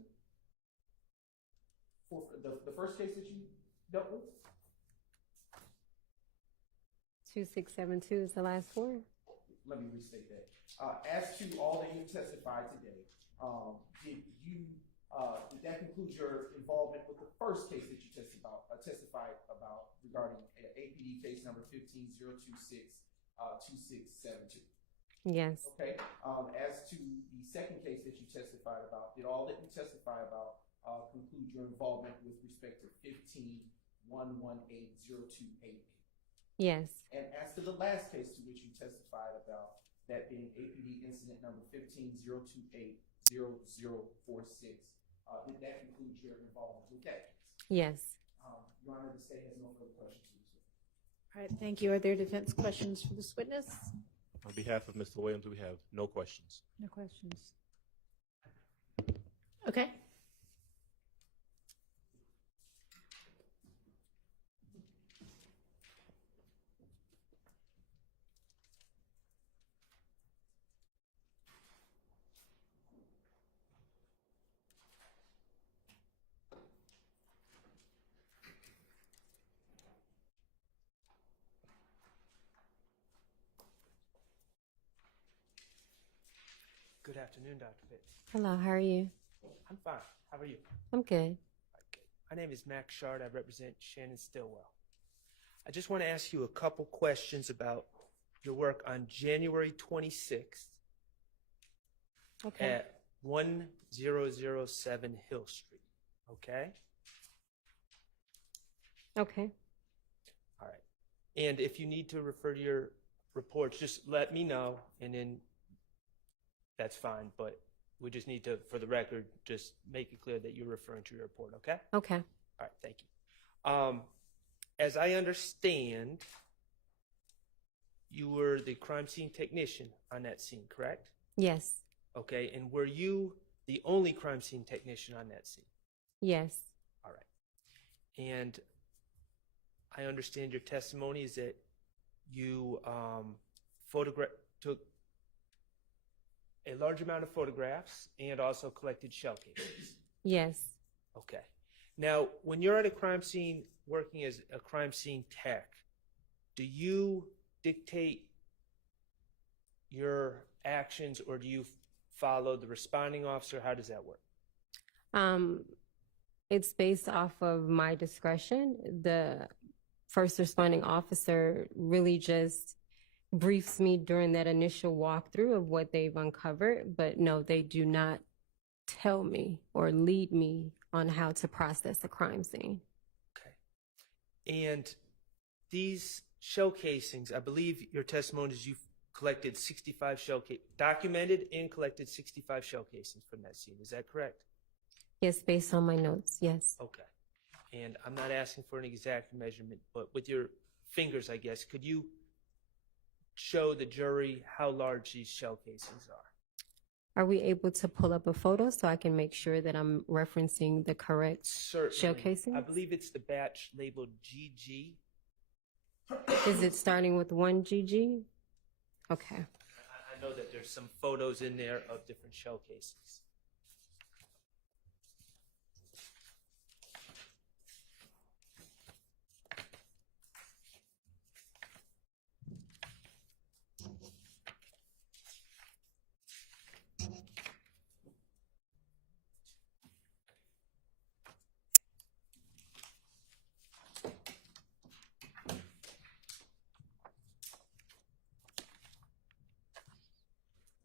For the first case that you dealt with? 2672 is the last four? Let me restate that. As to all that you testified today, did that conclude your involvement with the first case that you testified about regarding APD case number 150262672? Yes. Okay. As to the second case that you testified about, did all that you testified about conclude your involvement with respect to 151180288? Yes. And as to the last case to which you testified about, that being APD incident number 150280046, did that conclude your involvement with that case? Yes. Your Honor, the state has no further questions for this witness. All right, thank you. Are there defense questions for this witness? On behalf of Mr. Williams, we have no questions. No questions. Okay. Good afternoon, Dr. Pitts. Hello, how are you? I'm fine. How are you? I'm good. Okay. My name is Max Shard. I represent Shannon Stillwell. I just want to ask you a couple questions about your work on January 26th Okay. at 1007 Hill Street. Okay? Okay. All right. And if you need to refer to your reports, just let me know, and then that's fine. But we just need to, for the record, just make it clear that you're referring to your report, okay? Okay. All right, thank you. As I understand, you were the crime scene technician on that scene, correct? Yes. Okay, and were you the only crime scene technician on that scene? Yes. All right. And I understand your testimony is that you took a large amount of photographs and also collected shell casings. Yes. Okay. Now, when you're at a crime scene working as a crime scene tech, do you dictate your actions, or do you follow the responding officer? How does that work? It's based off of my discretion. The first responding officer really just briefs me during that initial walkthrough of what they've uncovered, but no, they do not tell me or lead me on how to process a crime scene. Okay. And these shell casings, I believe your testimony is you've collected 65 documented and collected 65 shell casings from that scene. Is that correct? Yes, based on my notes, yes. Okay. And I'm not asking for an exact measurement, but with your fingers, I guess, could you show the jury how large these shell casings are? Are we able to pull up a photo so I can make sure that I'm referencing the correct shell casings? I believe it's the batch labeled GG. Is it starting with 1 GG? Okay. I know that there's some photos in there of different shell casings.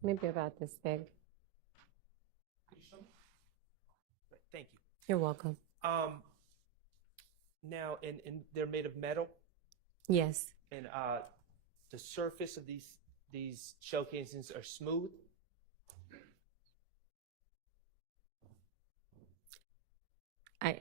Maybe about this big. Could you show me? Right, thank you. You're welcome. Now, and they're made of metal, Yes. and the surface of these shell casings are smooth.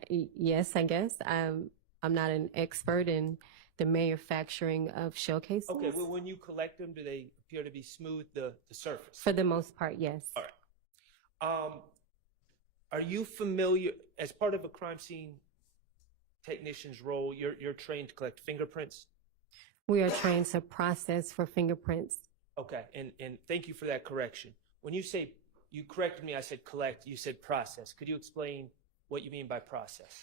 Yes, I guess. I'm not an expert in the manufacturing of shell casings. Okay, well, when you collect them, do they appear to be smooth, the surface? For the most part, yes. All right. Are you familiar, as part of a crime scene technician's role, you're trained to collect fingerprints? We are trained to process for fingerprints. Okay, and thank you for that correction. When you say, you corrected me, I said collect, you said process. Could you explain what you mean by process?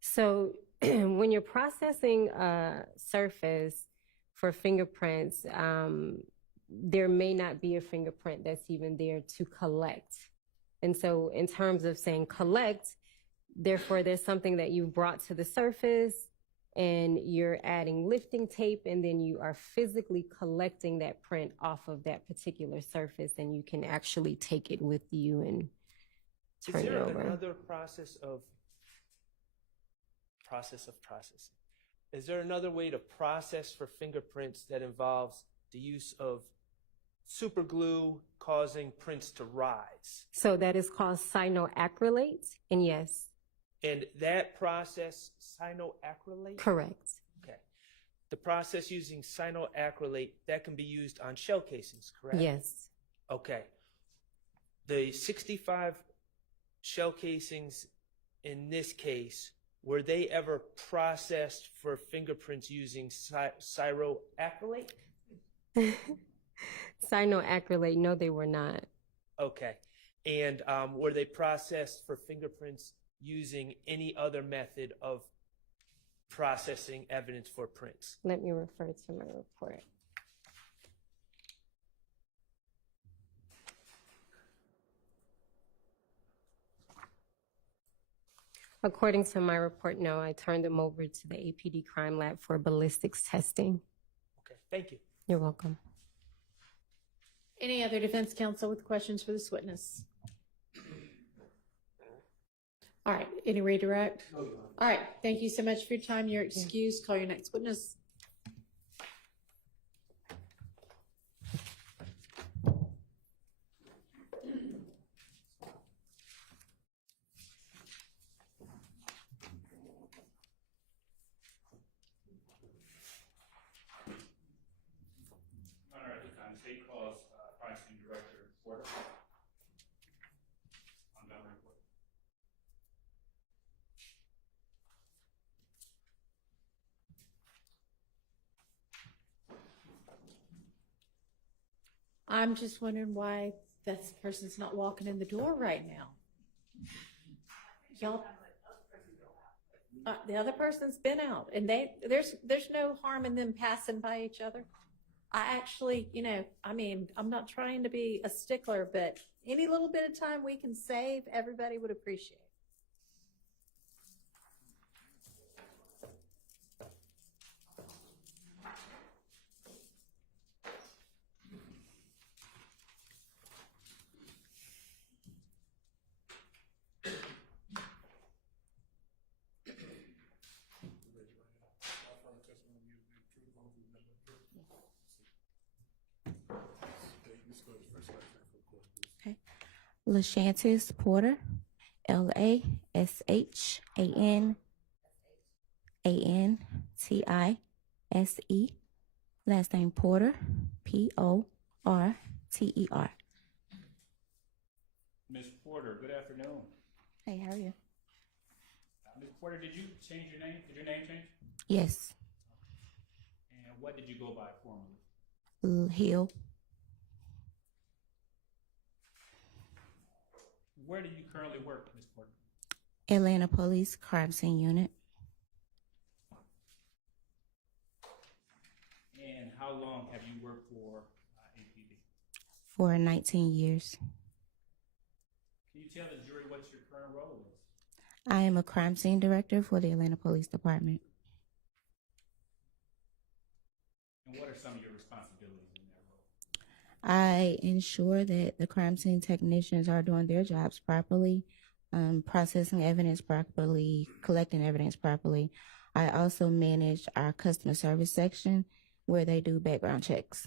So when you're processing a surface for fingerprints, there may not be a fingerprint that's even there to collect. And so in terms of saying collect, therefore there's something that you've brought to the surface and you're adding lifting tape, and then you are physically collecting that print off of that particular surface, and you can actually take it with you and turn it over. Is there another process of processing? Is there another way to process for fingerprints that involves the use of super glue causing prints to rise? So that is called cyanoacrylate, and yes. And that process, cyanoacrylate? Correct. Okay. The process using cyanoacrylate, that can be used on shell casings, correct? Yes. Okay. The 65 shell casings in this case, were they ever processed for fingerprints using cyanoacrylate? Cyanoacrylate, no, they were not. Okay. And were they processed for fingerprints using any other method of processing evidence for prints? Let me refer to my report. According to my report, no, I turned them over to the APD crime lab for ballistics testing. Okay, thank you. You're welcome. Any other defense counsel with questions for this witness? All right, any redirect? All right, thank you so much for your time. You're excused. Call your next witness. Honor, at the time, State calls Crime Scene Director Porter on Montgomery Court. I'm just wondering why this person's not walking in the door right now. Y'all, the other person's been out, and there's no harm in them passing by each other. I actually, I'm not trying to be a stickler, but any little bit of time we can save, everybody would appreciate. Okay. LaShantis Porter, LaShantisAntise, last name Porter, Porter. Ms. Porter, good afternoon. Hey, how are you? Ms. Porter, did you change your name? Did your name change? Yes. And what did you go by formerly? Hill. Where do you currently work, Ms. Porter? Atlanta Police Crime Scene Unit. And how long have you worked for APD? For 19 years. Can you tell the jury what your current role is? I am a crime scene director for the Atlanta Police Department. And what are some of your responsibilities in that role? I ensure that the crime scene technicians are doing their jobs properly, processing evidence properly, collecting evidence properly. I also manage our customer service section where they do background checks.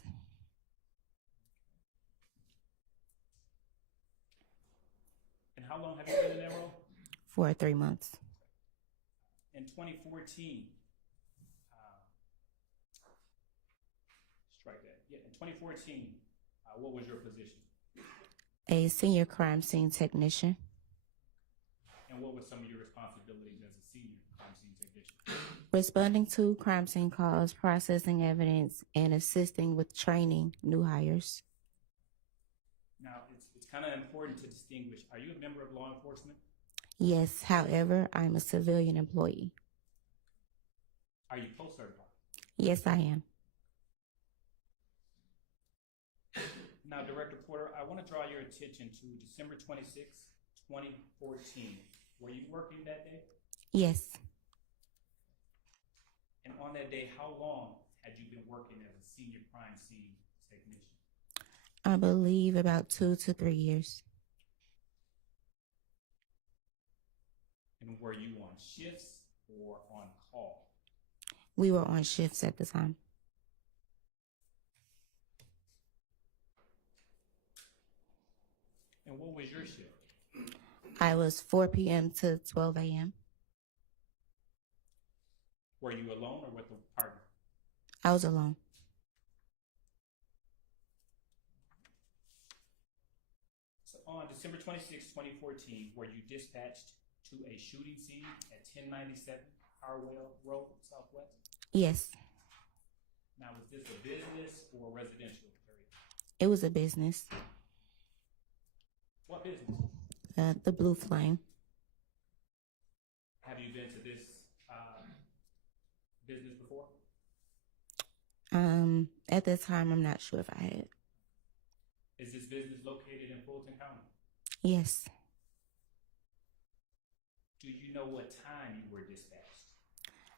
And how long have you been in that role? For 3 months. In 2014, strike that. Yeah, in 2014, what was your position? A senior crime scene technician. And what were some of your responsibilities as a senior crime scene technician? Responding to crime scene calls, processing evidence, and assisting with training new hires. Now, it's kind of important to distinguish. Are you a member of law enforcement? Yes, however, I'm a civilian employee. Are you post-certified? Yes, I am. Now, Director Porter, I want to draw your attention to December 26, 2014. Were you working that day? Yes. And on that day, how long had you been working as a senior crime scene technician? I believe about 2 to 3 years. And were you on shifts or on call? We were on shifts at the time. And what was your shift? I was 4 p.m. to 12 a.m. Were you alone or with a partner? I was alone. So on December 26, 2014, were you dispatched to a shooting scene at 1097 Harwell Road, Southwest? Yes. Now, was this a business or residential area? It was a business. What business? The Blue Flame. Have you been to this business before? At that time, I'm not sure if I had. Is this business located in Fulton County? Yes. Do you know what time you were dispatched?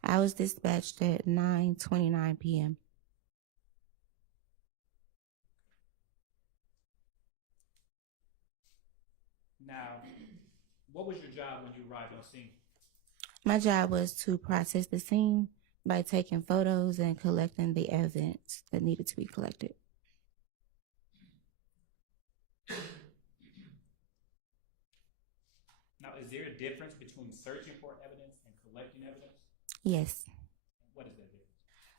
I was dispatched at 9:29 p.m. Now, what was your job when you arrived on scene? My job was to process the scene by taking photos and collecting the evidence that needed to be collected. Now, is there a difference between searching for evidence and collecting evidence? Yes. What is that difference?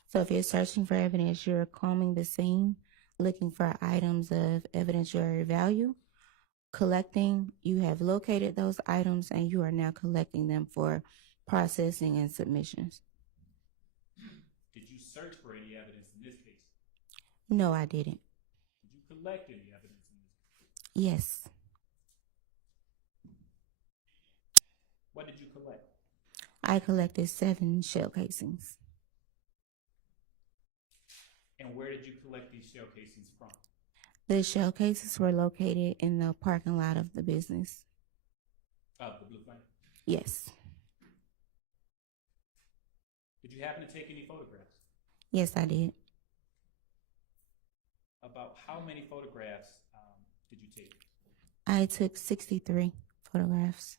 So if you're searching for evidence, you're combing the scene, looking for items of evidentiary value. Collecting, you have located those items and you are now collecting them for processing and submissions. Did you search for any evidence in this case? No, I didn't. Did you collect any evidence in this case? Yes. What did you collect? I collected 7 shell casings. And where did you collect these shell casings from? The shell cases were located in the parking lot of the business. The Blue Flame? Yes. Did you happen to take any photographs? Yes, I did. About how many photographs did you take? I took 63 photographs.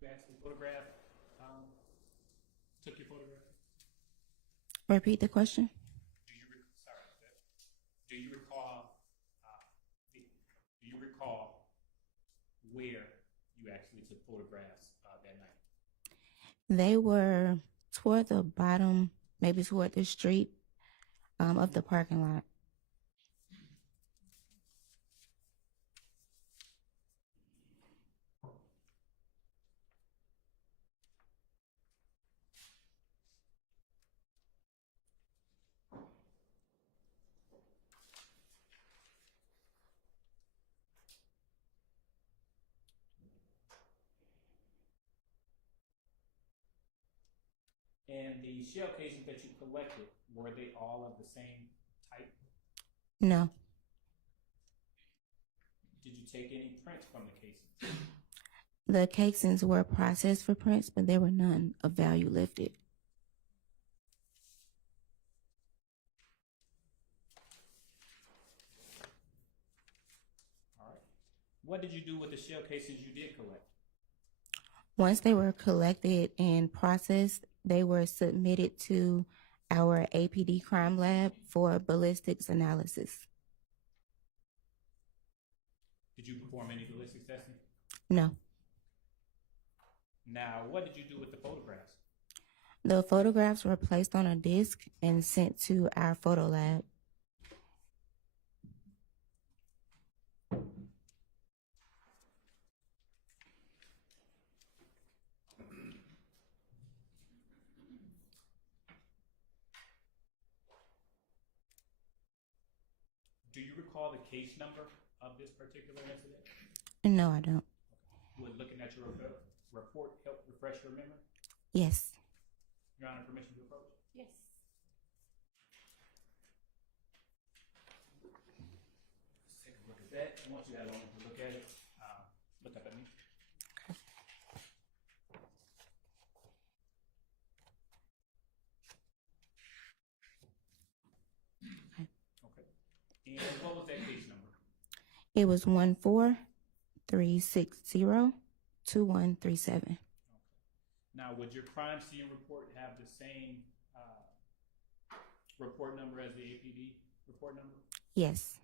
You actually photographed, took your photograph? Repeat the question. Do you recall, where you actually took photographs that night? They were toward the bottom, maybe toward the street of the parking lot. And the shell casings that you collected, were they all of the same type? No. take any prints from the casings? The casings were processed for prints, but there were none of value lifted. All right. What did you do with the shell casings you did collect? Once they were collected and processed, they were submitted to our APD crime lab for ballistics analysis. Did you perform any ballistics testing? No. Now, what did you do with the photographs? The photographs were placed on a disc and sent to our photo lab. Do you recall the case number of this particular incident? No, I don't. Would looking at your report help refresh your memory? Yes. Your Honor, permission to approach? Yes. Let's take a look at that. I want you to have a moment to look at it. Look up at me. Okay. And what was that case number? It was 143602137. Now, would your crime scene report have the same report number as the APD report number? Yes.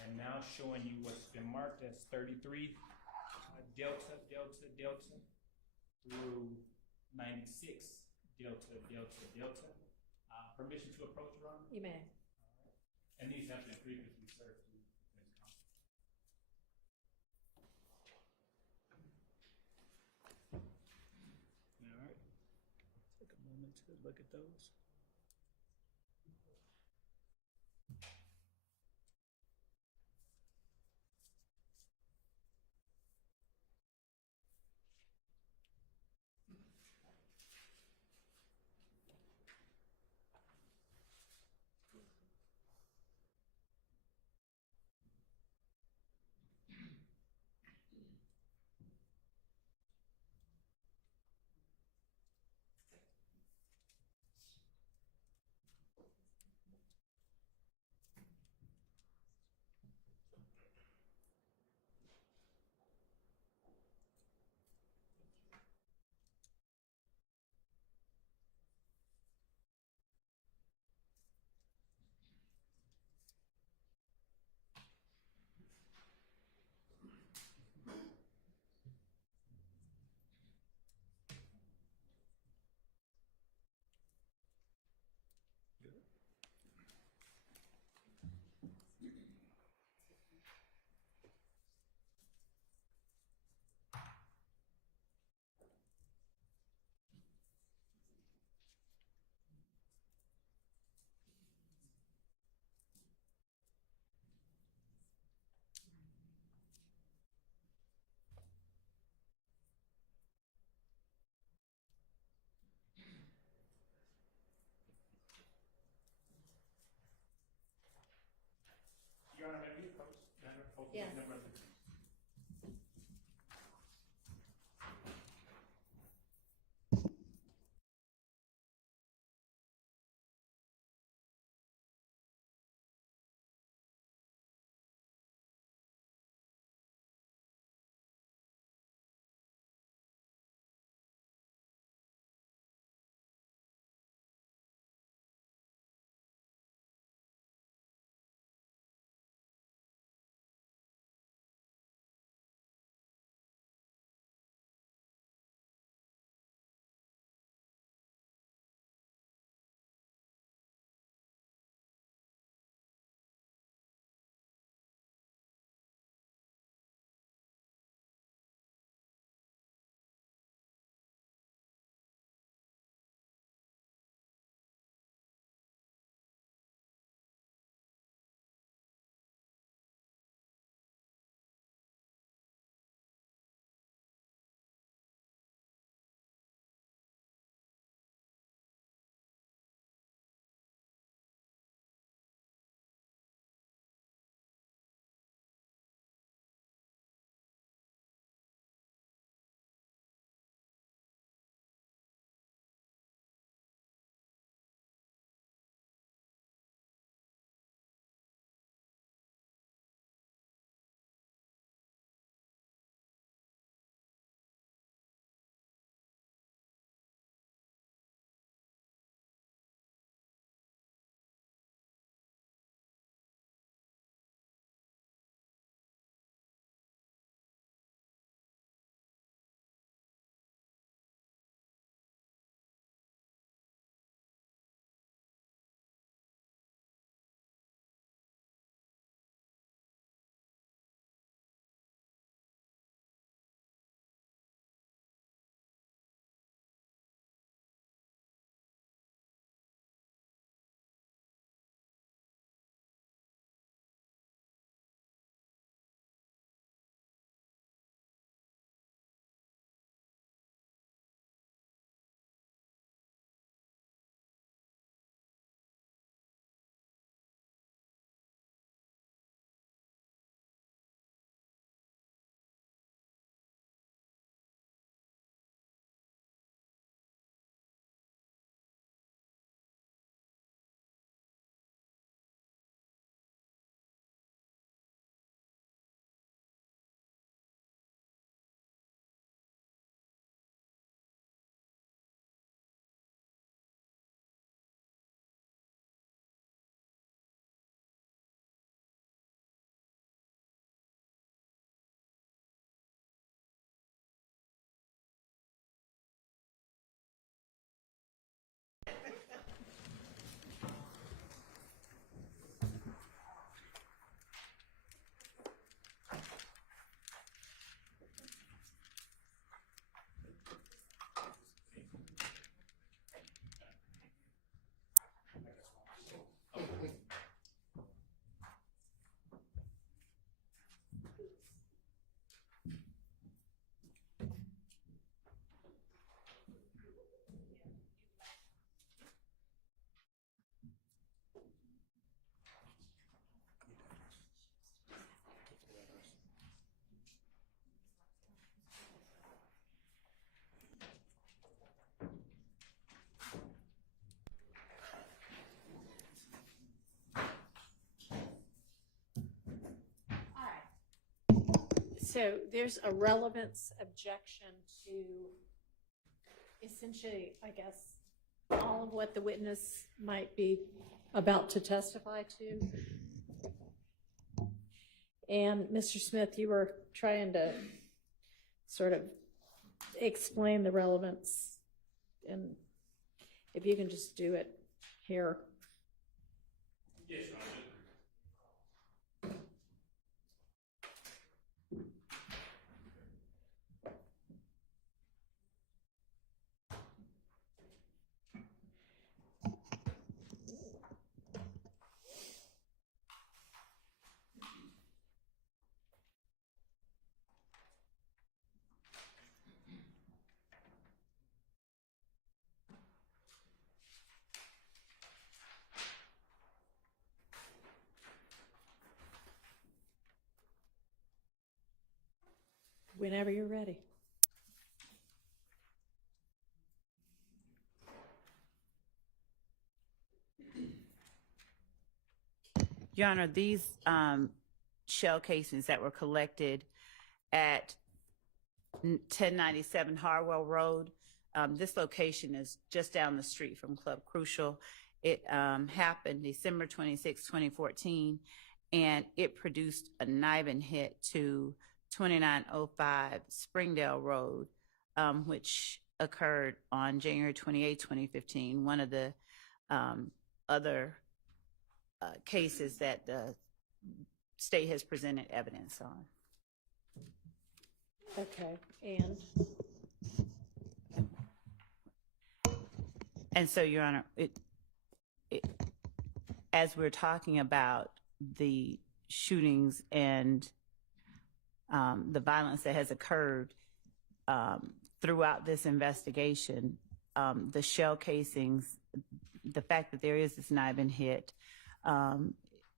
I am now showing you what's been marked as 33 Delta, Delta, Delta through 96 Delta, Delta, Delta. Permission to approach, Your Honor? You may. And these have been previously served to defense counsel. All right. Take a moment to look at those. Your Honor, may we approach? Yes. Number So there's a relevance objection to essentially, I guess, all of what the witness might be about to testify to. And Mr. Smith, you were trying to sort of explain the relevance, and if you can just do it here. Yes, Your Honor. Whenever you're ready. Your Honor, these shell casings that were collected at 1097 Harwell Road, this location is just down the street from Club Crucial. It happened December 26, 2014, and it produced a knifing hit to 2905 Springdale Road, which occurred on January 28, 2015. One of the other cases that the state has presented evidence on. Okay, and so, Your Honor, as we're talking about the shootings and the violence that has occurred throughout this investigation, the shell casings, the fact that there is this knifing hit,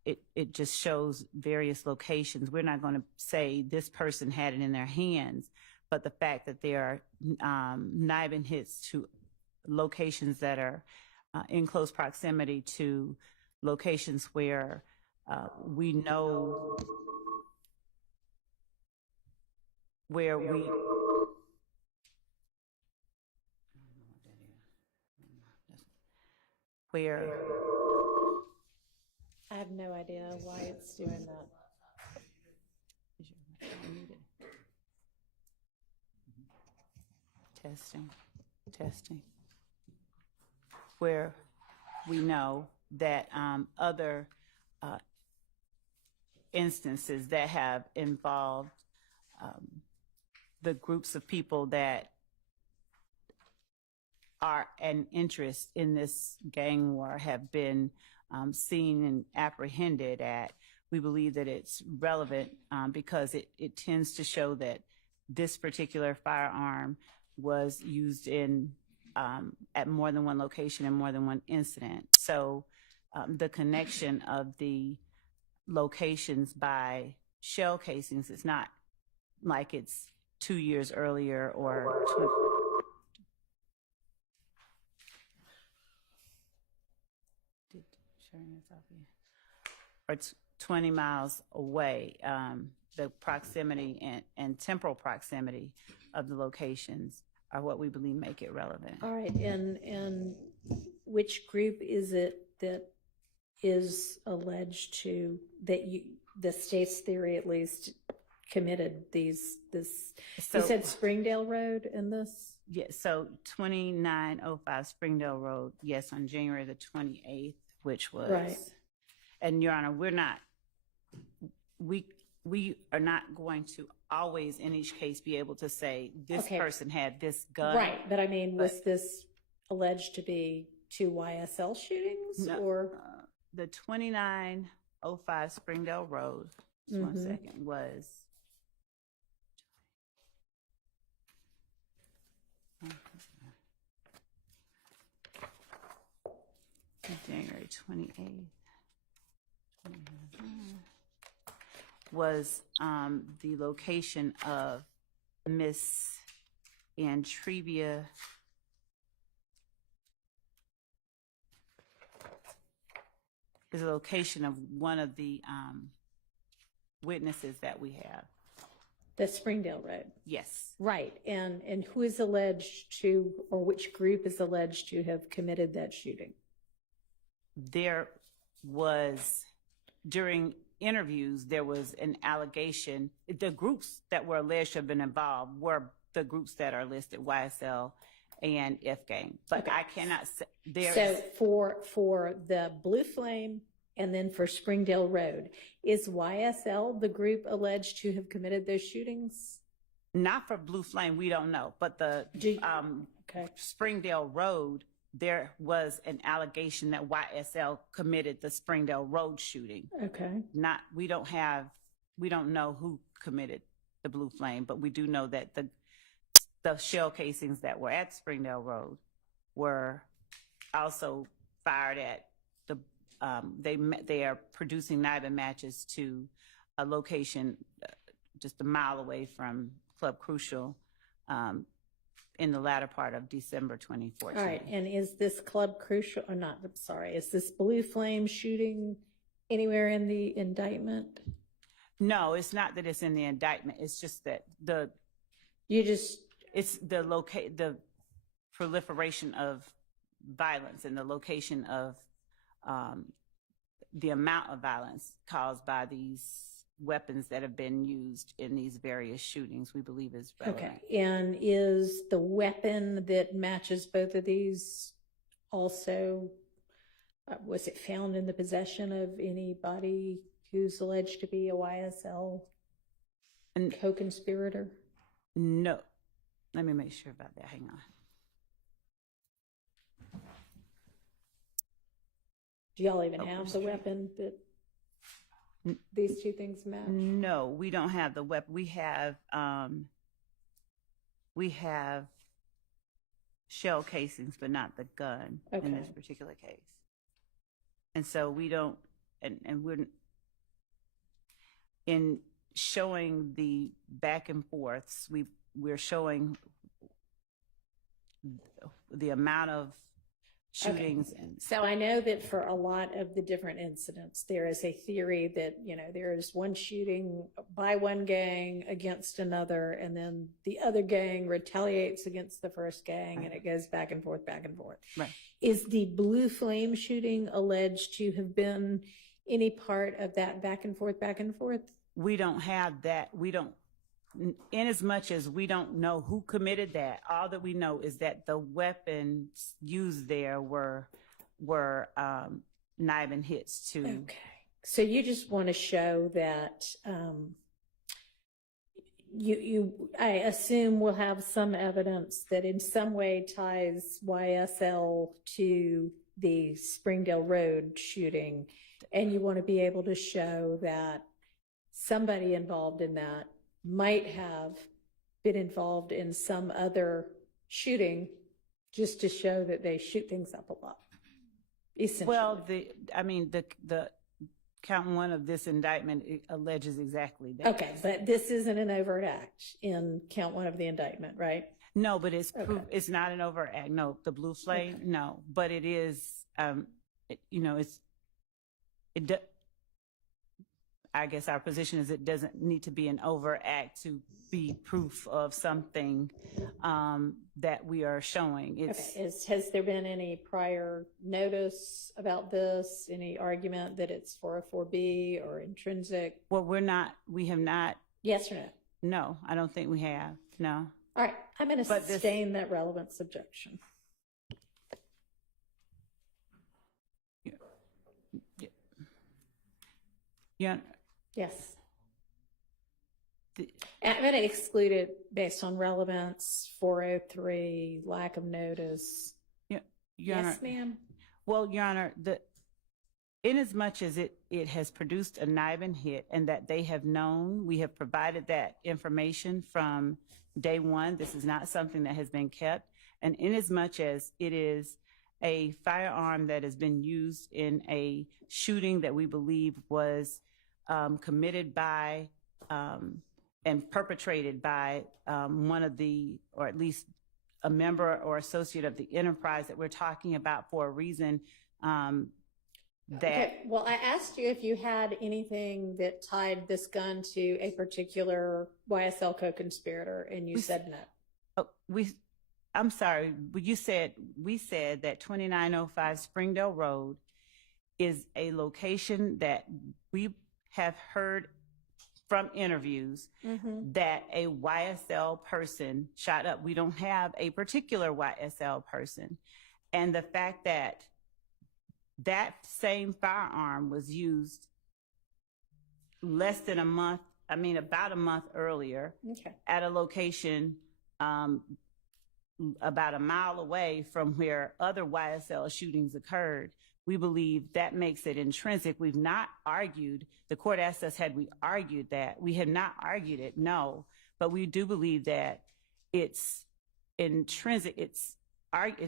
it just shows various locations. We're not going to say this person had it in their hands, but the fact that there are knifing hits to locations that are in close proximity to locations where we know where we where I have no idea why it's doing that. Testing. Where we know that other instances that have involved the groups of people that are an interest in this gang war have been seen and apprehended at. We believe that it's relevant because it tends to show that this particular firearm was used in at more than one location and more than one incident. So the connection of the locations by shell casings is not like it's 2 years earlier or 20 miles away. The proximity and temporal proximity of the locations are what we believe make it relevant. All right, and which group is it that is alleged to, that the state's theory at least, committed this, So- you said Springdale Road in this? Yes, so 2905 Springdale Road, yes, on January the 28th, which was, Right. And Your Honor, we are not going to always in each case be able to say this Okay. person had this gun. Right, but I mean, was this alleged to be 2 YSL shootings No, or? The 2905 Springdale Road, just one Mhm. second, was January 28th. Was the location of Miss Antrevia is a location of one of the witnesses that we have. The Springdale Road. Yes. Right. And who is alleged to, or which group is alleged to have committed that shooting? There was, during interviews, there was an allegation. The groups that were alleged to have been involved were the groups that are listed, YSL and F Gang. But Okay. I cannot say there. So for the Blue Flame and then for Springdale Road, is YSL the group alleged to have committed those shootings? Not for Blue Flame, we don't know. But the okay. Springdale Road, there was an allegation that YSL committed the Springdale Road shooting. Okay. We don't know who committed the Blue Flame, but we do know that the shell casings that were at Springdale Road were also fired at the, they are producing NIBA matches to a location just a mile away from Club Crucial in the latter part of December 2014. All right. And is this Club Crucial, or not, I'm sorry, is this Blue Flame shooting anywhere in the indictment? No, it's not that it's in the indictment. It's just that it's the proliferation of violence and the location of the amount of violence caused by these weapons that have been used in these various shootings, we believe is relevant. Okay. And is the weapon that matches both of these also, was it found in the possession of anybody who's alleged to be a YSL co-conspirator? No. Let me make sure about that. Hang on. Do y'all even have the weapon that these two things match? No, we don't have the weapon. We have shell casings, but not the gun in this particular case. And so we don't, and we're in showing the back and forths, we're showing the amount of shootings. Okay. So I know that for a lot of the different incidents, there is a theory that, there is one shooting by one gang against another, and then the other gang retaliates against the first gang, and it goes back and forth, back and forth. Right. Is the Blue Flame shooting alleged to have been any part of that back and forth, back and forth? We don't have that. In as much as we don't know who committed that, all that we know is that the weapons used there were Nibin hits too. Okay. So you just want to show that I assume we'll have some evidence that in some way ties YSL to the Springdale Road shooting, and you want to be able to show that somebody involved in that might have been involved in some other shooting, just to show that they shoot things up a lot. Essentially. Well, the count one of this indictment alleges exactly that. Okay, but this isn't an overt act in count one of the indictment, right? No, but it's not an overt act. No, the Blue Flame, no, but it is. I guess our position is it doesn't need to be an overt act to be proof of something that we are showing. Has there been any prior notice about this? Any argument that it's 404B or intrinsic? Well, we have not. Yes or no? No, I don't think we have. No. All right, I'm going to sustain that relevance objection. Yeah. Yes. I'm going to exclude it based on relevance, 403, lack of notice. Your yes, Honor, ma'am. Well, Your Honor, in as much as it has produced a Nibin hit and that they have known, we have provided that information from day one. This is not something that has been kept. And in as much as it is a firearm that has been used in a shooting that we believe was committed by and perpetrated by one of the, or at least a member or associate of the enterprise that we're talking about for a reason that Okay, well, I asked you if you had anything that tied this gun to a particular YSL co-conspirator, and you said no. I'm sorry, but we said that 2905 Springdale Road is a location that we have heard from interviews that a YSL person shot up. We don't have a particular YSL person. And the fact that that same firearm was used less than a month, about a month earlier at a location about a mile away from where other YSL shootings occurred, we believe that makes it intrinsic. We've not argued. The court asked us, had we argued that? We have not argued it, no. But we do believe that it's intrinsic. It's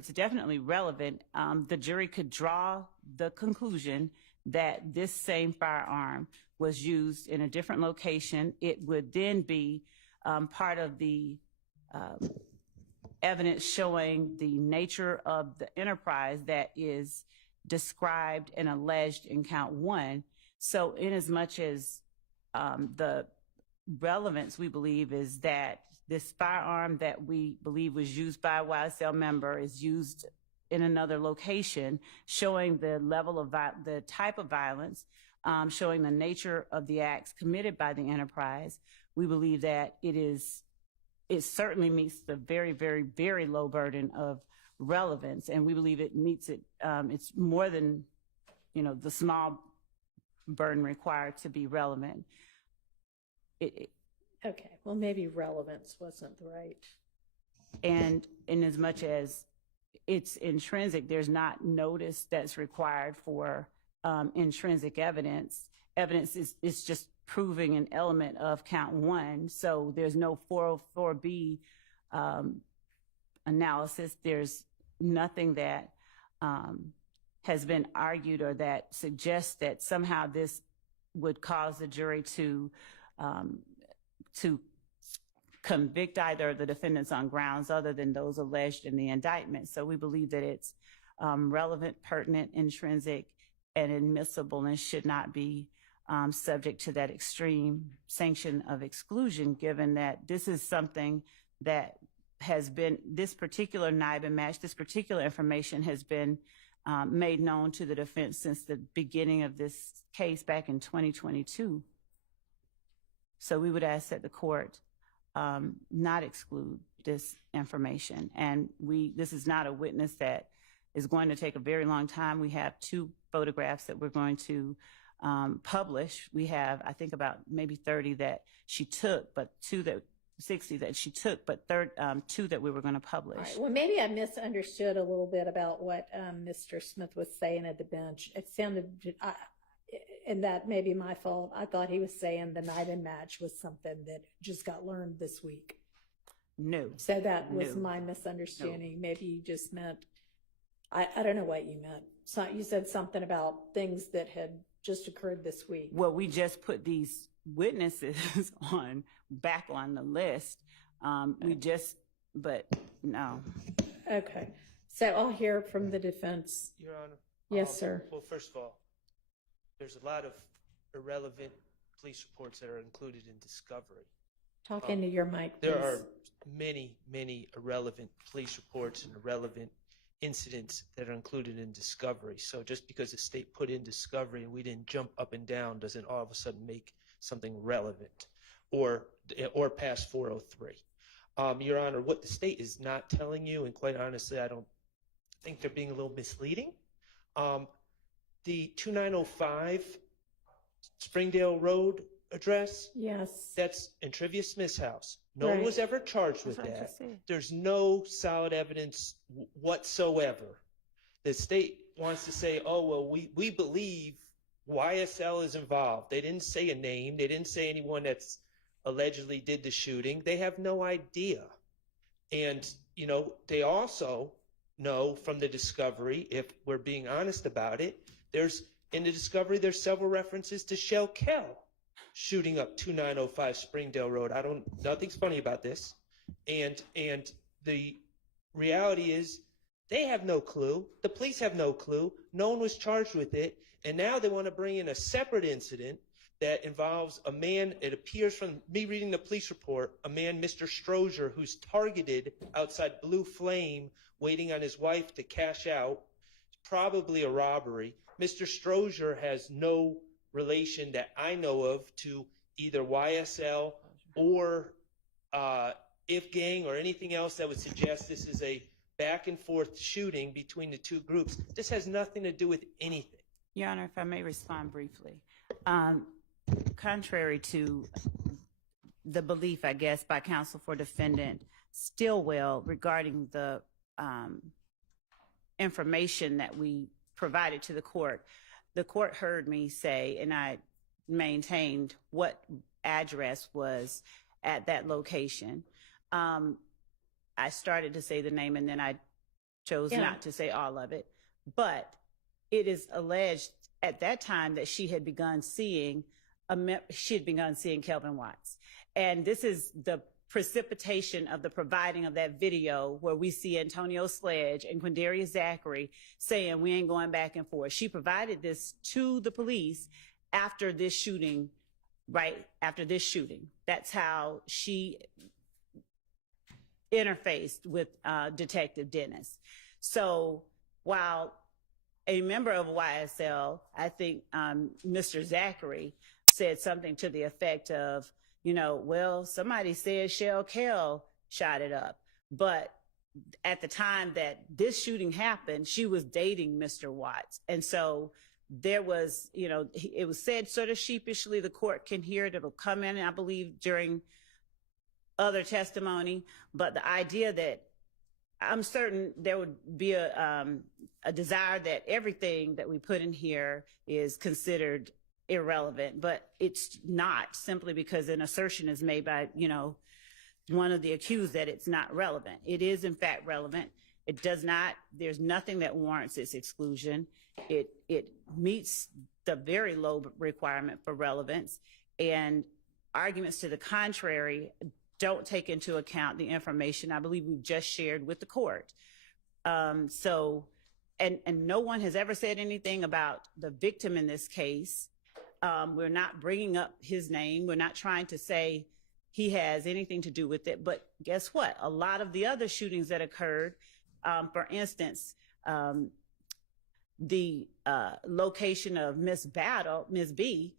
definitely relevant. The jury could draw the conclusion that this same firearm was used in a different location. It would then be part of the evidence showing the nature of the enterprise that is described and alleged in count 1. So in as much as the relevance, we believe, is that this firearm that we believe was used by a YSL member is used in another location, showing the level of the type of violence, showing the nature of the acts committed by the enterprise. We believe that it certainly meets the very, very, very low burden of relevance, and we believe it meets it. It's more than, the small burden required to be relevant. Okay, well, maybe relevance wasn't right. And in as much as it's intrinsic, there's not notice that's required for intrinsic evidence. Evidence is just proving an element of count 1. So there's no 404B analysis. There's nothing that has been argued or that suggests that somehow this would cause the jury to convict either of the defendants on grounds other than those alleged in the indictment. So we believe that it's relevant, pertinent, intrinsic, and admissible, and should not be subject to that extreme sanction of exclusion, given that this is something that has been, this particular NIBA match, this particular information has been made known to the defense since the beginning of this case back in 2022. So we would ask that the court not exclude this information. And this is not a witness that is going to take a very long time. We have 2 photographs that we're going to publish. We have, I think, about maybe 30 that she took, but 60 that she took, but 2 that we were going to publish. All right, well, maybe I misunderstood a little bit about what Mr. Smith was saying at the bench. It sounded, and that may be my fault, I thought he was saying the night and match was something that just got learned this week. No. So that was my misunderstanding. No. Maybe you just meant, I don't know what you meant. So you said something about things that had just occurred this week. Well, we just put these witnesses back on the list. But no. Okay. So I'll hear from the defense. Your Honor. Yes, sir. Well, first of all, there's a lot of irrelevant police reports that are included in discovery. Talk into your mic, please. There are many, many irrelevant police reports and irrelevant incidents that are included in discovery. So just because the state put in discovery and we didn't jump up and down doesn't all of a sudden make something relevant or past 403. Your Honor, what the state is not telling you, and quite honestly, I don't think they're being a little misleading. The 2905 Springdale Road address, yes, that's in Trivia Smith's house. No one was ever charged with that. There's no solid evidence whatsoever. The state wants to say, oh, well, we believe YSL is involved. They didn't say a name. They didn't say anyone that's allegedly did the shooting. They have no idea. And, they also know from the discovery, if we're being honest about it, in the discovery, there's several references to Shell Kell shooting up 2905 Springdale Road. Nothing's funny about this. And the reality is They have no clue. The police have no clue. No one was charged with it. And now they want to bring in a separate incident that involves a man, it appears from me reading the police report, a man, Mr. Strozier, who's targeted outside Blue Flame, waiting on his wife to cash out. It's probably a robbery. Mr. Strozier has no relation that I know of to either YSL or If Gang or anything else that would suggest this is a back and forth shooting between the two groups. This has nothing to do with anything. Your Honor, if I may respond briefly. Contrary to the belief, I guess, by counsel for defendant Stillwell regarding the information that we provided to the court heard me say, and I maintained what address was at that location. I started to say the name and then I chose not to say all of it. But it is alleged at that time that she had begun seeing Kelvin Watts. And this is the precipitation of the providing of that video where we see Antonio Sledge and Quindarius Zachary saying we ain't going back and forth. She provided this to the police after this shooting, right after this shooting. That's how she interfaced with Detective Dennis. So while a member of YSL, I think Mr. Zachary said something to the effect of, well, somebody said Shell Kell shot it up. But at the time that this shooting happened, she was dating Mr. Watts. And so there was, it was said sort of sheepishly, the court can hear it, it'll come in, I believe, during other testimony. But the idea that I'm certain there would be a desire that everything that we put in here is considered irrelevant, but it's not, simply because an assertion is made by, one of the accused that it's not relevant. It is in fact relevant. It does not, there's nothing that warrants its exclusion. It meets the very low requirement for relevance, and arguments to the contrary don't take into account the information I believe we've just shared with the court. And no one has ever said anything about the victim in this case. We're not bringing up his name. We're not trying to say he has anything to do with it. But guess what? A lot of the other shootings that occurred, for instance, the location of Miss B,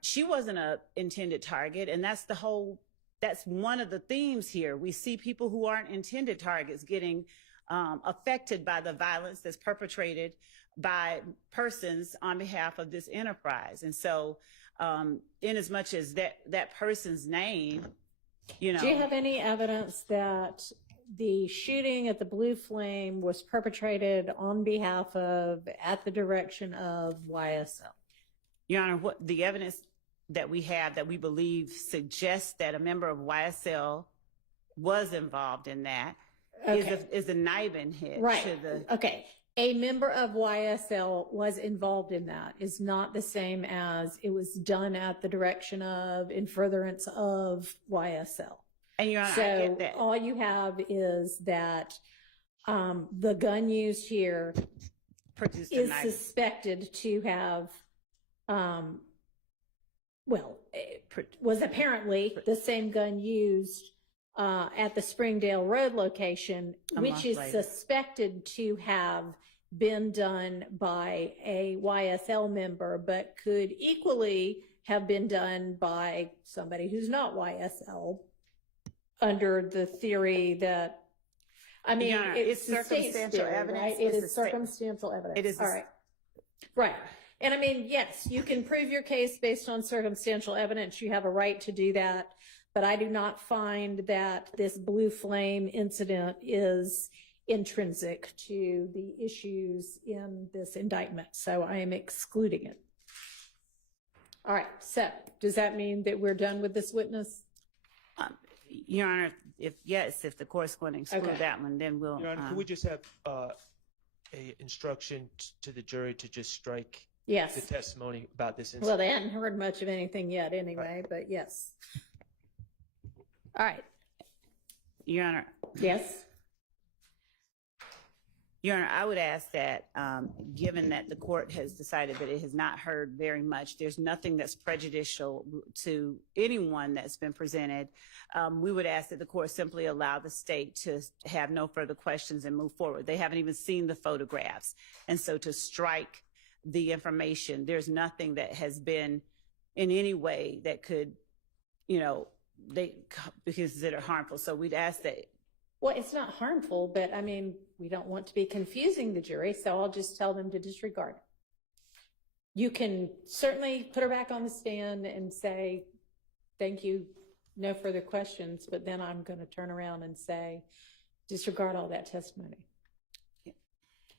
she wasn't an intended target. And that's one of the themes here. We see people who aren't intended targets getting affected by the violence that's perpetrated by persons on behalf of this enterprise. And so in as much as that person's name, Do you have any evidence that the shooting at the Blue Flame was perpetrated on behalf of, at the direction of YSL? Your Honor, what the evidence that we have that we believe suggests that a member of YSL was involved in that is a knife hit. Right. To the Okay. A member of YSL was involved in that is not the same as it was done at the direction of, in furtherance of YSL. And Your Honor, so I get that. all you have is that the gun used here is suspected to have, was apparently the same gun used at the Springdale Road location, which is suspected to have been done by a YSL member, but could equally have been done by somebody who's not YSL, under the theory that, I mean, Your Honor, it's circumstantial evidence. right? It is circumstantial evidence. It is all right. Right. And I mean, yes, you can prove your case based on circumstantial evidence. You have a right to do that. But I do not find that this Blue Flame incident is intrinsic to the issues in this indictment. So I am excluding it. All right. So does that mean that we're done with this witness? Your Honor, if the court's going to exclude that one, then we'll. Your Honor, can we just have a instruction to the jury to just strike Yes. the testimony about this incident? Well, they hadn't heard much of anything yet anyway, but yes. All right. Your Honor. Yes. Your Honor, I would ask that, given that the court has decided that it has not heard very much, there's nothing that's prejudicial to anyone that's been presented. We would ask that the court simply allow the state to have no further questions and move forward. They haven't even seen the photographs. And so to strike the information, there's nothing that has been in any way that could, they be considered harmful. So we'd ask that. Well, it's not harmful, but I mean, we don't want to be confusing the jury, so I'll just tell them to disregard it. You can certainly put her back on the stand and say, thank you, no further questions, but then I'm going to turn around and say, disregard all that testimony. Yeah.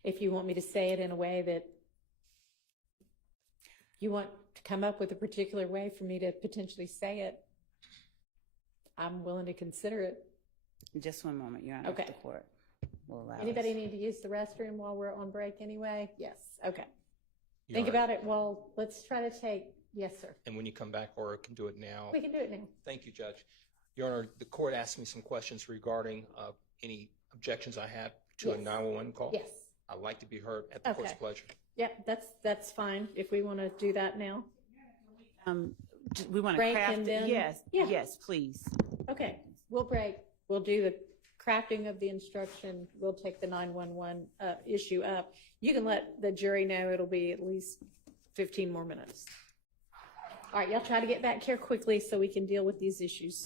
If you want me to say it in a way that you want to come up with a particular way for me to potentially say it, I'm willing to consider it. Just one moment, Your Honor. Okay. If the court will allow Anybody us. need to use the restroom while we're on break anyway? Yes. Okay. Your Think Honor, about it. Well, let's try to take, yes, sir. And when you come back, or can do it now. We can do it now. Thank you, Judge. Your Honor, the court asked me some questions regarding any objections I have to a Yes. 911 call. Yes. I'd like to be heard at the court's Okay. pleasure. Yep, that's fine if we want to do that now. We want to Break craft and it. then- Yes, Yeah. yes, please. Okay, we'll break. We'll do the crafting of the instruction. We'll take the 911 issue up. You can let the jury know it'll be at least 15 more minutes. All right, y'all try to get back here quickly so we can deal with these issues.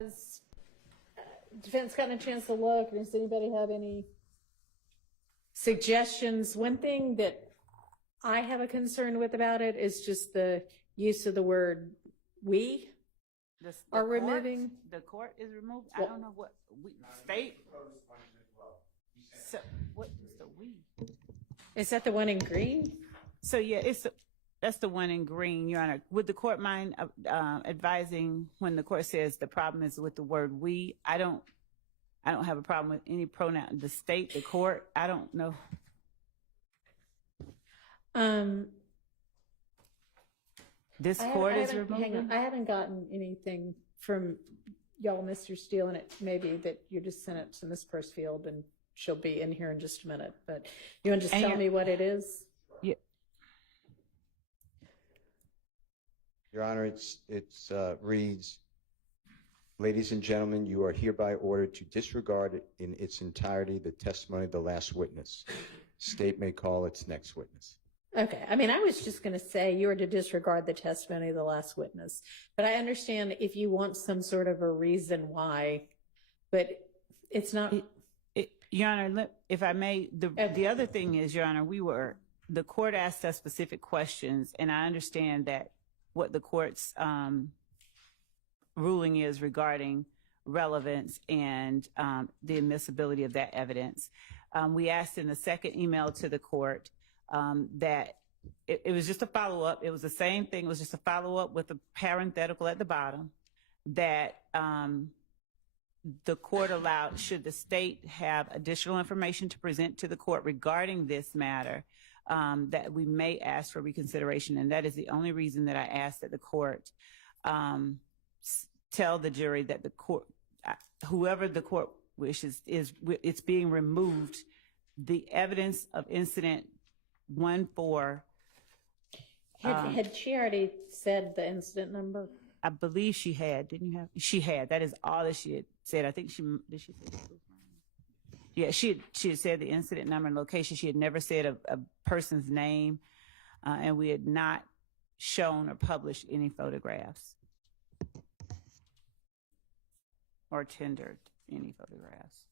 Has defense gotten a chance to look? Does anybody have any suggestions? One thing that I have a concern with about it is just the use of the word "we" are removing. The court is removed? I Well- don't know what, state? So, what is the we? Is that the one in green? So, yeah, that's the one in green, Your Honor. Would the court mind advising when the court says the problem is with the word we? I don't have a problem with any pronoun. The state, the court, I don't know. This court is removed? Hang on, I haven't gotten anything from y'all, Mr. Steele, and it may be that you just sent it to Ms. Pursfield, and she'll be in here in just a minute, but you want to just tell me what it is? Yeah. Your Honor, it's reads, ladies and gentlemen, you are hereby ordered to disregard in its entirety the testimony of the last witness. State may call its next witness. Okay, I mean, I was just going to say you are to disregard the testimony of the last witness, but I understand if you want some sort of a reason why, but it's not. Your Honor, if I may, the other thing is, Your Honor, the court asked us specific questions, and I understand that what the court's ruling is regarding relevance and the admissibility of that evidence. We asked in the second email to the court that it was just a follow-up. It was the same thing. It was just a follow-up with a parenthetical at the bottom that the court allowed, should the state have additional information to present to the court regarding this matter, that we may ask for reconsideration. And that is the only reason that I asked that the court tell the jury that the court, whoever the court wishes, it's being removed. The evidence of incident 1-4. Had she already said the incident number? I believe she had. Didn't you have? She had. That is all that she had said. I think did she say? Yeah, she had said the incident number and location. She had never said a person's name, and we had not shown or published any photographs or tendered any photographs.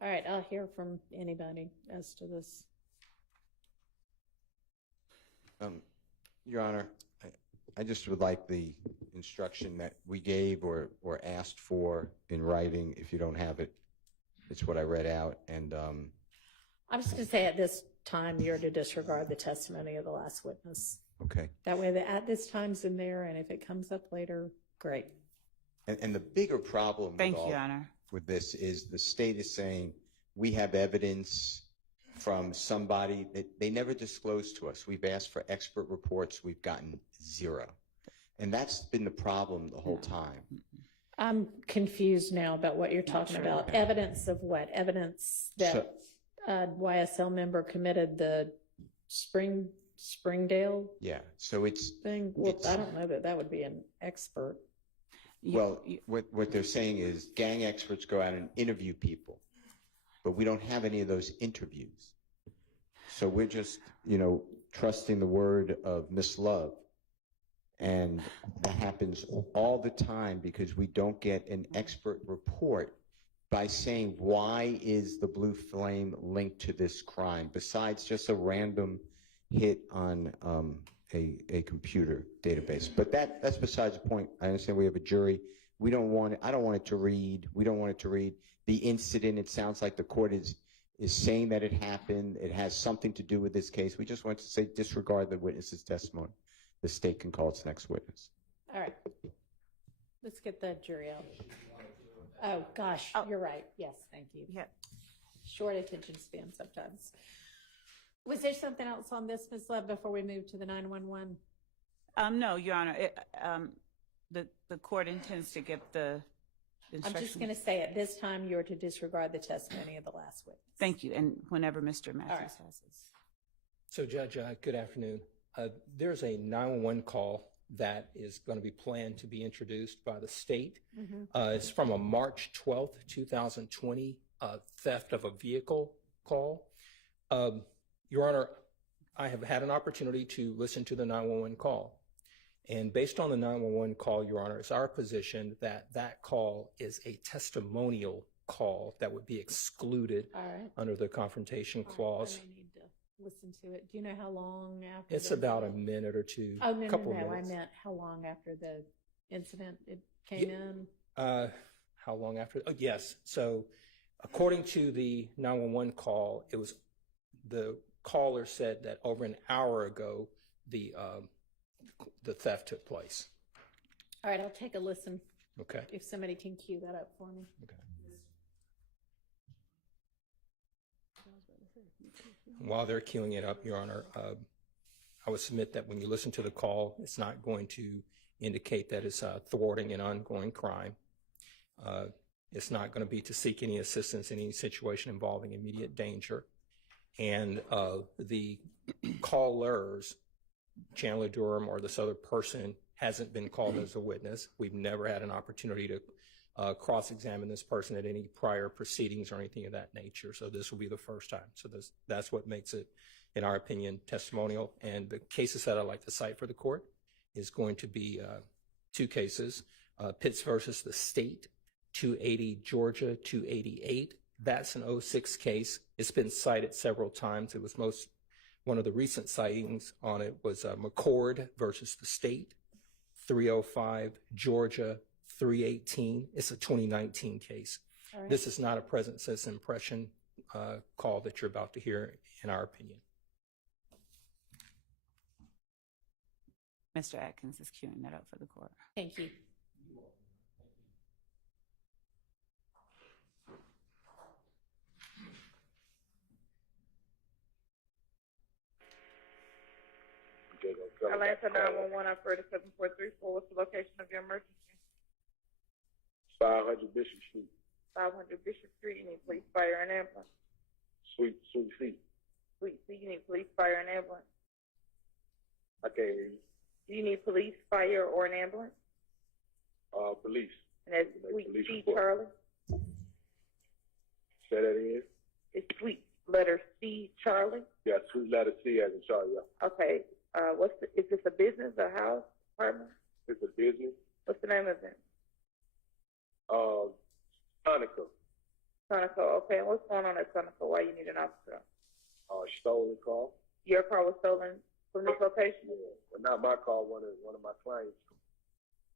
All right, I'll hear from anybody as to this. Your Honor, I just would like the instruction that we gave or asked for in writing. If you don't have it, it's what I read out. And I'm just going to say at this time, you're to disregard the testimony of the last witness. okay. That way, the at this time's in there, and if it comes up later, great. And the bigger problem with this is the state is saying we have evidence from somebody that they never disclosed to us. We've asked for expert reports. We've gotten zero. And that's been the problem the whole time. I'm confused now about what you're talking about. Evidence of what? Evidence that a YSL member committed the Springdale Yeah. So it's thing? Well, I don't know that would be an expert. Well, what they're saying is gang experts go out and interview people, but we don't have any of those interviews. So we're just, trusting the word of Miss Love. And that happens all the time because we don't get an expert report by saying, why is the blue flame linked to this crime, besides just a random hit on a computer database. But that's besides the point. I understand we have a jury. We don't want it. I don't want it to read. We don't want it to read the incident. It sounds like the court is saying that it happened. It has something to do with this case. We just want to say disregard the witness's testimony. The state can call its next witness. All right. Let's get the jury out. Oh, gosh, you're right. Yes, thank you. Yeah. Short attention span sometimes. Was there something else on this, Ms. Love, before we move to the 911? No, Your Honor. The court intends to get the instruction. I'm just going to say at this time you're to disregard the testimony of the last witness. Thank you. And whenever Mr. Matthews has his. So, Judge, good afternoon. There's a 911 call that is going to be planned to be introduced by the state. It's from a March 12th, 2020 theft of a vehicle call. Your Honor, I have had an opportunity to listen to the 911 call. And based on the 911 call, Your Honor, it's our position that that call is a testimonial call that would be excluded under the Confrontation Clause. I may need to listen to it. Do you know how long after? It's about a minute or two. Oh, no, couple no, no. I minutes. meant how long after the incident it came in? How long after? Oh, yes. So according to the 911 call, it was the caller said that over an hour ago, the theft took place. All right, I'll take a listen. Okay. If somebody can cue that up for me. Okay. While they're queuing it up, Your Honor, I would submit that when you listen to the call, it's not going to indicate that it's thwarting an ongoing crime. It's not going to be to seek any assistance in any situation involving immediate danger. And the callers, Chandler Durham or this other person, hasn't been called as a witness. We've never had an opportunity to cross-examine this person at any prior proceedings or anything of that nature. So this will be the first time. So that's what makes it, in our opinion, testimonial. And the cases that I'd like to cite for the court is going to be two cases, Pitts versus the state, 280 Georgia 288. That's an 06 case. It's been cited several times. It was one of the recent sightings on it was McCord versus the state, 305 Georgia 318. It's a 2019 case. Right. This is not a present citizen impression call that you're about to hear, in our opinion. Mr. Atkins is queuing that up for the court. Thank you. Atlanta 911 operator 7434. What's the location of your emergency? 500 Bishop Street. 500 Bishop Street. You need police, fire, and ambulance. Sweet C. Sweet C. You need police, fire, and ambulance. I can't hear you. Do you need police, fire, or an ambulance? Police. And that's Sweet C, Charlie. Say that again. It's Sweet letter C, Charlie. Yeah, sweet letter C as in Charlie. Yeah. Okay. Is this a business, a house, apartment? It's a business. What's the name of it? Sonico. Sonico, okay. And what's going on at Sonico? Why you need an officer? Stolen car. Your car was stolen from this location? Yeah, but not my car. One of my clients'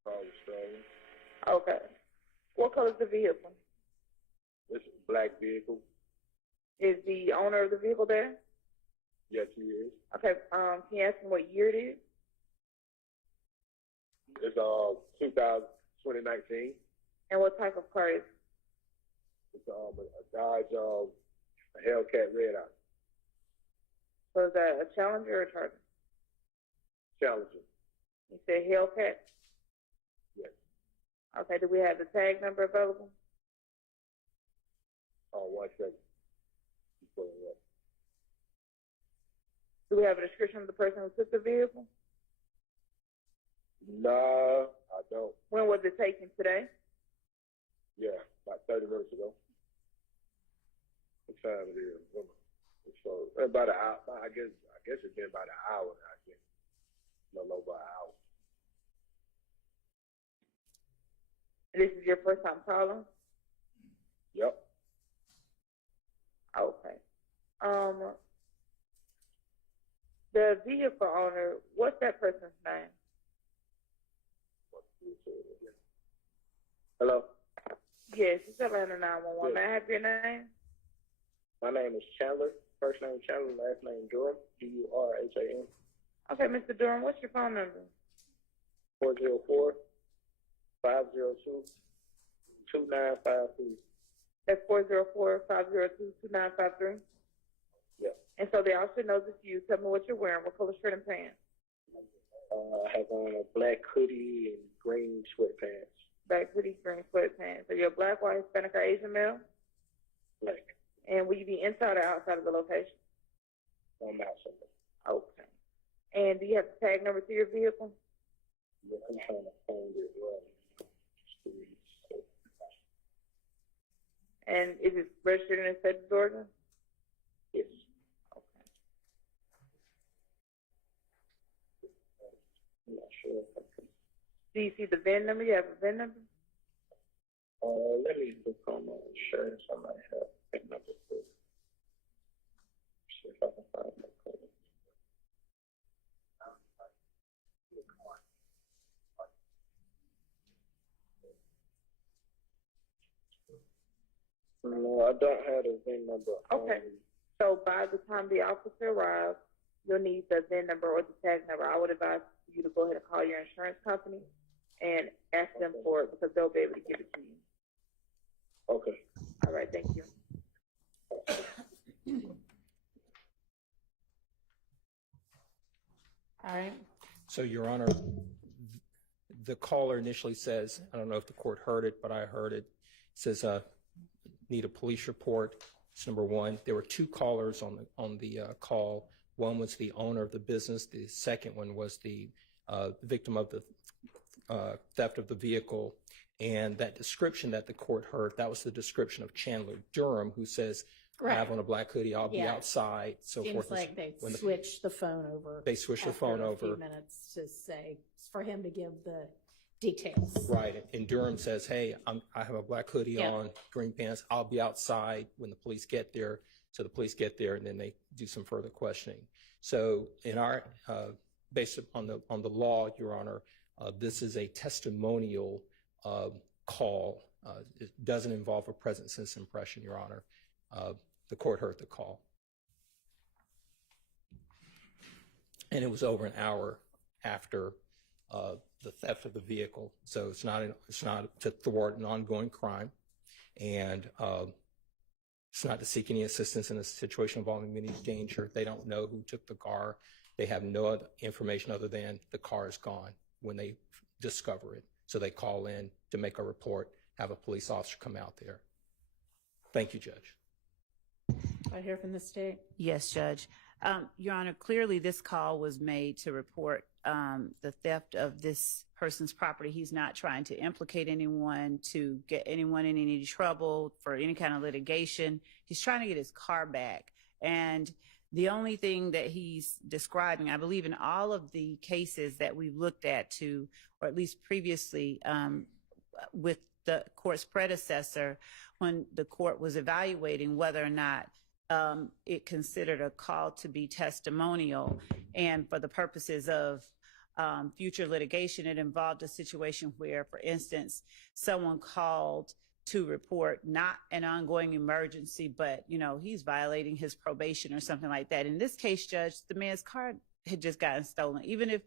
car was stolen. Okay. What color is the vehicle? It's a black vehicle. Is the owner of the vehicle there? Yes, he is. Okay. Can you ask him what year it is? It's 2019. And what type of car is it? It's a Dodge Hellcat Red Eye. So is that a Challenger or a Charger? Challenger. You said Hellcat? Yes. Okay. Do we have the tag number available? 1 second. Do we have a description of the person who took the vehicle? No, I don't. When was it taken? Today? Yeah, about 30 minutes ago. What time it is? So about an hour. I guess it's been about an hour. I guess a little over an hour. This is your first time calling? Yep. Okay. The vehicle owner, what's that person's name? Hello? Yes, it's Atlanta 911. May I have your name? My name is Chandler. First name Chandler, last name Durham, Durhan. Okay, Mr. Durham, what's your phone number? 404-502-2953. That's 404-502-2953? Yeah. And so they all should know this you. Tell me what you're wearing. What color shirt and pants? I have on a black hoodie and green sweatpants. Black hoodie, green sweatpants. So you're a black, white, Hispanic, or Asian male? Black. And will you be inside or outside of the location? I'm outside. Okay. And do you have the tag number to your vehicle? Yeah, I'm trying to find it. And is it registered in the state of Georgia? Yes. I'm not sure. Do you see the VIN number? You have a VIN number? Let me look on my insurance. I might have that number for it. See if I can find my code. No, I don't have the VIN number. Okay. So by the time the officer arrives, you'll need the VIN number or the tag number. I would advise you to go ahead and call your insurance company and ask them for it because they'll be able to give it to you. Okay. All right, thank you. All right. So, Your Honor, the caller initially says, I don't know if the court heard it, but I heard it, says, need a police report. It's number one. There were two callers on the call. One was the owner of the business. The second one was the victim of the theft of the vehicle. And that description that the court heard, that was the description of Chandler Durham, who says, I have on a black hoodie, I'll be outside, so Seems forth. like they switched the phone over. They switched the phone after over. a few minutes to say, for him to give the details. Right, and Durham says, hey, I have a black hoodie on, green pants, I'll be outside when the police get there. So the police get there and then they do some further questioning. So in our, based on the law, Your Honor, this is a testimonial call. It doesn't involve a present sense impression, Your Honor. The court heard the call. And it was over an hour after the theft of the vehicle. So it's not to thwart an ongoing crime. And it's not to seek any assistance in a situation involving immediate danger. They don't know who took the car. They have no other information other than the car is gone when they discover it. So they call in to make a report, have a police officer come out there. Thank you, Judge. I hear from the state. Yes, Judge. Your Honor, clearly this call was made to report the theft of this person's property. He's not trying to implicate anyone, to get anyone in any trouble for any kind of litigation. He's trying to get his car back. And the only thing that he's describing, I believe in all of the cases that we've looked at or at least previously with the court's predecessor, when the court was evaluating whether or not it considered a call to be testimonial, and for the purposes of future litigation, it involved a situation where, for instance, someone called to report not an ongoing emergency, but, he's violating his probation or something like that. In this case, Judge, the man's car had just gotten stolen. Even if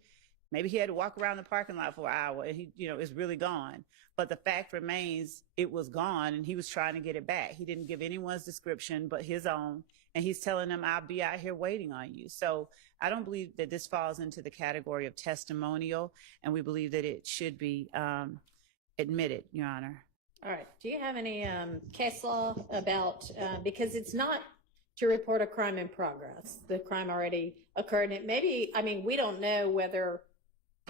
maybe he had to walk around the parking lot for an hour and he, it's really gone. But the fact remains, it was gone and he was trying to get it back. He didn't give anyone's description but his own. And he's telling them, I'll be out here waiting on you. So I don't believe that this falls into the category of testimonial, and we believe that it should be admitted, Your Honor. All right. Do you have any case law about, because it's not to report a crime in progress. The crime already occurred. And it maybe, we don't know whether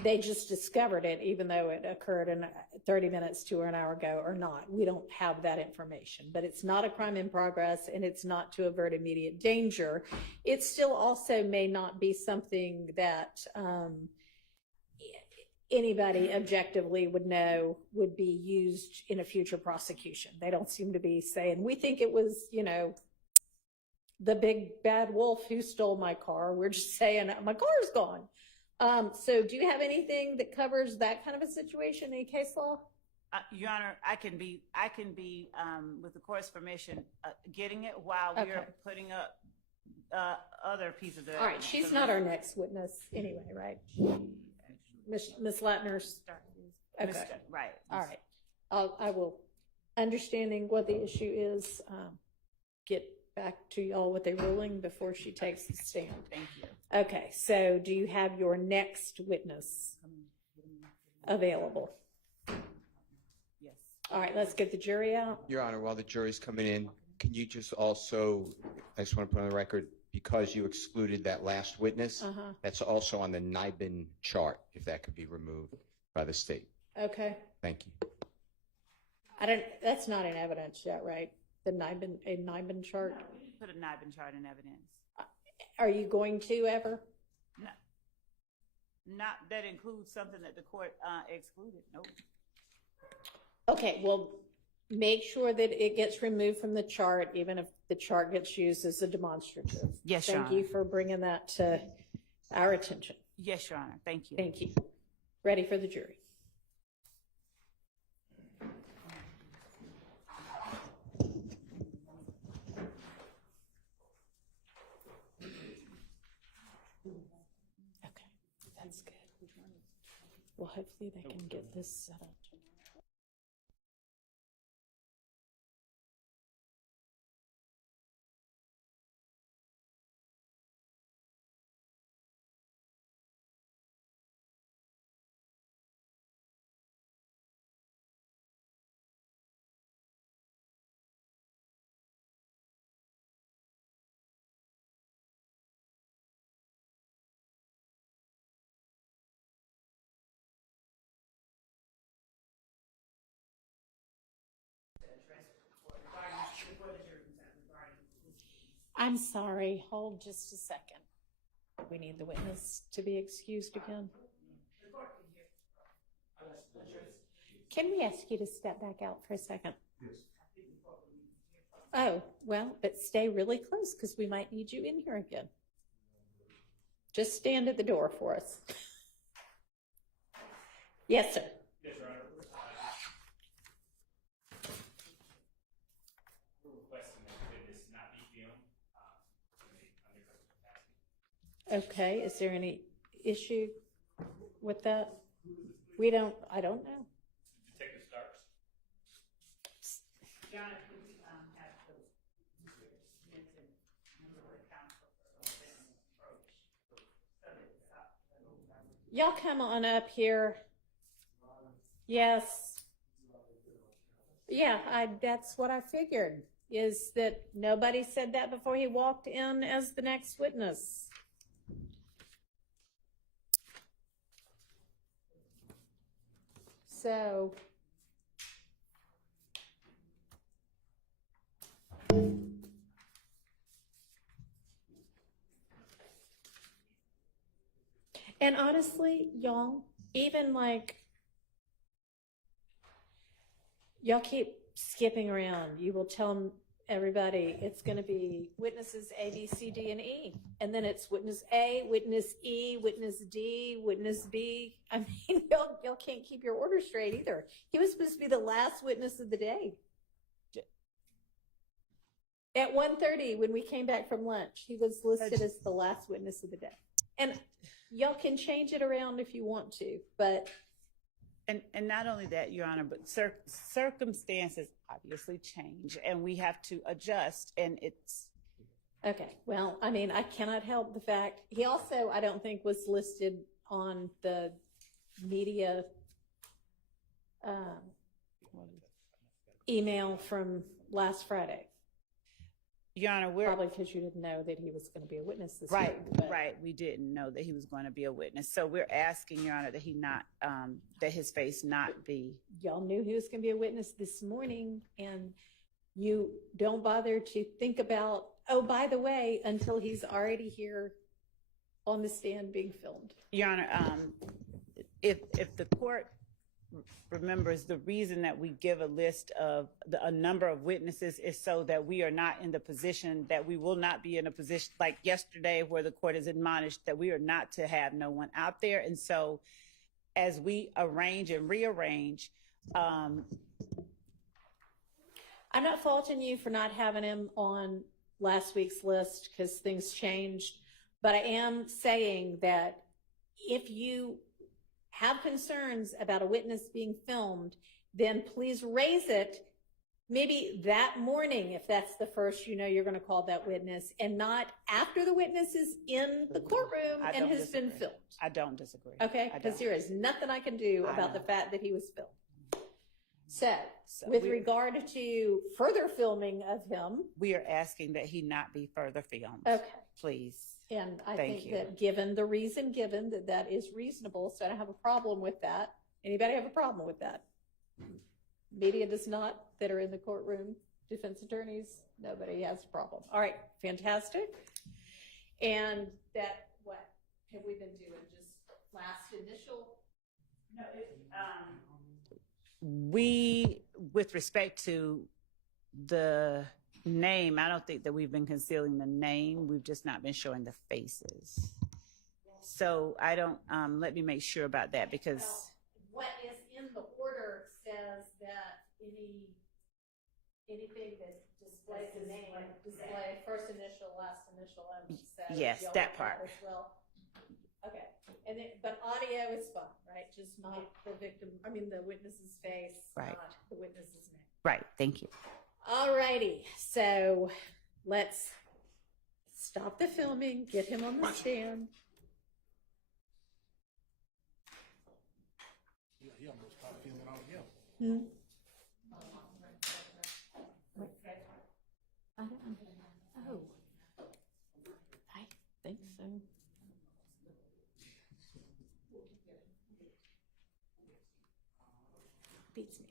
they just discovered it, even though it occurred in 30 minutes to an hour ago or not. We don't have that information, but it's not a crime in progress and it's not to avert immediate danger. It still also may not be something that anybody objectively would know would be used in a future prosecution. They don't seem to be saying, we think it was, the big bad wolf who stole my car. We're just saying my car's gone. So do you have anything that covers that kind of a situation, any case law? Your Honor, I can be, with the court's permission, getting it while we're putting up other pieces of evidence. All right, she's not our next witness anyway, right? Miss Latner's. Okay. Right. All right. I will, understanding what the issue is, get back to y'all with a ruling before she takes the stand. Thank you. Okay, so do you have your next witness available? Yes. All right, let's get the jury out. Your Honor, while the jury's coming in, can you just also, I just want to put on the record, because you excluded that last witness, that's also on the NIBIN chart, if that could be removed by the state. Okay. Thank you. That's not in evidence yet, right? a NIBIN chart? No, we didn't put a NIBIN chart in evidence. Are you going to ever? No. Not that includes something that the court excluded. Nope. Okay, well, make sure that it gets removed from the chart, even if the chart gets used as a demonstrative. Yes, Your Thank Honor. you for bringing that to our attention. Yes, Your Honor. Thank you. Thank you. Ready for the jury. Okay, that's good. Well, hopefully they can get this set up. I'm sorry, hold just a second. We need the witness to be excused again. Can we ask you to step back out for a second? Yes. Oh, well, but stay really close because we might need you in here again. Just stand at the door for us. Yes, sir. Yes, Your Honor. We're requesting that this not be filmed. Okay, is there any issue with that? I don't know. Detective Starks. John, could we have those mentioned member of the council approach so that Y'all come on up here. Yes. Yeah, that's what I figured, is that nobody said that before he walked in as the next witness. So, and honestly, y'all, even like, y'all keep skipping around. You will tell everybody it's going to be witnesses A, B, C, D, and E. And then it's witness A, witness E, witness D, witness B. I mean, y'all can't keep your order straight either. He was supposed to be the last witness of the day. At 1:30, when we came back from lunch, he was listed as the last witness of the day. And y'all can change it around if you want to, but And not only that, Your Honor, but circumstances obviously change and we have to adjust, and it's. okay. Well, I mean, I cannot help the fact, he also, I don't think, was listed on the media email from last Friday. Your Honor, probably because you didn't know that he was going to be a witness this right, week. Right. We didn't know that he was going to be a witness. So we're asking, Your Honor, that he not, that his face not be. Y'all knew he was going to be a witness this morning, and you don't bother to think about, oh, by the way, until he's already here on the stand being filmed. Your Honor, if the court remembers, the reason that we give a list of a number of witnesses is so that we are not in the position that we will not be in a position like yesterday where the court has admonished that we are not to have no one out there. And so as we arrange and rearrange, I'm not faulting you for not having him on last week's list because things changed, but I am saying that if you have concerns about a witness being filmed, then please raise it maybe that morning if that's the first you know you're going to call that witness, and not after the witness is in the courtroom and has been filmed. I don't disagree. Okay, because there is nothing I can do about the fact that he was filmed. So with regard to further filming of him, we are asking that he not be further filmed. Okay. Please. And I Thank think you. that given the reason given, that is reasonable, so I don't have a problem with that. Anybody have a problem with that? Media does not, that are in the courtroom? defense attorneys? Nobody has a problem. All right, fantastic. And that, what have we been doing? Just last initial? No, we, with respect to the name, I don't think that we've been concealing the name. We've just not been showing the faces. So I don't, let me make sure about that because. What is in the order says that anything that displays the name, display first initial, last initial, and so. Yes, y'all that want part. As well. Okay, and then, but audio is fine, right? Just not the victim, I mean, the witness's face, Right. not the witness's name. Right, thank you. All righty, so let's stop the filming, get him on the stand. He almost stopped filming altogether. Hmm? Oh, I think so. Beats me.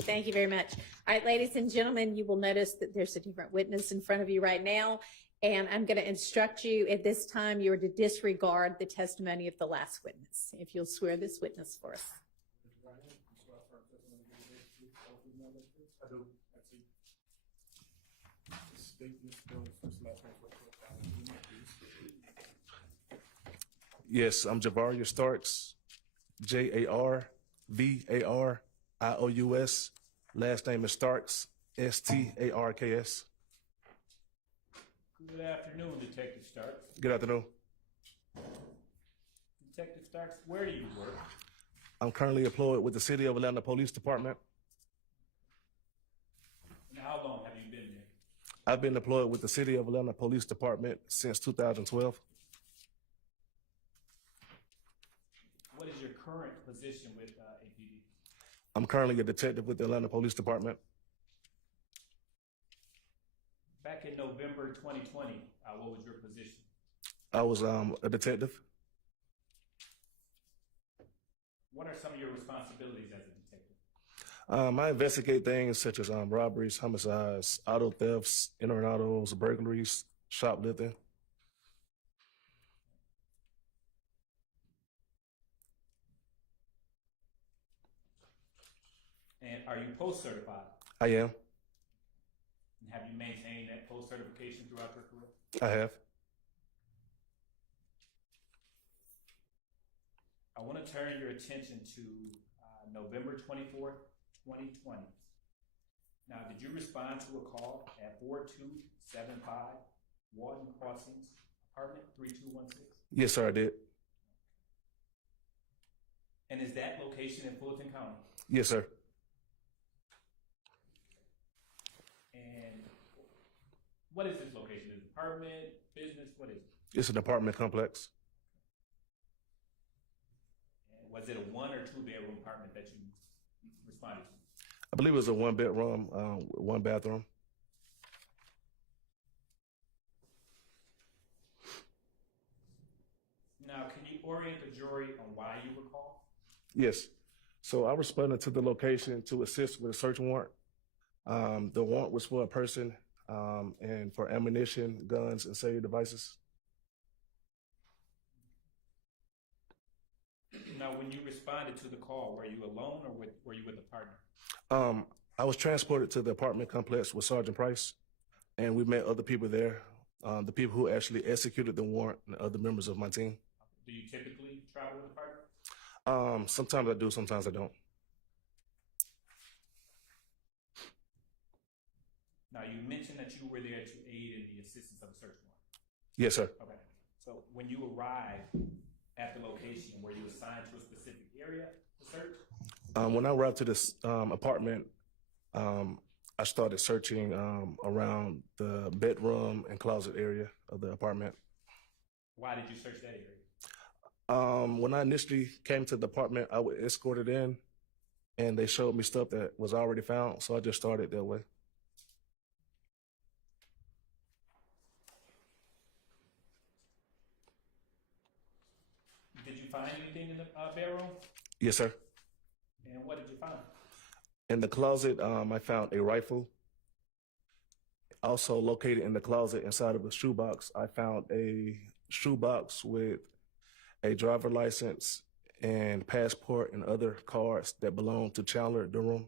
Thank you very much. All right, ladies and gentlemen, you will notice that there's a different witness in front of you right now. And I'm going to instruct you at this time, you are to disregard the testimony of the last witness. If you'll swear this witness for us. I do. Yes, I'm Javaria Starks, Jarvarious. Last name is Starks, Starks. Good afternoon, Detective Starks. Good afternoon. Detective Starks, where do you work? I'm currently employed with the City of Atlanta Police Department. And how long have you been there? I've been employed with the City of Atlanta Police Department since 2012. What is your current position with APD? I'm currently a detective with the Atlanta Police Department. Back in November 2020, what was your position? I was a detective. What are some of your responsibilities as a detective? I investigate things such as robberies, homicides, auto thefts, entering autos, burglaries, shoplifting. And are you post-certified? I am. And have you maintained that post-certification throughout your career? I have. I want to turn your attention to November 24th, 2020. Now, did you respond to a call at 4275 Walton Crossings, apartment 3216? Yes, sir, I did. And is that location in Fulton County? Yes, sir. And what is this location? Is it apartment, business? What is it? It's an apartment complex. And was it a 1 or 2 bedroom apartment that you responded to? I believe it was a 1 bedroom, 1 bathroom. Now, can you orient the jury on why you were called? Yes. So I responded to the location to assist with a search warrant. The warrant was for a person and for ammunition, guns, and cellular devices. Now, when you responded to the call, were you alone or were you with a partner? I was transported to the apartment complex with Sergeant Price, and we met other people there, the people who actually executed the warrant and other members of my team. Do you typically travel with a partner? Sometimes I do, sometimes I don't. Now, you mentioned that you were there to aid in the assistance of a search warrant. Yes, sir. Okay. So when you arrived at the location, were you assigned to a specific area to search? When I arrived to this apartment, I started searching around the bedroom and closet area of the apartment. Why did you search that area? When I initially came to the apartment, I was escorted in, and they showed me stuff that was already found, so I just started that way. Did you find anything in the bedroom? Yes, sir. And what did you find? In the closet, I found a rifle. Also located in the closet inside of a shoebox, I found a shoebox with a driver license and passport and other cards that belong to Chandler Durham.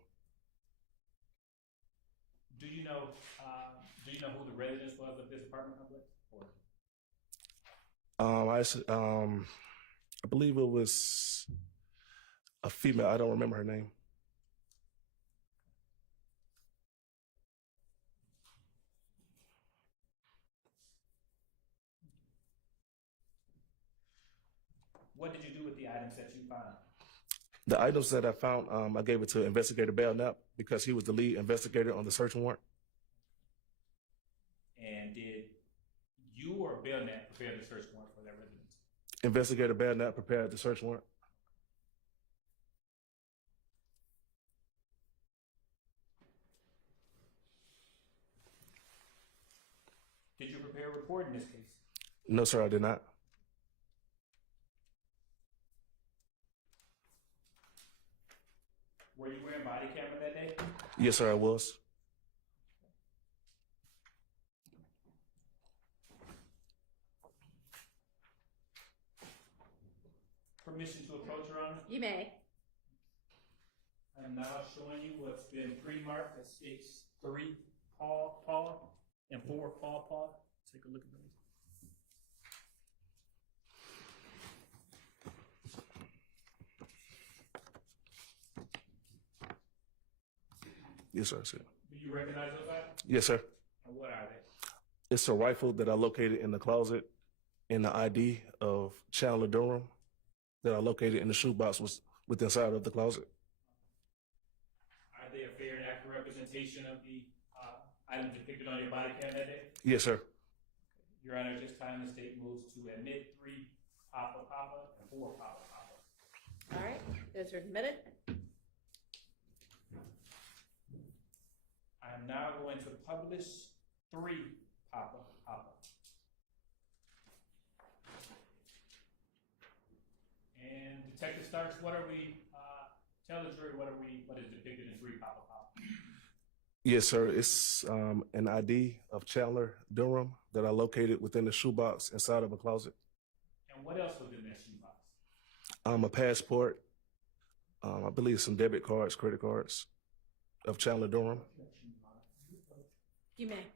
Do you know who the residence was of this apartment complex? I believe it was a female. I don't remember her name. What did you do with the items that you found? The items that I found, I gave it to Investigator Belknap because he was the lead investigator on the search warrant. And did you or Belknap prepare the search warrant for that residence? Investigator Belknap prepared the search warrant. Did you prepare a report in this case? No, sir, I did not. Were you wearing body camera that day? Yes, sir, I was. Permission to approach, Your Honor? You may. I'm now showing you what's been pre-marked as 6-3 Paul, and 4 Paul. Take a look at those. Yes, sir, sir. Do you recognize those items? Yes, sir. And what are they? It's a rifle that I located in the closet, and the ID of Chandler Durham that I located in the shoebox was within inside of the closet. Are they a fair and accurate representation of the items depicted on your body cam that day? Yes, sir. Your Honor, at this time, the state moves to admit 3 Papa and 4 Papa. All right, those are admitted. I am now going to publish 3 Papa. And Detective Starks, what are we, tell the jury what is depicted in 3 Papa? Yes, sir. It's an ID of Chandler Durham that I located within the shoebox inside of a closet. And what else was in that shoebox? A passport, I believe some debit cards, credit cards of Chandler Durham. You may.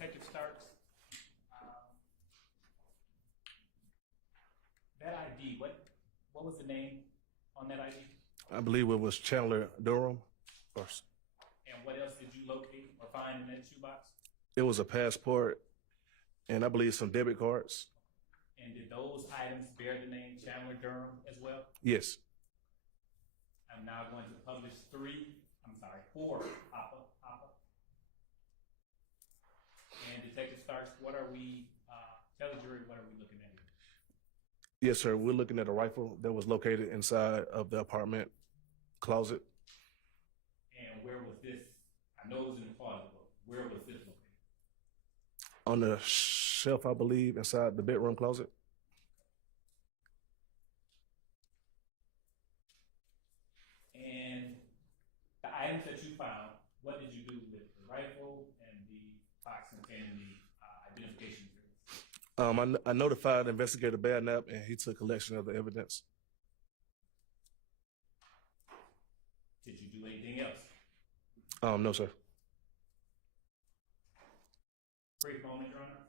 Detective Starks, that ID, what was the name on that ID? I believe it was Chandler Durham. Or, And what else did you locate or find in that shoebox? it was a passport and I believe some debit cards. And did those items bear the name Chandler Durham as well? Yes. I'm now going to publish four Hopper. And Detective Starks, what are we, tell the jury, what are we looking at here? Yes, sir. We're looking at a rifle that was located inside of the apartment closet. And where was this? I know it was in the closet, but where was this located? On the shelf, I believe, inside the bedroom closet. And the items that you found, what did you do with the rifle and the box containing the identification materials? I notified Investigator Badnap, and he took collection of the evidence. Did you do anything else? No, sir. Brief moment, Your Honor.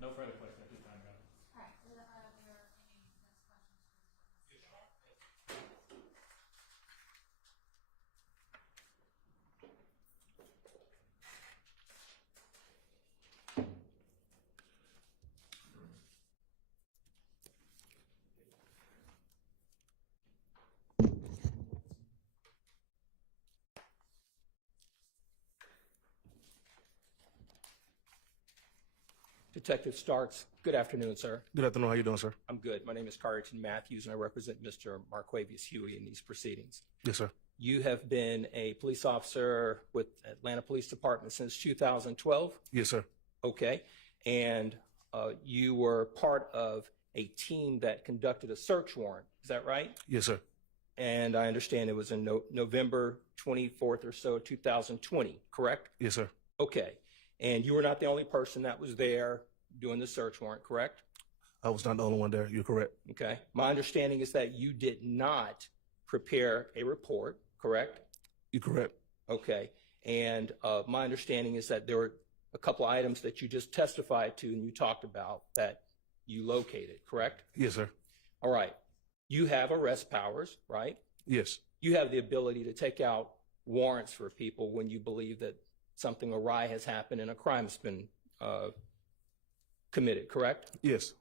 No further questions at this time, Your Honor. All right. Are there any next questions? Detective Starks, good afternoon, sir. Good afternoon. How you doing, sir? I'm good. My name is Carrington Matthews, and I represent Mr. Marquavius Huey in these proceedings. Yes, sir. You have been a police officer with Atlanta Police Department since 2012? Yes, sir. Okay. And you were part of a team that conducted a search warrant. Is that right? Yes, sir. And I understand it was in November 24th or so, 2020, correct? Yes, sir. Okay. And you were not the only person that was there doing the search warrant, correct? I was not the only one there. You're correct. Okay. My understanding is that you did not prepare a report, correct? You're correct. Okay. And my understanding is that there were a couple items that you just testified to and you talked about that you located, correct? Yes, sir. All right. You have arrest powers, right? Yes. You have the ability to take out warrants for people when you believe that something awry has happened and a crime's been committed, correct? Yes.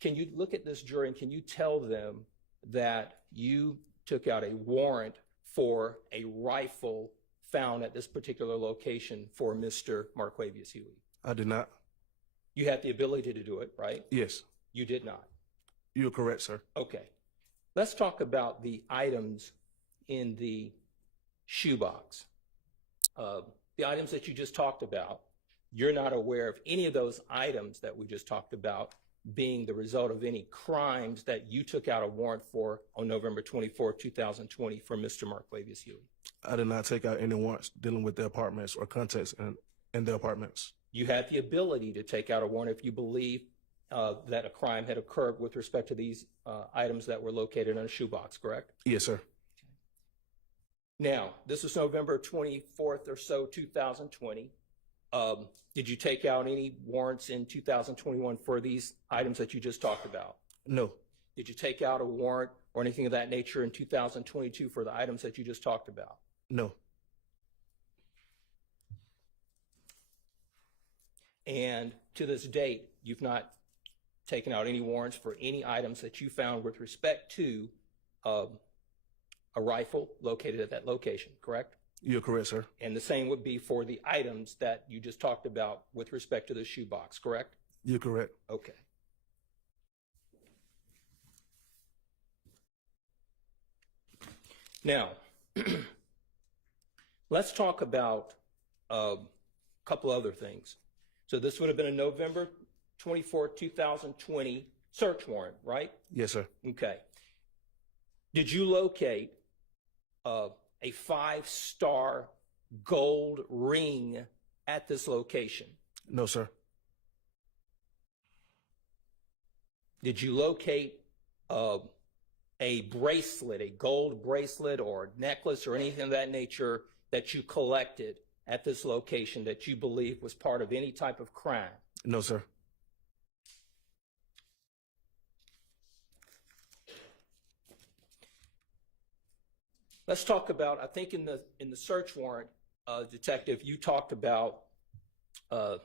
Can you look at this jury and can you tell them that you took out a warrant for a rifle found at this particular location for Mr. Marquavius Huey? I did not. You had the ability to do it, right? Yes. You did not. You're correct, sir. Okay. Let's talk about the items in the shoebox. The items that you just talked about, you're not aware of any of those items that we just talked about being the result of any crimes that you took out a warrant for on November 24, 2020 for Mr. Marquavius Huey. I did not take out any warrants dealing with the apartments or contents in the apartments. You had the ability to take out a warrant if you believe that a crime had occurred with respect to these items that were located in a shoebox, correct? Yes, sir. Now, this is November 24th or so, 2020. Did you take out any warrants in 2021 for these items that you just talked about? No. Did you take out a warrant or anything of that nature in 2022 for the items that you just talked about? No. And to this date, you've not taken out any warrants for any items that you found with respect to a rifle located at that location, correct? You're correct, sir. And the same would be for the items that you just talked about with respect to the shoebox, correct? You're correct. Okay. Now, let's talk about couple other things. So this would have been a November 24, 2020 search warrant, right? Yes, sir. Okay. Did you locate a 5-star gold ring at this location? No, sir. Did you locate a bracelet, a gold bracelet or necklace or anything of that nature that you collected at this location that you believe was part of any type of crime? No, sir. Let's talk about, I think in the search warrant, Detective, you talked about a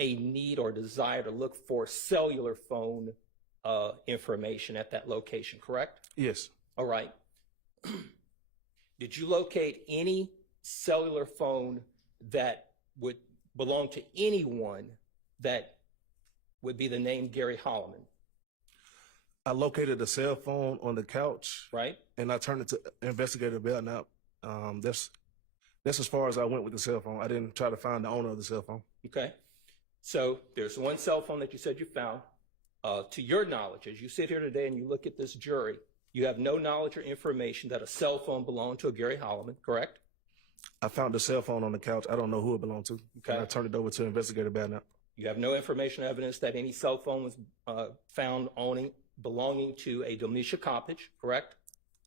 need or desire to look for cellular phone information at that location, correct? Yes. All right. Did you locate any cellular phone that would belong to anyone that would be the name Gary Holloman? I located a cell phone on the couch. Right. And I turned it to Investigator Belknap. That's as far as I went with the cell phone. I didn't try to find the owner of the cell phone. Okay. So there's one cell phone that you said you found. To your knowledge, as you sit here today and you look at this jury, you have no knowledge or information that a cell phone belonged to a Gary Holloman, correct? I found the cell phone on the couch. I don't know who it belonged to. Okay. And I turned it over to Investigator Belknap. You have no information or evidence that any cell phone was found belonging to a Domitia Coppage, correct?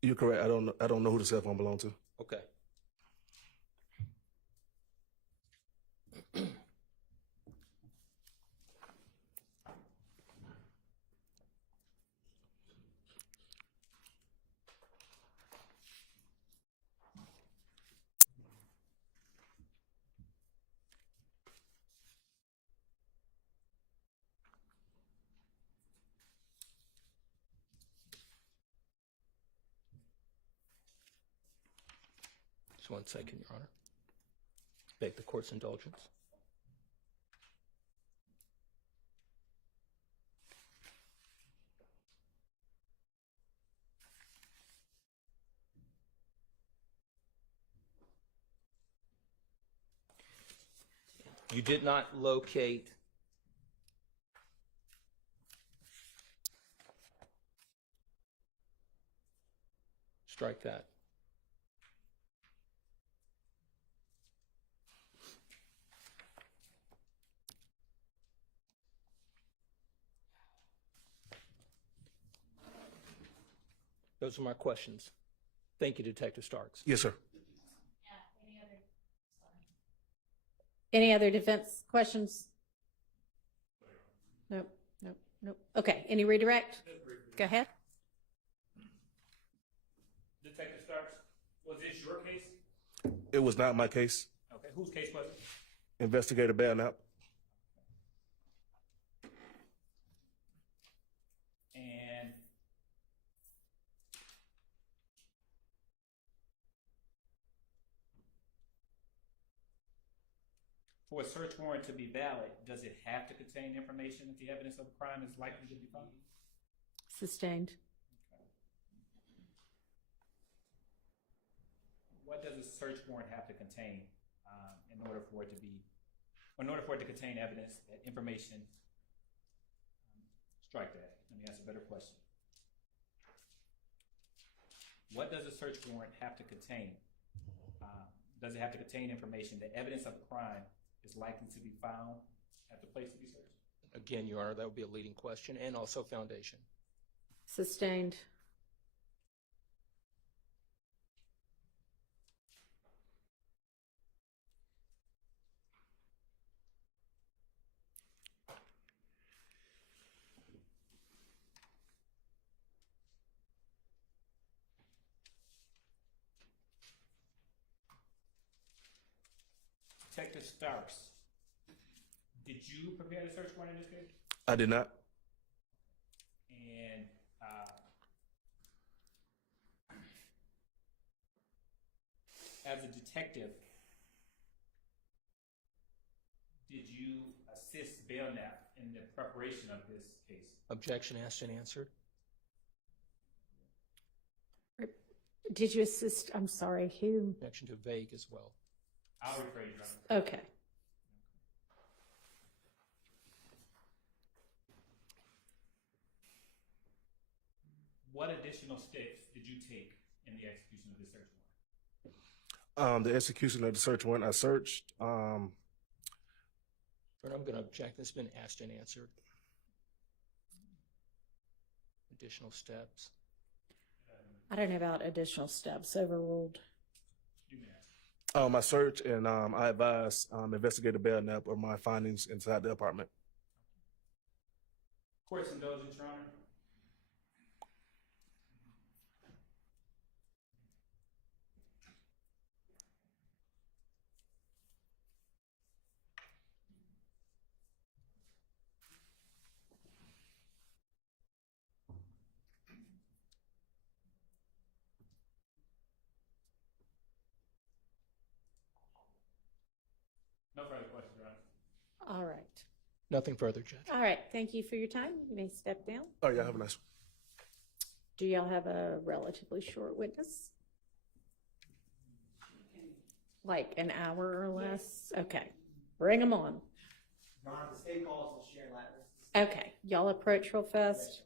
You're correct. I don't know who the cell phone belonged to. Okay. Just 1 second, Your Honor. Beg the court's indulgence. You did not locate strike that. Those are my questions. Thank you, Detective Starks. Yes, sir. Any other defense questions? Nope, nope, nope. Okay, any redirect? Go ahead. Detective Starks, was this your case? It was not my case. Okay, whose case was it? Investigator Belknap. And for a search warrant to be valid, does it have to contain information that the evidence of a crime is likely to be found? Sustained. What does a search warrant have to contain in order for it to contain evidence, that information? Strike that. Let me ask a better question. What does a search warrant have to contain? Does it have to contain information that evidence of a crime is likely to be found at the place to be searched? Again, Your Honor, that would be a leading question and also foundation. Sustained. Detective Starks, did you prepare the search warrant in this case? I did not. And as a detective, did you assist Belknap in the preparation of this case? Objection asked and answered. Did you assist? I'm sorry, who? Objection to vague as well. I'll rephrase, Your Honor. Okay. What additional steps did you take in the execution of the search warrant? The execution of the search warrant, I searched. But I'm going to object. It's been asked and answered. Additional steps. I don't know about additional steps. Overruled. I searched and I advised Investigator Belknap of my findings inside the apartment. Court's indulgence, Your Honor. No further questions, Your Honor. All right. Nothing further, Judge. All right. Thank you for your time. You may step down. Oh, yeah, have a nice one. Do y'all have a relatively short witness? Like an hour or less? Okay. Bring them on. Your Honor, the state calls will share that. Okay. Y'all approach real fast.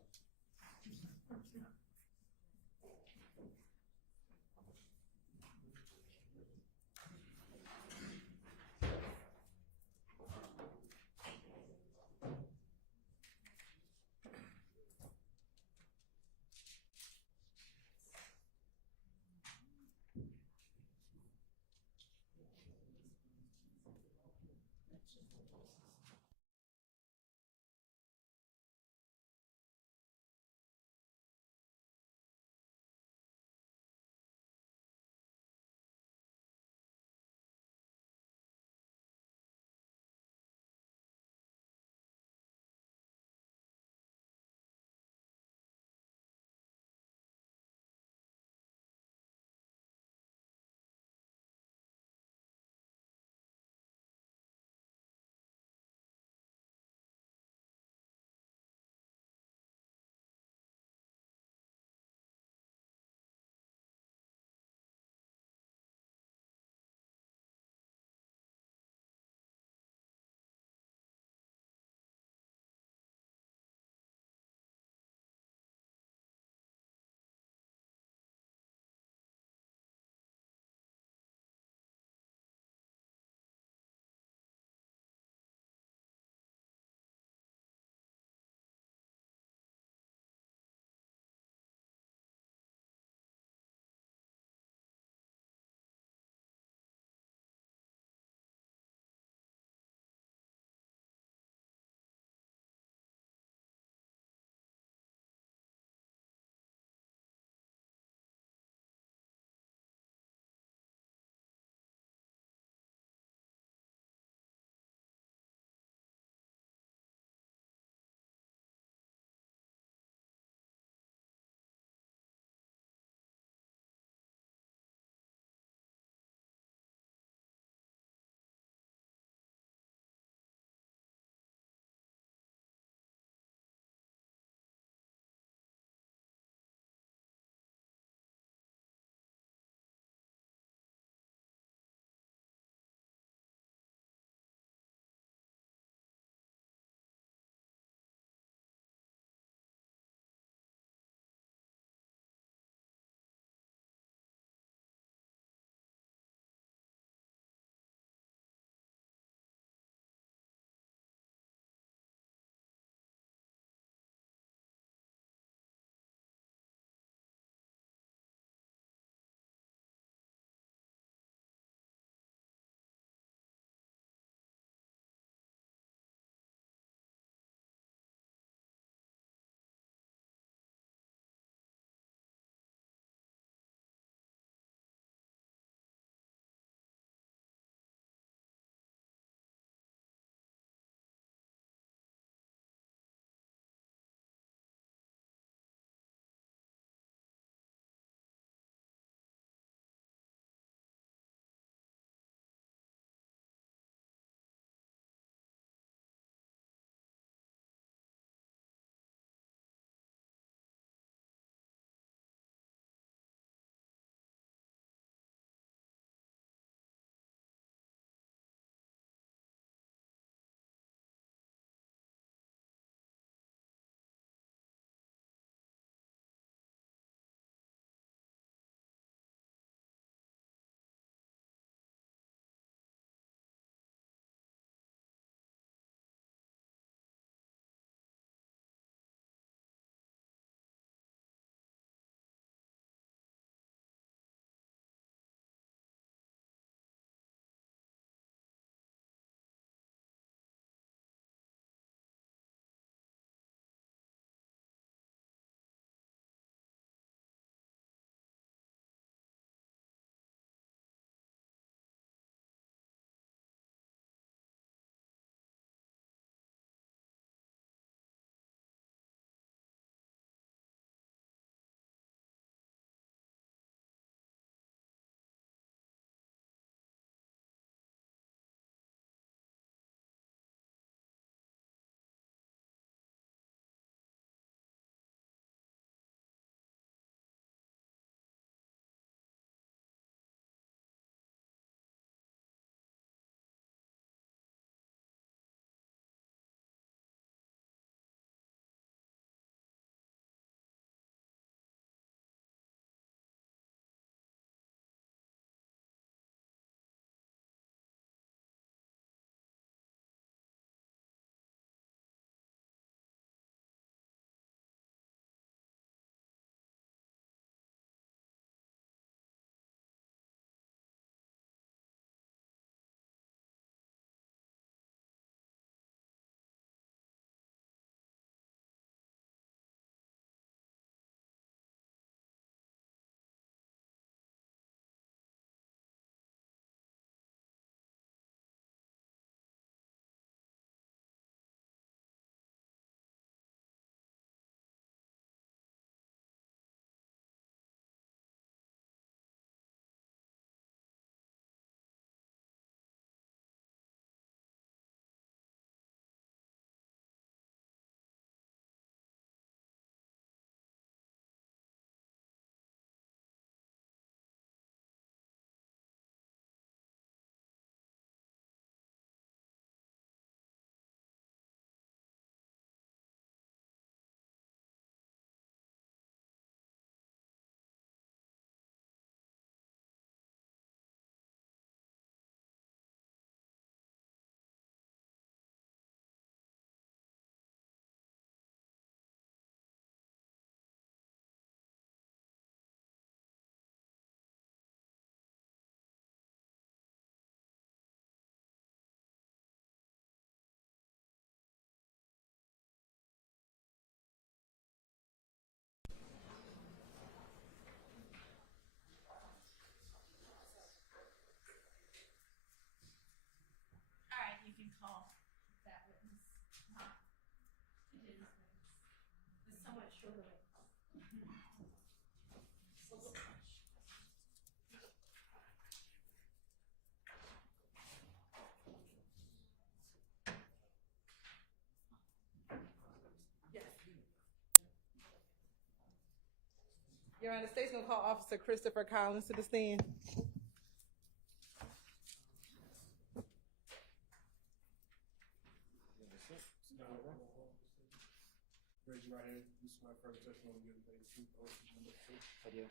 Your Honor, the state's gonna call Officer Christopher Collins to the stand. Raise your right hand. You swear further testimony you give the truth, the whole truth, and nothing but the truth. I do.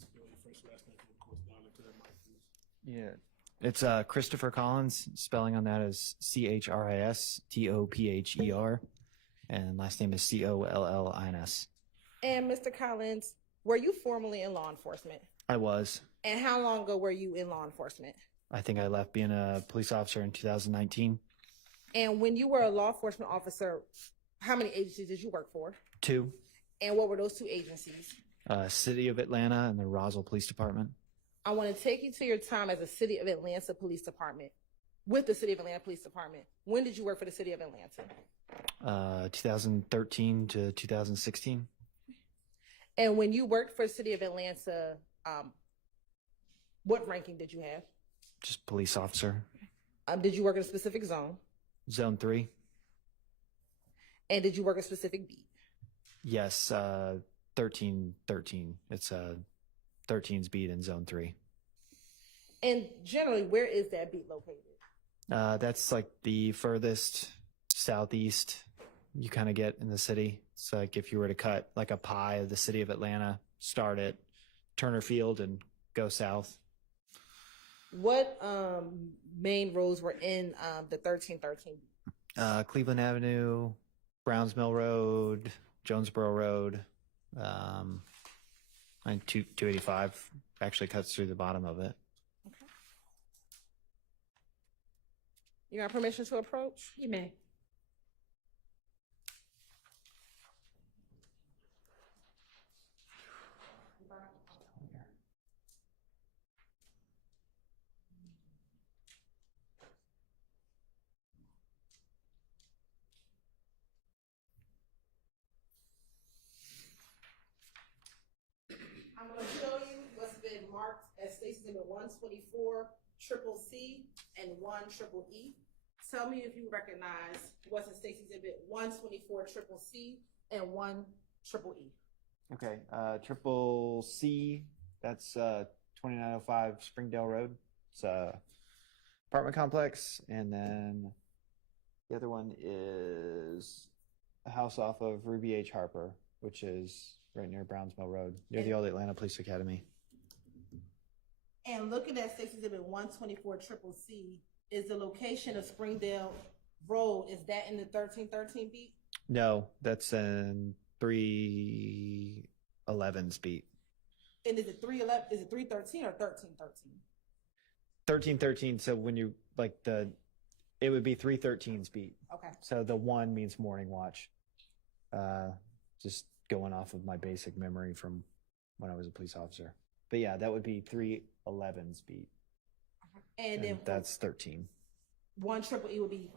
Spell your first last name for the court's knowledge to that mic, please. Yeah. It's Christopher Collins. Spelling on that is CHRISTOPHER. And last name is COLLINS. And Mr. Collins, were you formerly in law enforcement? I was. And how long ago were you in law enforcement? I think I left being a police officer in 2019. And when you were a law enforcement officer, how many agencies did you work for? 2. And what were those 2 agencies? City of Atlanta and the Roswell Police Department. I want to take you to your time as a City of Atlanta Police Department, with the City of Atlanta Police Department. When did you work for the City of Atlanta? 2013 to 2016. And when you worked for the City of Atlanta, what ranking did you have? Just police officer. Did you work in a specific zone? Zone 3. And did you work a specific beat? Yes, 1313. It's 13's beat in Zone 3. And generally, where is that beat located? That's like the furthest southeast you kind of get in the city. It's like if you were to cut like a pie of the city of Atlanta, start at Turner Field and go south. What main roads were in the 1313 beat? Cleveland Avenue, Browns Mill Road, Jonesboro Road, and 285 actually cuts through the bottom of it. Okay. You got permission to approach? You may. I'm going to show you what's been marked as Stacy's Exhibit 124, Triple C, and 1 Triple E. Tell me if you recognize what's in Stacy's Exhibit 124, Triple C, and 1 Triple E. Okay, Triple C, that's 2905 Springdale Road. It's a apartment complex, and then the other one is a house off of Ruby H. Harper, which is right near Browns Mill Road, near the old Atlanta Police Academy. And looking at Stacy's Exhibit 124, Triple C, is the location of Springdale Road, is that in the 1313 beat? No, that's in 311's beat. And is it 311? Is it 313 or 1313? 1313, so when you, like it would be 313's beat. Okay. So the 1 means morning watch. Just going off of my basic memory from when I was a police officer. But yeah, that would be 311's beat. And then that's 13. 1 Triple E would be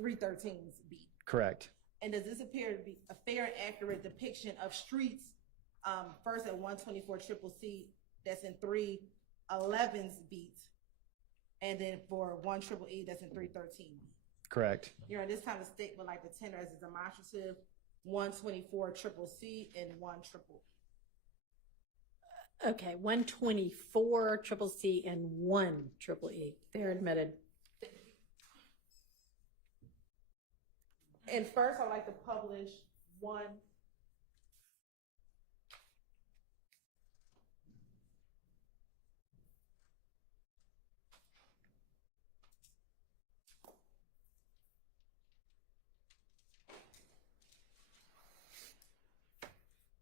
313's beat. Correct. And does this appear to be a fair and accurate depiction of streets? First at 124 Triple C, that's in 311's beat, and then for 1 Triple E, that's in 313 beat. Correct. You're this time the state would like the tender as a demonstrative 124 Triple C and 1 Triple. Okay, 124 Triple C and 1 Triple E. They're admitted. And first, I'd like to publish 1.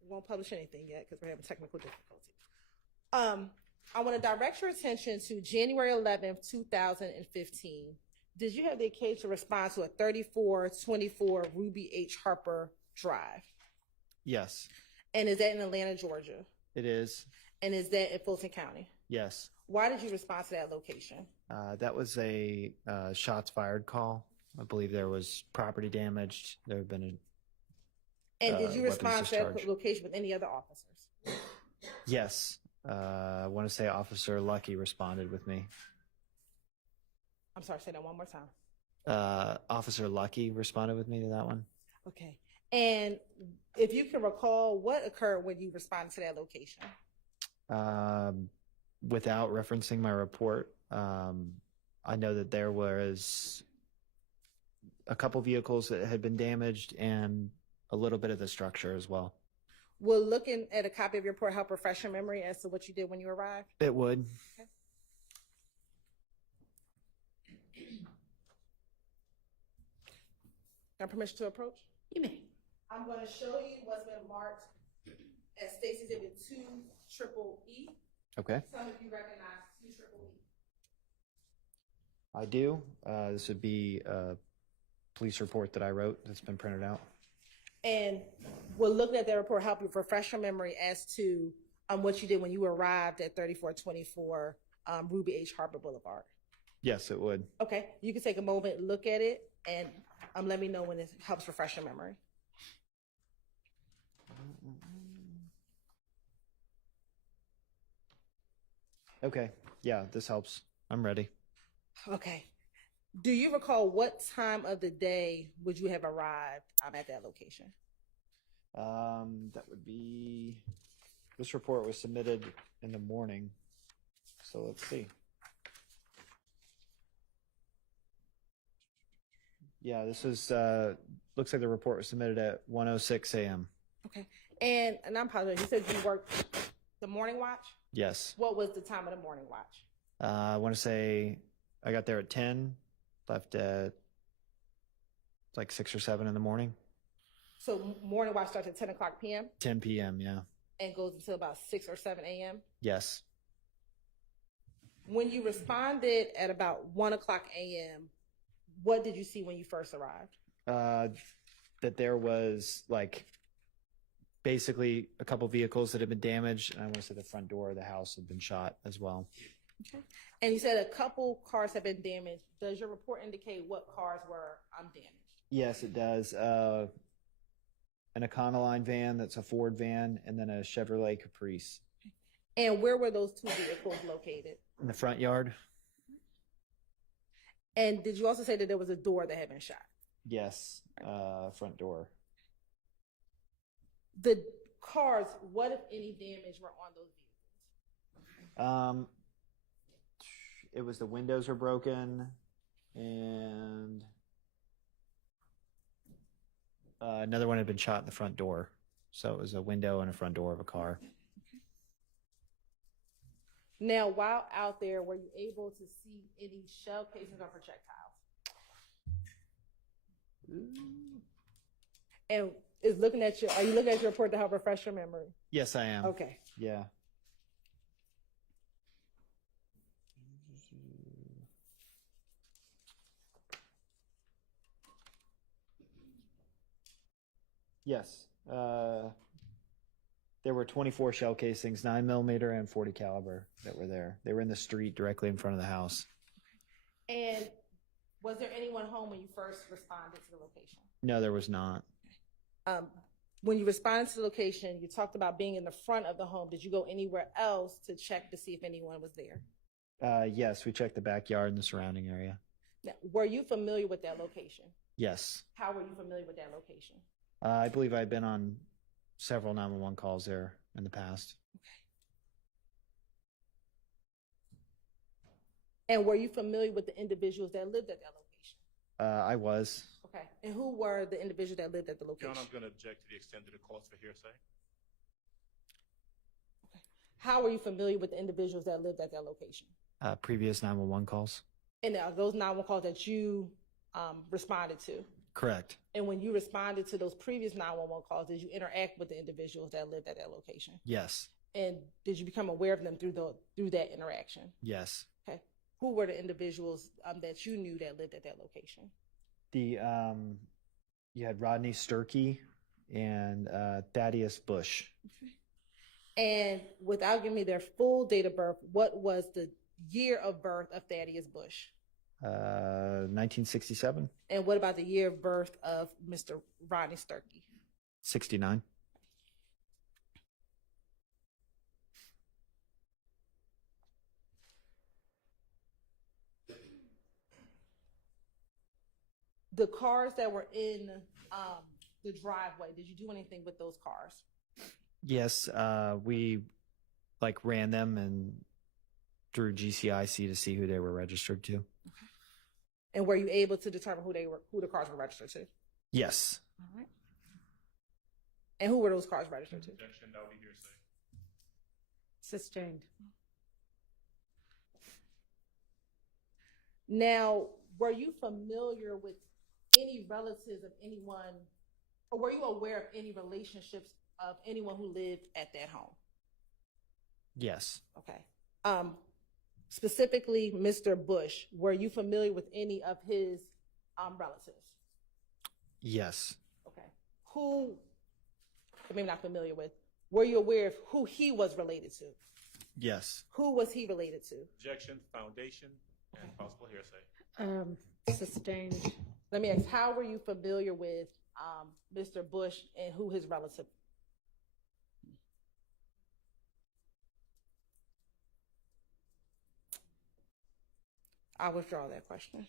We won't publish anything yet because we're having technical difficulties. I want to direct your attention to January 11th, 2015. Did you have the occasion to respond to a 3424 Ruby H. Harper Drive? Yes, And is that in Atlanta, Georgia? it is. And is that in Fulton County? Yes. Why did you respond to that location? That was a shots fired call. I believe there was property damaged. There had been And did you weapons respond to that discharge. location with any other officers? Yes. I want to say Officer Lucky responded with me. I'm sorry, say that one more time. Officer Lucky responded with me to that one. Okay. And if you can recall, what occurred when you responded to that location? Without referencing my report, I know that there was a couple vehicles that had been damaged and a little bit of the structure as well. Will looking at a copy of your report help refresh your memory as to what you did when you arrived? It would. Okay. Got permission to approach? You may. I'm going to show you what's been marked as Stacy Exhibit 2 Triple E. Okay. Some of you recognize 2 Triple E. I do. This would be a police report that I wrote that's been printed out. And will looking at that report help you refresh your memory as to what you did when you arrived at 3424 Ruby H. Harbor Boulevard? Yes, it would. Okay, you can take a moment, look at it, and let me know when it helps refresh your memory. Okay. Yeah, this helps. I'm ready. Okay. Do you recall what time of the day would you have arrived at that location? That would be, this report was submitted in the morning. So let's see. Yeah, this is, looks like the report was submitted at 1:06 a.m. Okay. And I apologize, you said you worked the morning watch? Yes. What was the time of the morning watch? I want to say I got there at 10, left at like 6 or 7 in the morning. So morning watch starts at 10 o'clock p.m. 10 p.m., yeah. and goes until about 6 or 7 a.m. Yes. When you responded at about 1 o'clock a.m., what did you see when you first arrived? That there was like basically a couple vehicles that had been damaged, and I want to say the front door of the house had been shot as well. Okay. And you said a couple cars have been damaged. Does your report indicate what cars were damaged? Yes, it does. An Econoline van that's a Ford van, and then a Chevrolet Caprice. And where were those 2 vehicles located? In the front yard? And did you also say that there was a door that had been shot? Yes, front door. The cars, what if any damage were on those vehicles? It was the windows were broken, and another one had been shot in the front door. So it was a window and a front door of a car. Now, while out there, were you able to see any shell casings or projectiles? And are you looking at your report to help refresh your memory? Yes, I am. Okay. Yeah. Yes. There were 24 shell casings, 9mm and 40 caliber that were there. They were in the street directly in front of the house. And was there anyone home when you first responded to the location? No, there was not. When you responded to the location, you talked about being in the front of the home. Did you go anywhere else to check to see if anyone was there? Yes, we checked the backyard and the surrounding area. Now, were you familiar with that location? Yes. How were you familiar with that location? I believe I've been on several 911 calls there in the past. And were you familiar with the individuals that lived at that location? I was. Okay. And who were the individuals that lived at the location? John, I'm going to object to the extent that it calls for hearsay. How were you familiar with the individuals that lived at that location? Previous 911 calls. And those 911 calls that you responded to? Correct. And when you responded to those previous 911 calls, did you interact with the individuals that lived at that location? Yes. And did you become aware of them through that interaction? Yes. Okay. Who were the individuals that you knew that lived at that location? You had Rodney Sturkey and Thaddeus Bush. Okay. And without giving me their full date of birth, what was the year of birth of Thaddeus Bush? 1967. And what about the year of birth of Mr. Rodney Sturkey? 69. The cars that were in the driveway, did you do anything with those cars? Yes, we ran them and through GCIC to see who they were registered to. And were you able to determine who the cars were registered to? Yes. All right. And who were those cars registered to? Objection, that would be hearsay. Sustained. Now, were you familiar with any relatives of anyone, or were you aware of any relationships of anyone who lived at that home? Yes. Okay. Specifically, Mr. Bush, were you familiar with any of his relatives? Yes. Okay. Who, maybe not familiar with, were you aware of who he was related to? Yes. Who was he related to? Objection, foundation, and possible hearsay. Sustained. Let me ask, how were you familiar with Mr. Bush and who his relative? I'll withdraw that question.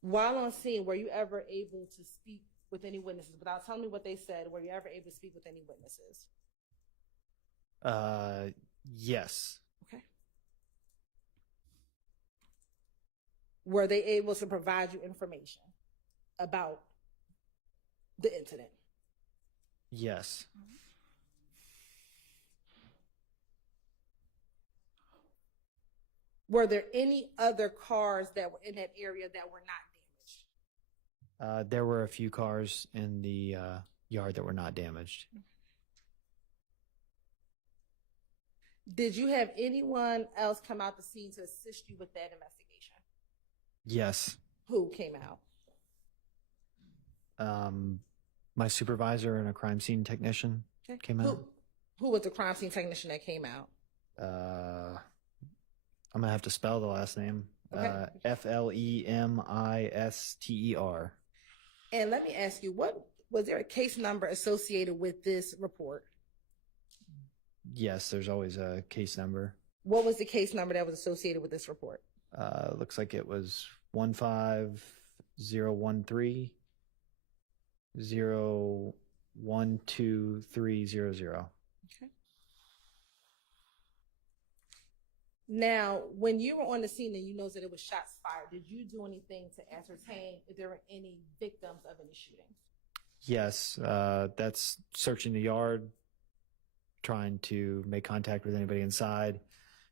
While on scene, were you ever able to speak with any witnesses? Without telling me what they said, were you ever able to speak with any witnesses? Yes. Okay. Were they able to provide you information about the incident? Yes. Were there any other cars that were in that area that were not damaged? There were a few cars in the yard that were not damaged. Did you have anyone else come out the scene to assist you with that investigation? Yes. Who came out? My supervisor and a crime scene technician came out. Who was the crime scene technician that came out? I'm gonna have to spell the last name. Okay. Flemister. And let me ask you, what was there a case number associated with this report? Yes, there's always a case number. What was the case number that was associated with this report? Looks like it was 15013 012300. Okay. Now, when you were on the scene and you noticed that it was shots fired, did you do anything to ascertain if there were any victims of any shootings? Yes, that's searching the yard, trying to make contact with anybody inside.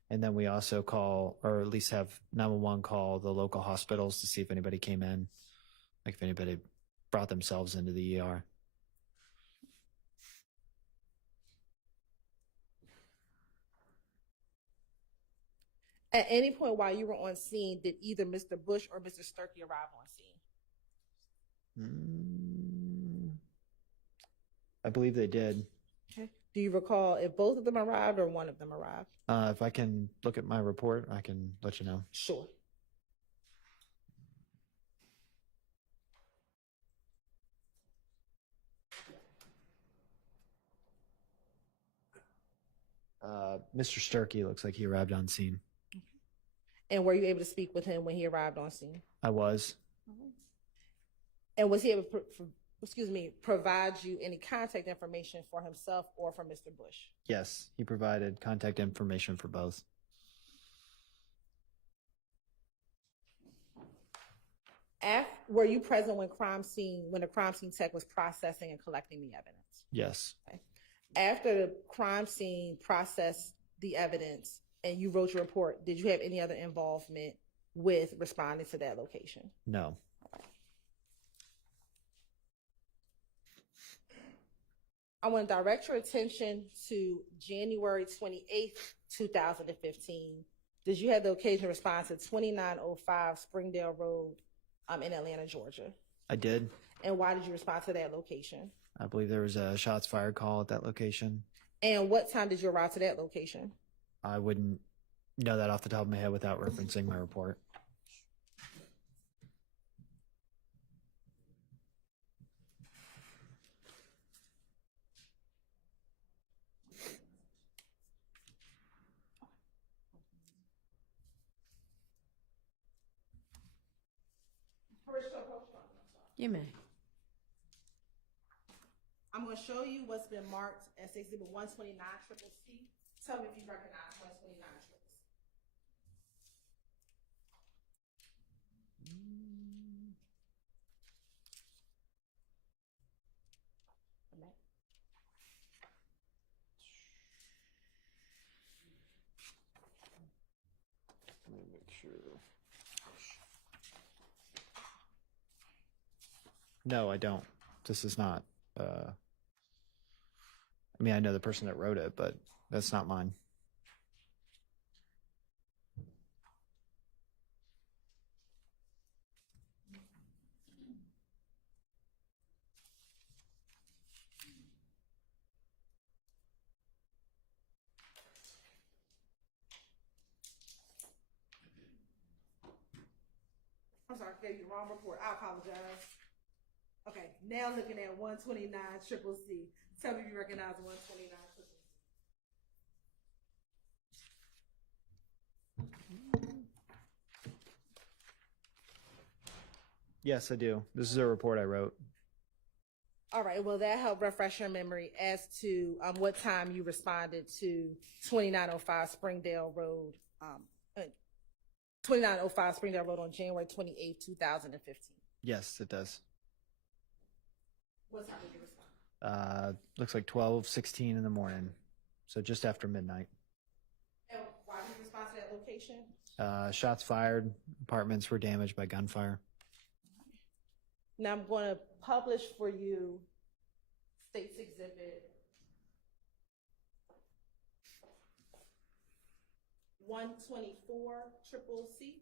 And then we also call, or at least have 911 call the local hospitals to see if anybody came in, like if anybody brought themselves into the ER. At any point while you were on scene, did either Mr. Bush or Mr. Sturkey arrive on scene? I believe they did. Okay. Do you recall if both of them arrived or one of them arrived? If I can look at my report, I can let you know. Sure. Mr. Sturkey looks like he arrived on scene. And were you able to speak with him when he arrived on scene? I was. And was he able to, provide you any contact information for himself or for Mr. Bush? Yes, he provided contact information for both. Were you present when the crime scene tech was processing and collecting the evidence? Yes. Okay. After the crime scene processed the evidence and you wrote your report, did you have any other involvement with responding to that location? No. I want to direct your attention to January 28th, 2015. Did you have the occasion to respond to 2905 Springdale Road in Atlanta, Georgia? I did. And why did you respond to that location? I believe there was a shots fired call at that location. And what time did you arrive to that location? I wouldn't know that off the top of my head without referencing my report. You may. I'm going to show you what's been marked as Exhibit 129 Triple C. Tell me if you recognize 129 Triple C. Let me make sure. No, I don't. This is not. I mean, I know the person that wrote it, but that's not mine. I'm sorry, I gave you the wrong report. I apologize. Okay, now looking at 129 Triple C. Tell me if you recognize 129 Triple C. Yes, I do. This is a report I wrote. All right, well, that helped refresh your memory as to what time you responded to 2905 Springdale Road, 2905 Springdale Road on January 28th, 2015. Yes, it does. What time did you respond? Looks like 12:16 in the morning, so just after midnight. And why did you respond to that location? Shots fired. Apartments were damaged by gunfire. Now I'm going to publish for you State's Exhibit 124 Triple C.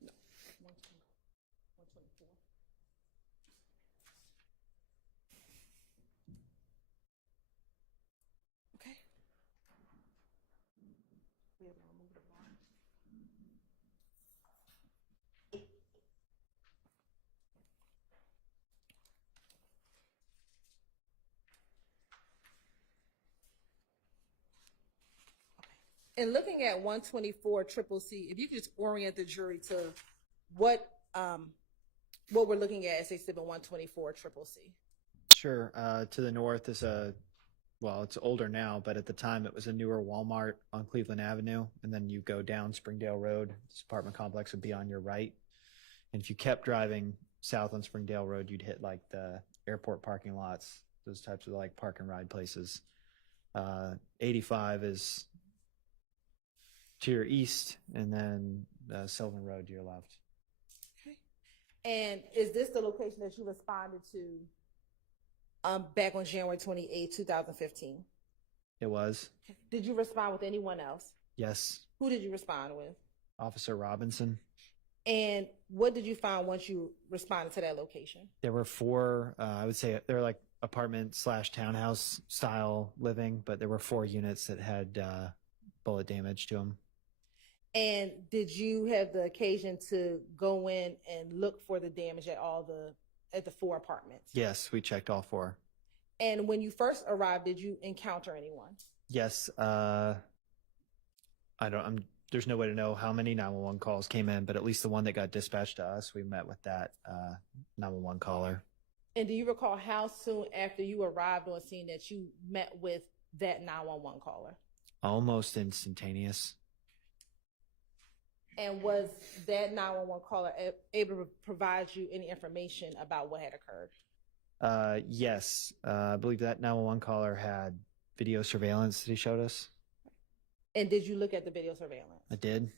No, 124. Okay. We have to remove the bar. And looking at 124 Triple C, if you could just orient the jury to what we're looking at as Exhibit 124 Triple C. Sure. To the north is well, it's older now, but at the time it was a newer Walmart on Cleveland Avenue. And then you go down Springdale Road, this apartment complex would be on your right. And if you kept driving south on Springdale Road, you'd hit like the airport parking lots, those types of like park and ride places. 85 is to your east, and then Sylvan Road to your left. Okay. And is this the location that you responded to back on January 28, 2015? It was. Did you respond with anyone else? Yes. Who did you respond with? Officer Robinson. And what did you find once you responded to that location? There were four, I would say they're like apartment / townhouse style living, but there were 4 units that had bullet damage to them. And did you have the occasion to go in and look for the damage at the 4 apartments? Yes, we checked all 4. And when you first arrived, did you encounter anyone? Yes, there's no way to know how many 911 calls came in, but at least the one that got dispatched to us, we met with that 911 caller. And do you recall how soon after you arrived on scene that you met with that 911 caller? Almost instantaneous. And was that 911 caller able to provide you any information about what had occurred? Yes, I believe that 911 caller had video surveillance that he showed us. And did you look at the video surveillance? I did.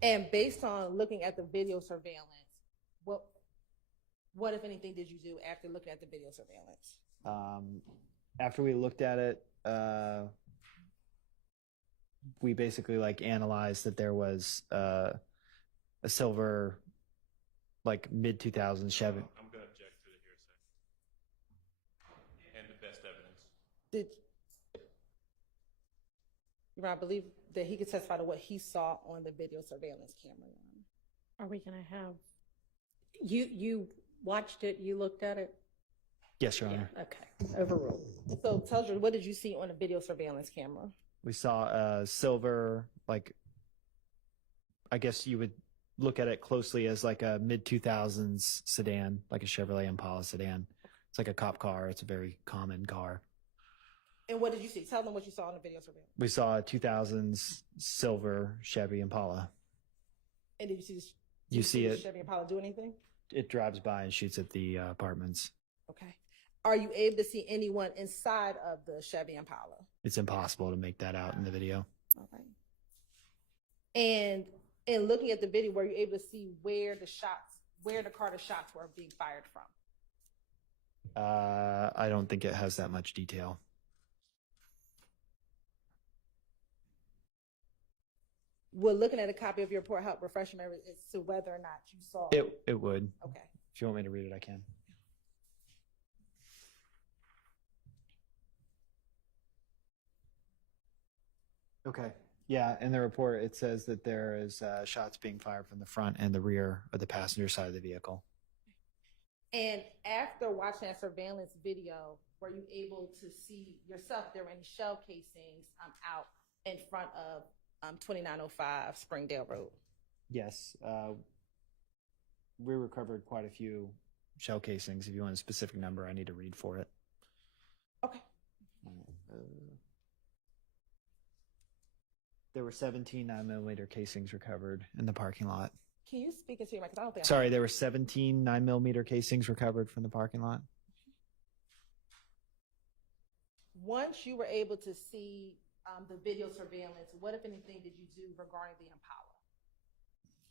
And based on looking at the video surveillance, What, if anything, did you do after looking at the video surveillance? After we looked at it, we basically like analyzed that there was a silver, like mid 2000s Chevy. I'm going to object to the hearsay. And the best evidence. Did Your Honor, I believe that he could testify to what he saw on the video surveillance camera, Your Honor. Are we going to have, you watched it, you looked at it? Yes, Your Honor. Okay, overruled. So tell us, what did you see on the video surveillance camera? We saw a silver, like, I guess you would look at it closely as like a mid 2000s sedan, like a Chevrolet Impala sedan. It's like a cop car. It's a very common car. And what did you see? Tell them what you saw on the video surveillance. We saw a 2000s silver Chevy Impala. And did you see this? You see the it. Chevy Impala do anything? It drives by and shoots at the apartments. Okay. Are you able to see anyone inside of the Chevy Impala? It's impossible to make that out in the video. All right. And in looking at the video, were you able to see where the Carter shots were being fired from? I don't think it has that much detail. Will looking at a copy of your report help refresh your memory as to whether or not you saw It would. Okay. If you want me to read it, I can. Okay. Yeah, in the report, it says that there is shots being fired from the front and the rear of the passenger side of the vehicle. And after watching that surveillance video, were you able to see yourself if there were any shell casings out in front of 2905 Springdale Road? Yes. We recovered quite a few shell casings. If you want a specific number, I need to read for it. Okay. There were 17 9mm casings recovered in the parking lot. Can you speak into your mic? 'Cause I don't think Sorry, there were 17 9mm casings recovered from the parking lot. Once you were able to see the video surveillance, what, if anything, did you do regarding the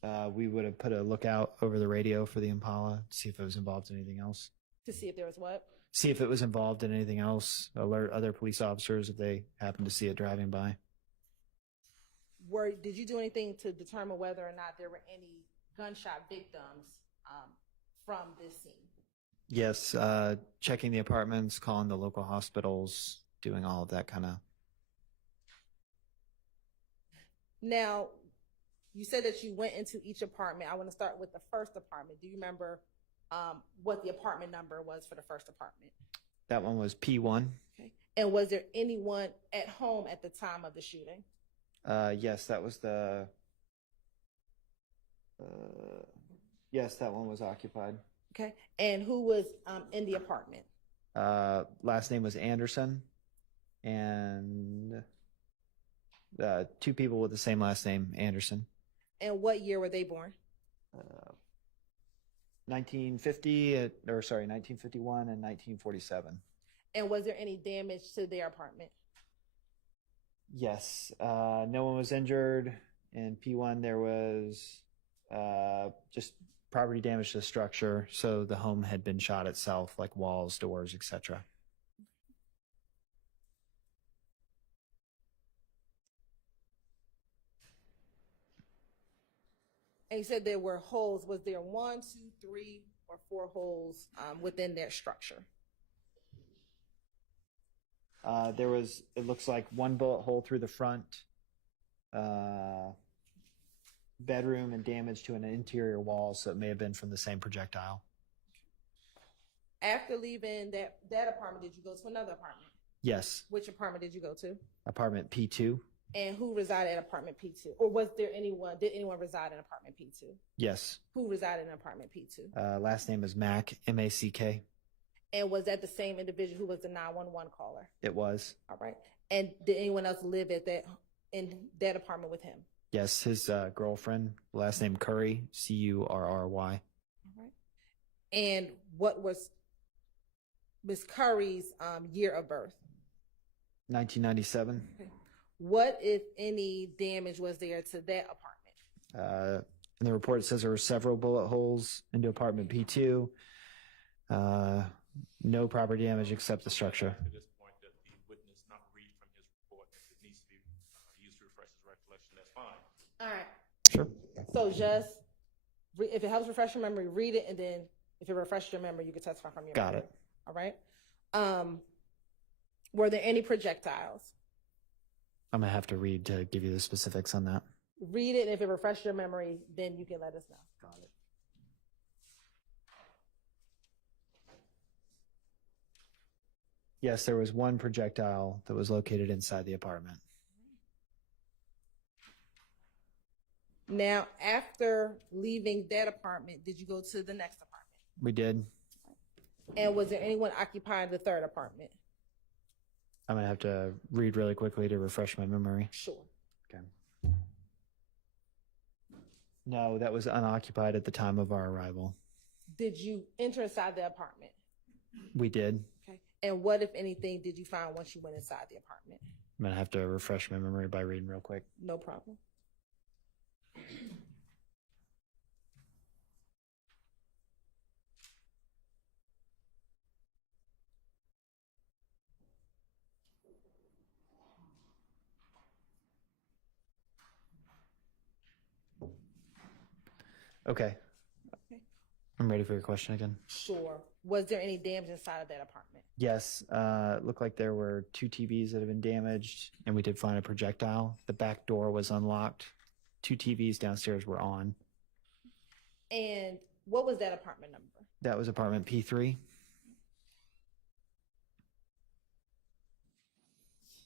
Impala? We would have put a lookout over the radio for the Impala to see if it was involved in anything else. To see if there was what? See if it was involved in anything else. Alert other police officers if they happen to see it driving by. Did you do anything to determine whether or not there were any gunshot victims from this scene? Yes, checking the apartments, calling the local hospitals, doing all of that kind of. Now, you said that you went into each apartment. I want to start with the first apartment. Do you remember what the apartment number was for the first apartment? That one was P1. Okay. And was there anyone at home at the time of the shooting? Yes, that was the. Yes, that one was occupied. Okay. And who was in the apartment? Last name was Anderson, and two people with the same last name, Anderson. And what year were they born? 1951 and 1947. And was there any damage to their apartment? Yes, no one was injured. In P1, there was just property damage to the structure, so the home had been shot itself, like walls, doors, etc. And you said there were holes. Was there 1, 2, 3, or 4 holes within their structure? There was, it looks like, one bullet hole through the front bedroom and damage to an interior wall, so it may have been from the same projectile. After leaving that apartment, did you go to another apartment? Yes. Which apartment did you go to? Apartment P2. And who resided in apartment P2? Or did anyone reside in apartment P2? Yes. Who resided in apartment P2? Last name is Mack, M-A-C-K. And was that the same individual who was the 911 caller? It was. All right. And did anyone else live in that apartment with him? Yes, his girlfriend, last name Curry, C-U-R-R-Y. All right. And what was Miss Curry's year of birth? 1997. Okay. What, if any, damage was there to that apartment? In the report, it says there were several bullet holes into apartment P2. No property damage except the structure. At this point, that the witness not read from his report, if it needs to be used to refresh his recollection, that's fine. All right. Sure. So just, if it helps refresh your memory, read it, and then if it refreshes your memory, you can testify from your Got memory. it. All right. Were there any projectiles? I'm gonna have to read to give you the specifics on that. Read it, and if it refreshes your memory, then you can let us know. Got it. Yes, there was one projectile that was located inside the apartment. Now, after leaving that apartment, did you go to the next apartment? We did. And was there anyone occupying the third apartment? I'm gonna have to read really quickly to refresh my memory. Sure. Okay. No, that was unoccupied at the time of our arrival. Did you enter inside the apartment? We did. Okay. And what, if anything, did you find once you went inside the apartment? I'm gonna have to refresh my memory by reading real quick. No problem. Okay. I'm ready for your question again. Sure. Was there any damage inside of that apartment? Yes, it looked like there were 2 TVs that had been damaged, and we did find a projectile. The back door was unlocked. 2 TVs downstairs were on. And what was that apartment number? That was apartment P3.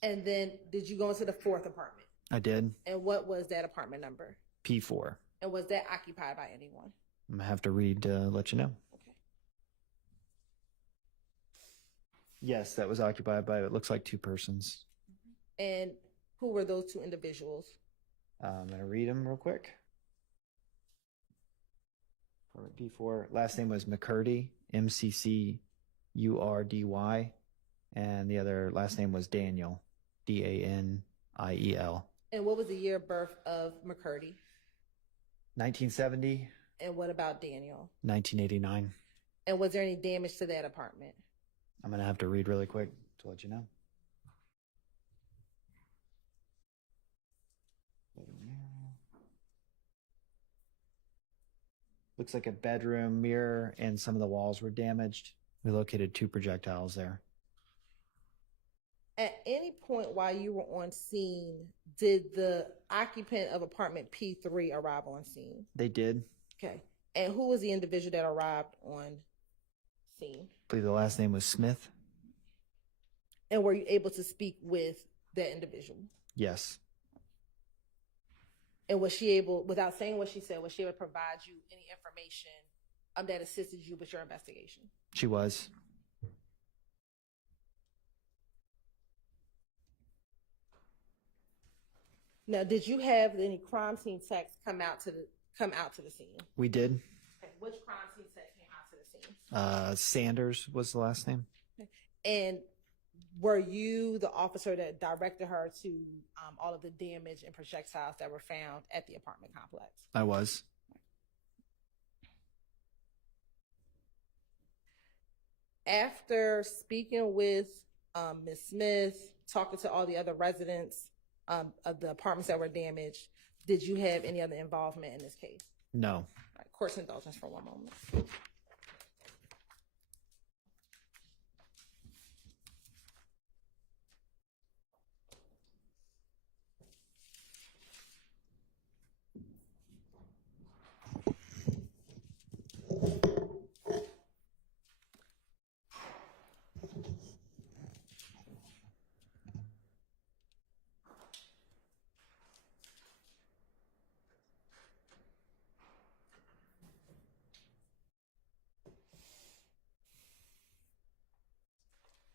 And then did you go into the fourth apartment? I did. And what was that apartment number? P4. And was that occupied by anyone? I'm gonna have to read to let you know. Okay. Yes, that was occupied by, it looks like 2 persons. And who were those 2 individuals? I'm gonna read them real quick. Apartment P4. Last name was McCurdy, MCCURDY, and the other last name was Daniel, DANIEL. And what was the year of birth of McCurdy? 1970, And what about Daniel? 1989. And was there any damage to that apartment? I'm gonna have to read really quick to let you know. Looks like a bedroom mirror and some of the walls were damaged. We located 2 projectiles there. At any point while you were on scene, did the occupant of apartment P3 arrive on scene? They did. Okay. And who was the individual that arrived on scene? I believe the last name was Smith. And were you able to speak with that individual? Yes. And was she able, without saying what she said, was she able to provide you any information that assisted you with your investigation? She was. Now, did you have any crime scene techs come out to the scene? We did. Okay. Which crime scene tech came out to the scene? Sanders was the last name. And were you the officer that directed her to all of the damage and projectiles that were found at the apartment complex? I was. After speaking with Ms. Smith, talking to all the other residents of the apartments that were damaged, did you have any other involvement in this case? No. All right, court's indulgence for one moment.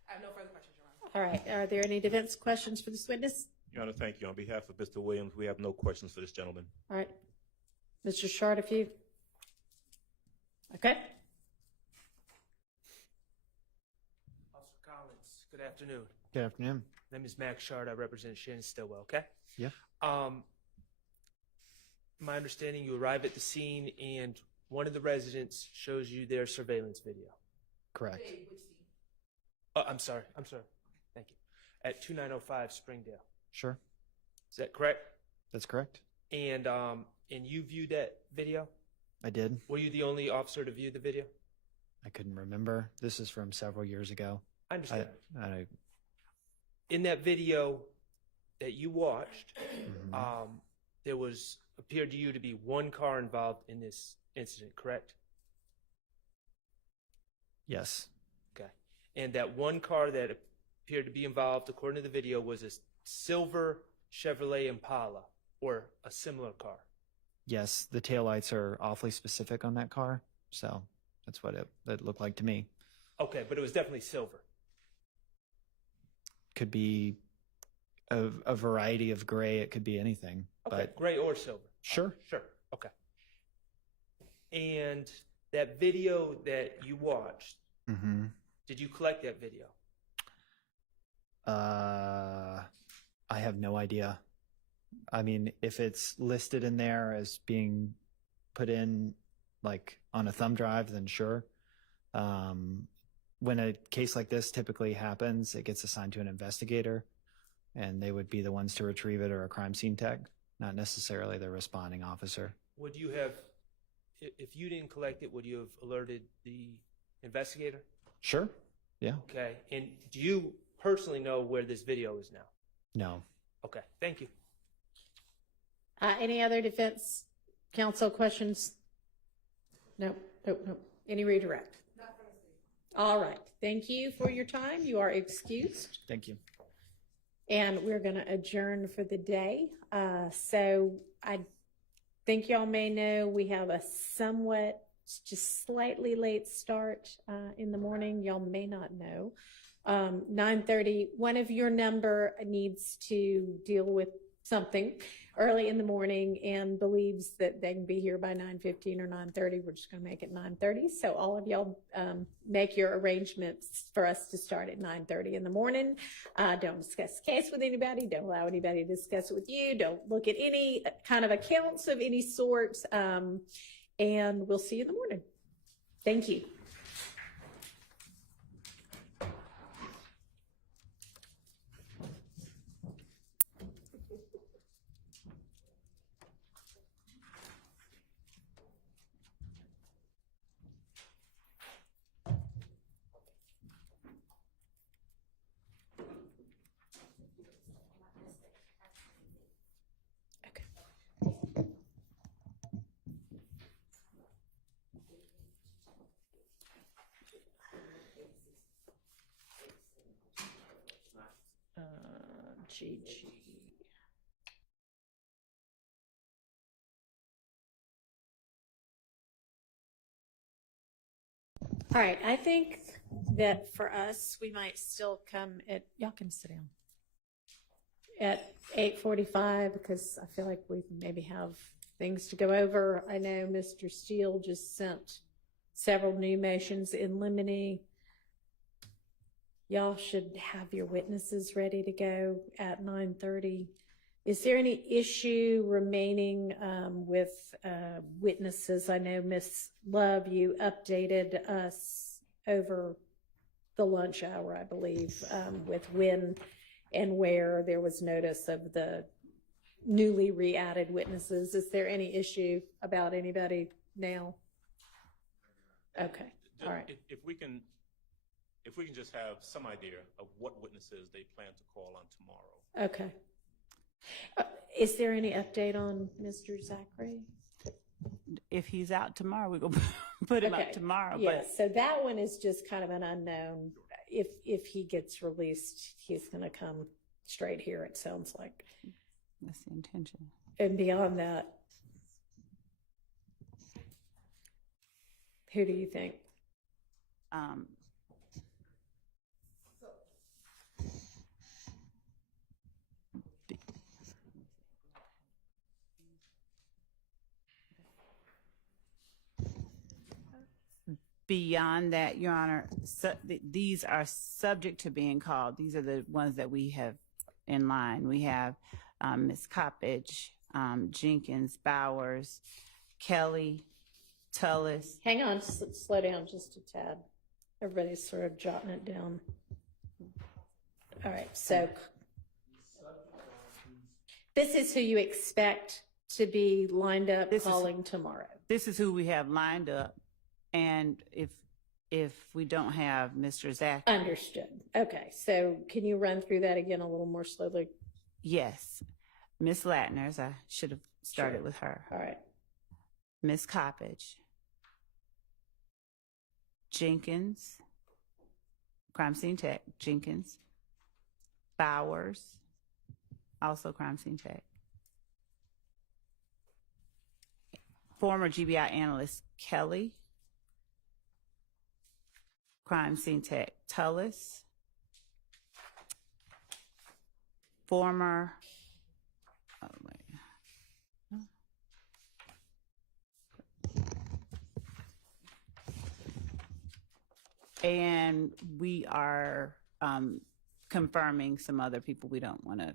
I have no further questions, Your Honor. All right, are there any defense questions for this witness? Your Honor, thank you. On behalf of Mr. Williams, we have no questions for this gentleman. All right. Mr. Short, if you, okay. Officer Collins, good afternoon. Good afternoon. My name is Max Shard. I represent Shannon Stillwell, okay? Yeah. My understanding, you arrive at the scene and one of the residents shows you their surveillance video. Correct. I'm sorry. Thank you. At 2905 Springdale. Sure. Is that correct? That's correct. And you viewed that video? I did. Were you the only officer to view the video? I couldn't remember. This is from several years ago. I understand. I In that video that you watched, mhm. there appeared to you to be one car involved in this incident, correct? Yes. Okay. And that one car that appeared to be involved, according to the video, was a silver Chevrolet Impala or a similar car. Yes, the taillights are awfully specific on that car, so that's what it looked like to me. Okay, but it was definitely silver. Could be a variety of gray. It could be anything. Okay, But gray or silver. sure. Sure. Okay. And that video that you watched, Mm-hmm. did you collect that video? I have no idea. I mean, if it's listed in there as being put in like on a thumb drive, then sure. When a case like this typically happens, it gets assigned to an investigator, and they would be the ones to retrieve it, or a crime scene tech, not necessarily the responding officer. Would you have, if you didn't collect it, would you have alerted the investigator? Sure. Yeah. Okay. And do you personally know where this video is now? No. Okay. Thank you. Any other defense counsel questions? Nope. Any redirect? All right. Thank you for your time. You are excused. Thank you. And we're going to adjourn for the day. So I think y'all may know we have a somewhat, just slightly late start in the morning. Y'all may not know. 9:30, one of your number needs to deal with something early in the morning and believes that they can be here by 9:15 or 9:30. We're just going to make it 9:30. So all of y'all make your arrangements for us to start at 9:30 in the morning. Don't discuss the case with anybody. Don't allow anybody to discuss it with you. Don't look at any kind of accounts of any sort. And we'll see you in the morning. Thank you. GG. All right, I think that for us, we might still come at, y'all can sit down, at 8:45 because I feel like we maybe have things to go over. I know Mr. Steele just sent several new motions in limine. Y'all should have your witnesses ready to go at 9:30. Is there any issue remaining with witnesses? I know Ms. Love, you updated us over the lunch hour, I believe, with when and where there was notice of the newly re-added witnesses. Is there any issue about anybody now? Okay, all right. If we can just have some idea of what witnesses they plan to call on tomorrow. Okay. Is there any update on Mr. Zachary? If he's out tomorrow, we're going to put him up tomorrow. Yes, so that one is just kind of an unknown. If he gets released, he's going to come straight here, it sounds like. That's the intention. And beyond that, who do you think? Beyond that, Your Honor, these are subject to being called. These are the ones that we have in line. We have Ms. Coppedge, Jenkins, Bowers, Kelly, Tullis. Hang on, slow down just a tad. Everybody's sort of jotting it down. All right, so this is who you expect to be lined up calling tomorrow. This is who we have lined up, and if we don't have Mr. Zach. Understood. Okay, so can you run through that again a little more slowly? Yes. Miss Latner's, I should have started with her. All right. Miss Coppage. Jenkins. Crime Scene Tech, Jenkins. Bowers. Also Crime Scene Tech. Former GBI analyst Kelly. Crime Scene Tech Tullis. Former, and we are confirming some other people. We don't want to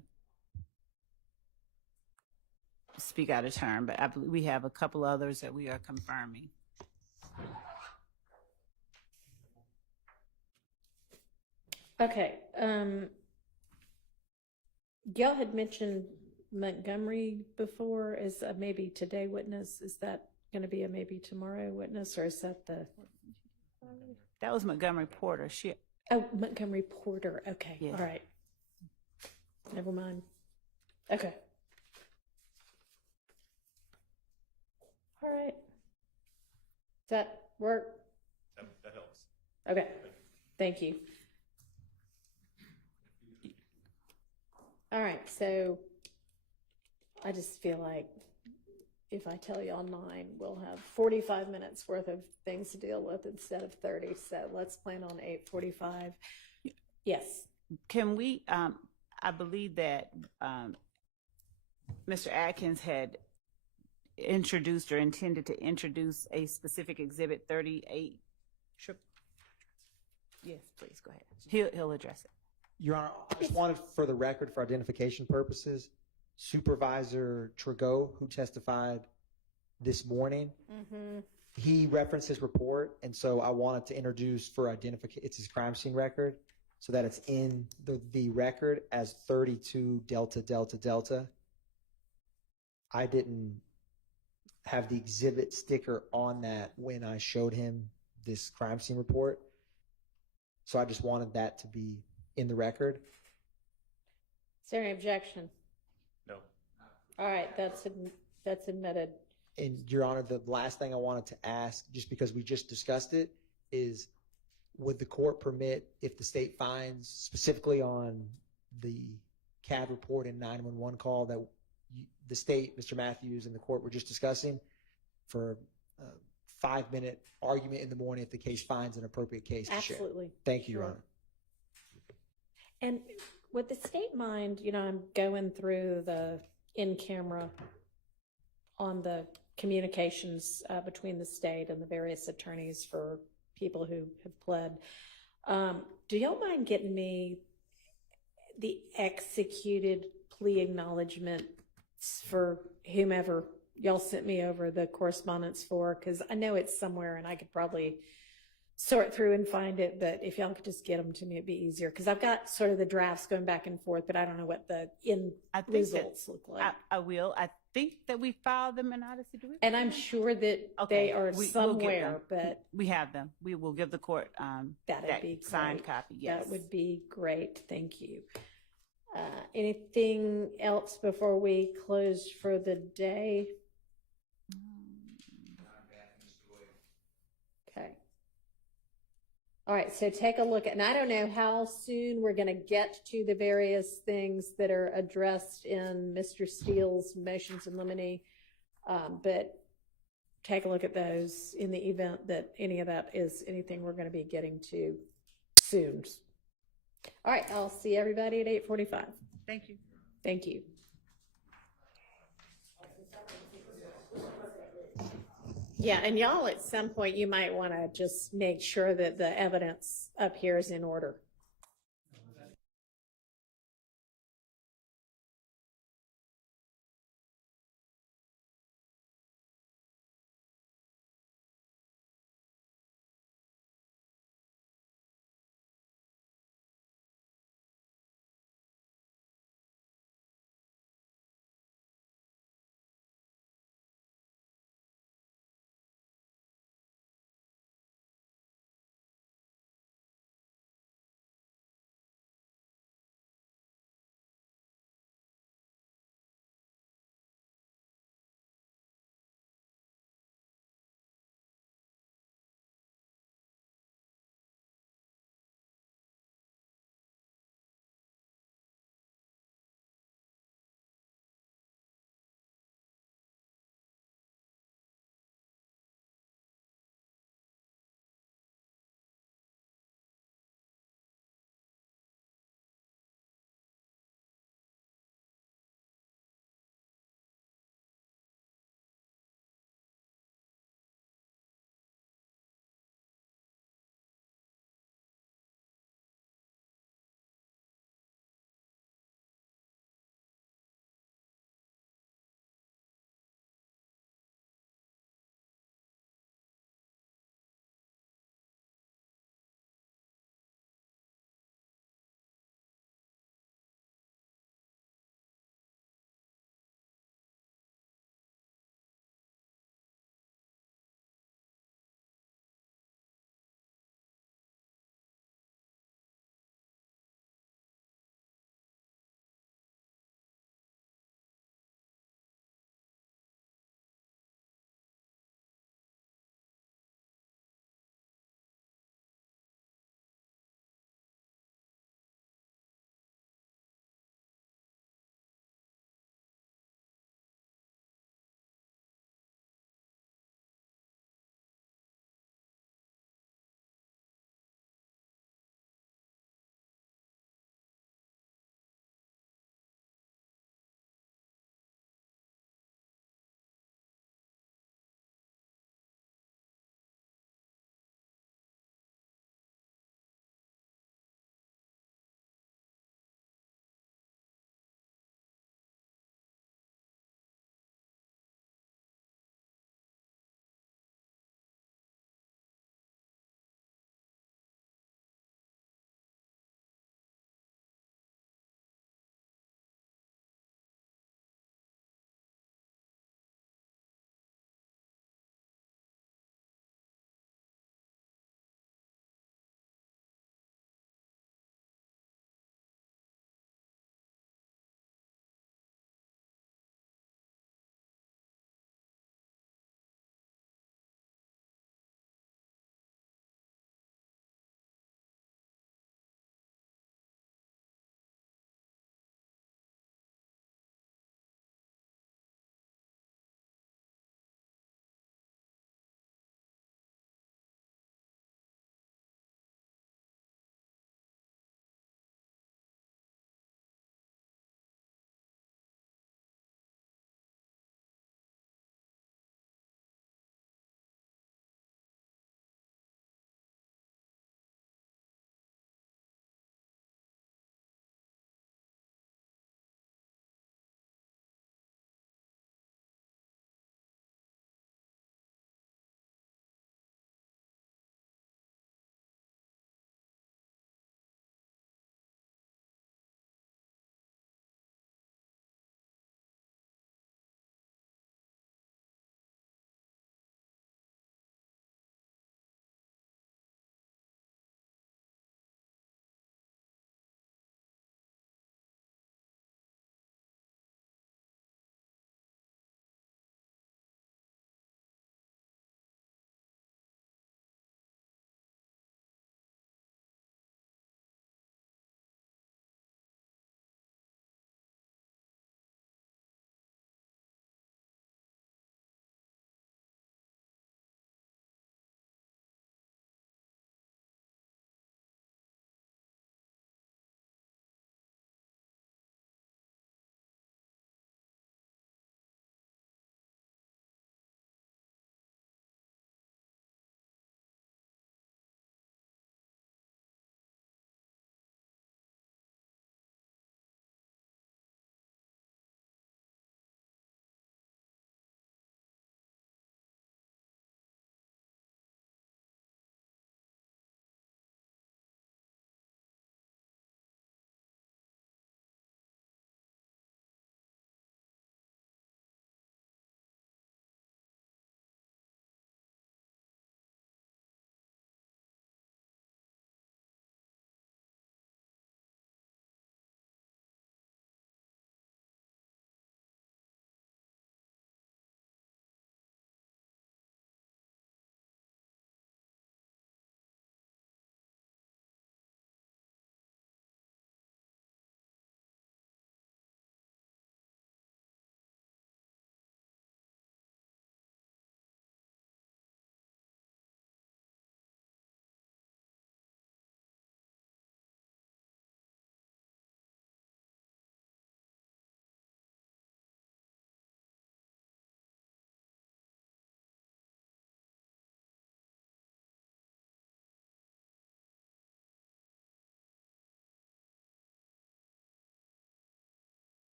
speak out of turn, but I believe we have a couple others that we are confirming. Okay. Y'all had mentioned Montgomery before as a maybe today witness. Is that going to be a maybe tomorrow witness, or is that the? That was Montgomery Porter. Oh, Montgomery Porter. Okay. Yeah. All right. Never mind. Okay. All right. Does that work? That helps. Okay. Thank you. All right, so I just feel like if I tell y'all 9, we'll have 45 minutes worth of things to deal with instead of 30. So let's plan on 8:45. Yes. Can we, I believe that Mr. Atkins had introduced or intended to introduce a specific exhibit 38. Yes, please go ahead. He'll address it. Your Honor, I just wanted for the record, for identification purposes, Supervisor Trigot, who testified this morning, he referenced his report, and so I wanted to introduce for identification, it's his crime scene record, so that it's in the record as 32 Delta Delta Delta. I didn't have the exhibit sticker on that when I showed him this crime scene report, so I just wanted that to be in the record. Is there any objection? No. All right, that's admitted. And Your Honor, the last thing I wanted to ask, just because we just discussed it, is would the court permit, if the state finds specifically on the CAD report and 911 call that the state, Mr. Matthews, and the court were just discussing, for a 5-minute argument in the morning if the case finds an appropriate case to share? Absolutely. Thank you, Your Sure. Honor. And would the state mind, I'm going through the in-camera on the communications between the state and the various attorneys for people who have pled. Do y'all mind getting me the executed plea acknowledgement for whomever y'all sent me over the correspondence for? Because I know it's somewhere and I could probably sort through and find it, but if y'all could just get them to me, it'd be easier. Because I've got sort of the drafts going back and forth, but I don't know what the results look like. I will. I think that we filed them in Odyssey. Do we? And I'm sure that they are we'll get somewhere, them. but we have them. We will give the court that'd be signed great. copy. Yes, That would be great. Thank you. Anything else before we close for the day? Okay. All right, so take a look at, and I don't know how soon we're going to get to the various things that are addressed in Mr. Steele's motions in limine, but take a look at those in the event that any of that is anything we're going to be getting to soon. All right, I'll see everybody at 8:45. Thank you. Thank you. Yeah, and y'all at some point, you might want to just make sure that the evidence up here is in order.